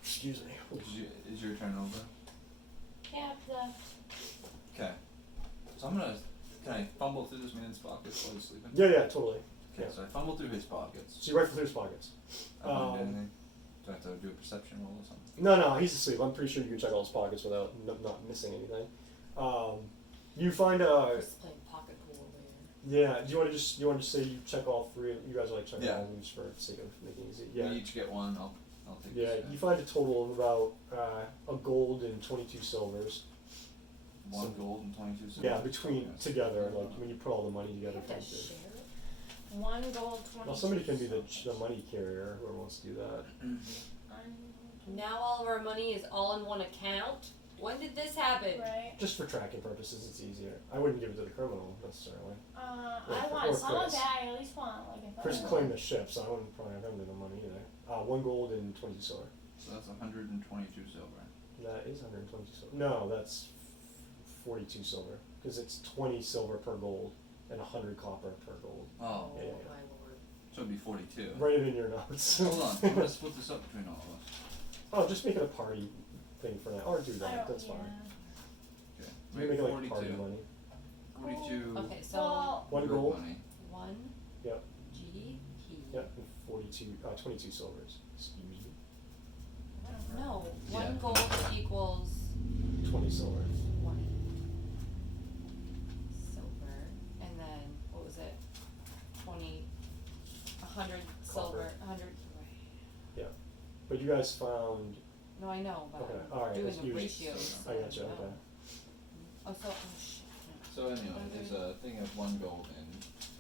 Excuse me. Is your turn over? Yeah, Okay. So can I fumble through this man's pockets while he's sleeping? Yeah, totally. Okay, Yeah. so I fumble through his pockets. So you rifle through his pockets. I don't do anything. Do I have to do a perception roll or something? No, he's asleep. I'm pretty sure you can check all his pockets without not missing anything. You find Chris is playing pocket pool over here. yeah. Do you want to just say you check all three? You guys are like checking all of them just for the sake of making it easy. Yeah. We each get one. I'll take Yeah. this. You find a total of about a gold and 22 silvers. One gold and 22 silver. Yeah, between Okay. together, like when you put all the money You together. have to from the- share? 1 gold, 20. Well, somebody can be the money carrier. Whoever wants to do that. Now all of our money is all in one account? When did this happen? Right. Just for tracking purposes, it's easier. I wouldn't give it to the criminal necessarily. I Or want some of Chris. it. I at least want like a Chris third. claimed the ship, so I wouldn't probably have him do the money either. 1 gold and 22 silver. So that's 122 silver. That is 122 silver. No, that's 42 silver. Because it's 20 silver per gold and 100 copper per gold. Oh, Yeah. My lord. so it'd be 42. Write it in your notes. Hold on, I'm gonna split this up between all of us. Oh, just make it a party thing for now. Or do I that. don't, That's yeah. fine. Okay. You can make it like 42. party money. 42. Okay, so Well, 1 gold gold. money. 1 Yep. GP. Yep. And 22 silvers. Excuse me. No, Yeah. 1 gold equals 20 silver. 20 silver, and then what was it? 100 silver, Copper. 100. But you guys found. No, I know, but Okay, I'm alright, doing let's the use- ratios. I gotcha. so- Okay. Oh, so shit. So anyway, there's a thing of 1 gold and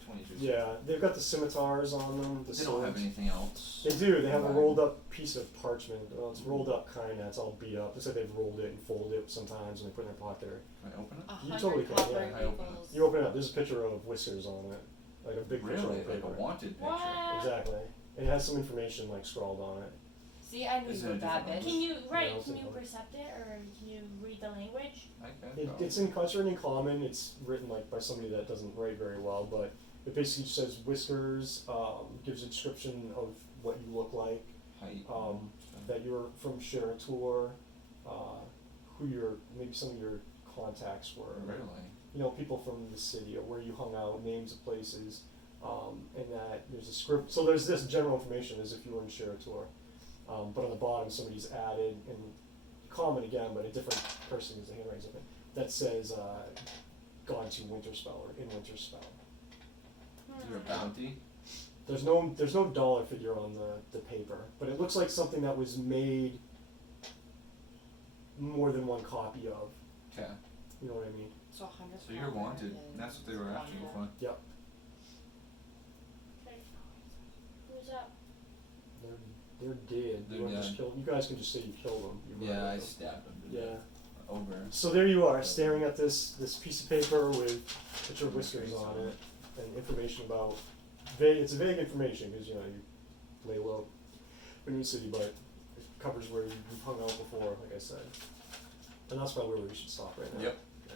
22 silver. Yeah, they've got the scimitars on them. The They don't have swords. anything else. They do. They have a Right. rolled up piece of parchment. Well, it's rolled up kind of. It's all beat up. They said they've rolled it and folded it sometimes, and they put it in their pocket. Or Can I open it? 100 totally can, copper yeah, I open it. equals. you open it up. There's a picture of Whiskers on it, like a big picture Really? on Like a paper. wanted picture. What? Exactly. It has some information like scrawled on it. See, I knew Is you were it a a bad different bitch. Can you Yeah, I'll can take you one. percept it or can you read the language? I can It's written in common. It's written like by somebody that doesn't write very well, but it basically just says Whiskers. Gives a description of what you look like. height. That you're from Sherator, who your maybe some of your contacts were. Really? You know, people from the city or where you hung out, names of places, and that there's a script. So there's this general information as if you were in Sherator, but on the bottom somebody's added in common again, but a different person is the handwriting's different. That says gone to Winterspell or in Winterspell. Is there a bounty? There's no dollar figure on the paper, but it looks like something that was made more than one copy of. Okay. You know what I mean? So 100 So you're copper wanted. is And that's what they were after you 1. for. Yep. Okay. Who's up? They're dead. They're You wanna dead. just kill. You guys can just say you killed them. You Yeah, I murdered them. stabbed him to Yeah. death. Over. So there you are, staring at this piece of paper with picture of Whiskers on it and information about it's vague information because you know you lay low in New City, but it covers where you've hung out before, like I said. And that's probably where we should stop right now. Yep. Yeah.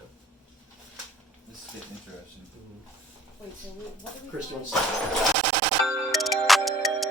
This is getting interesting. Mhm. Wait, so what do we Chris, you find? want to stop?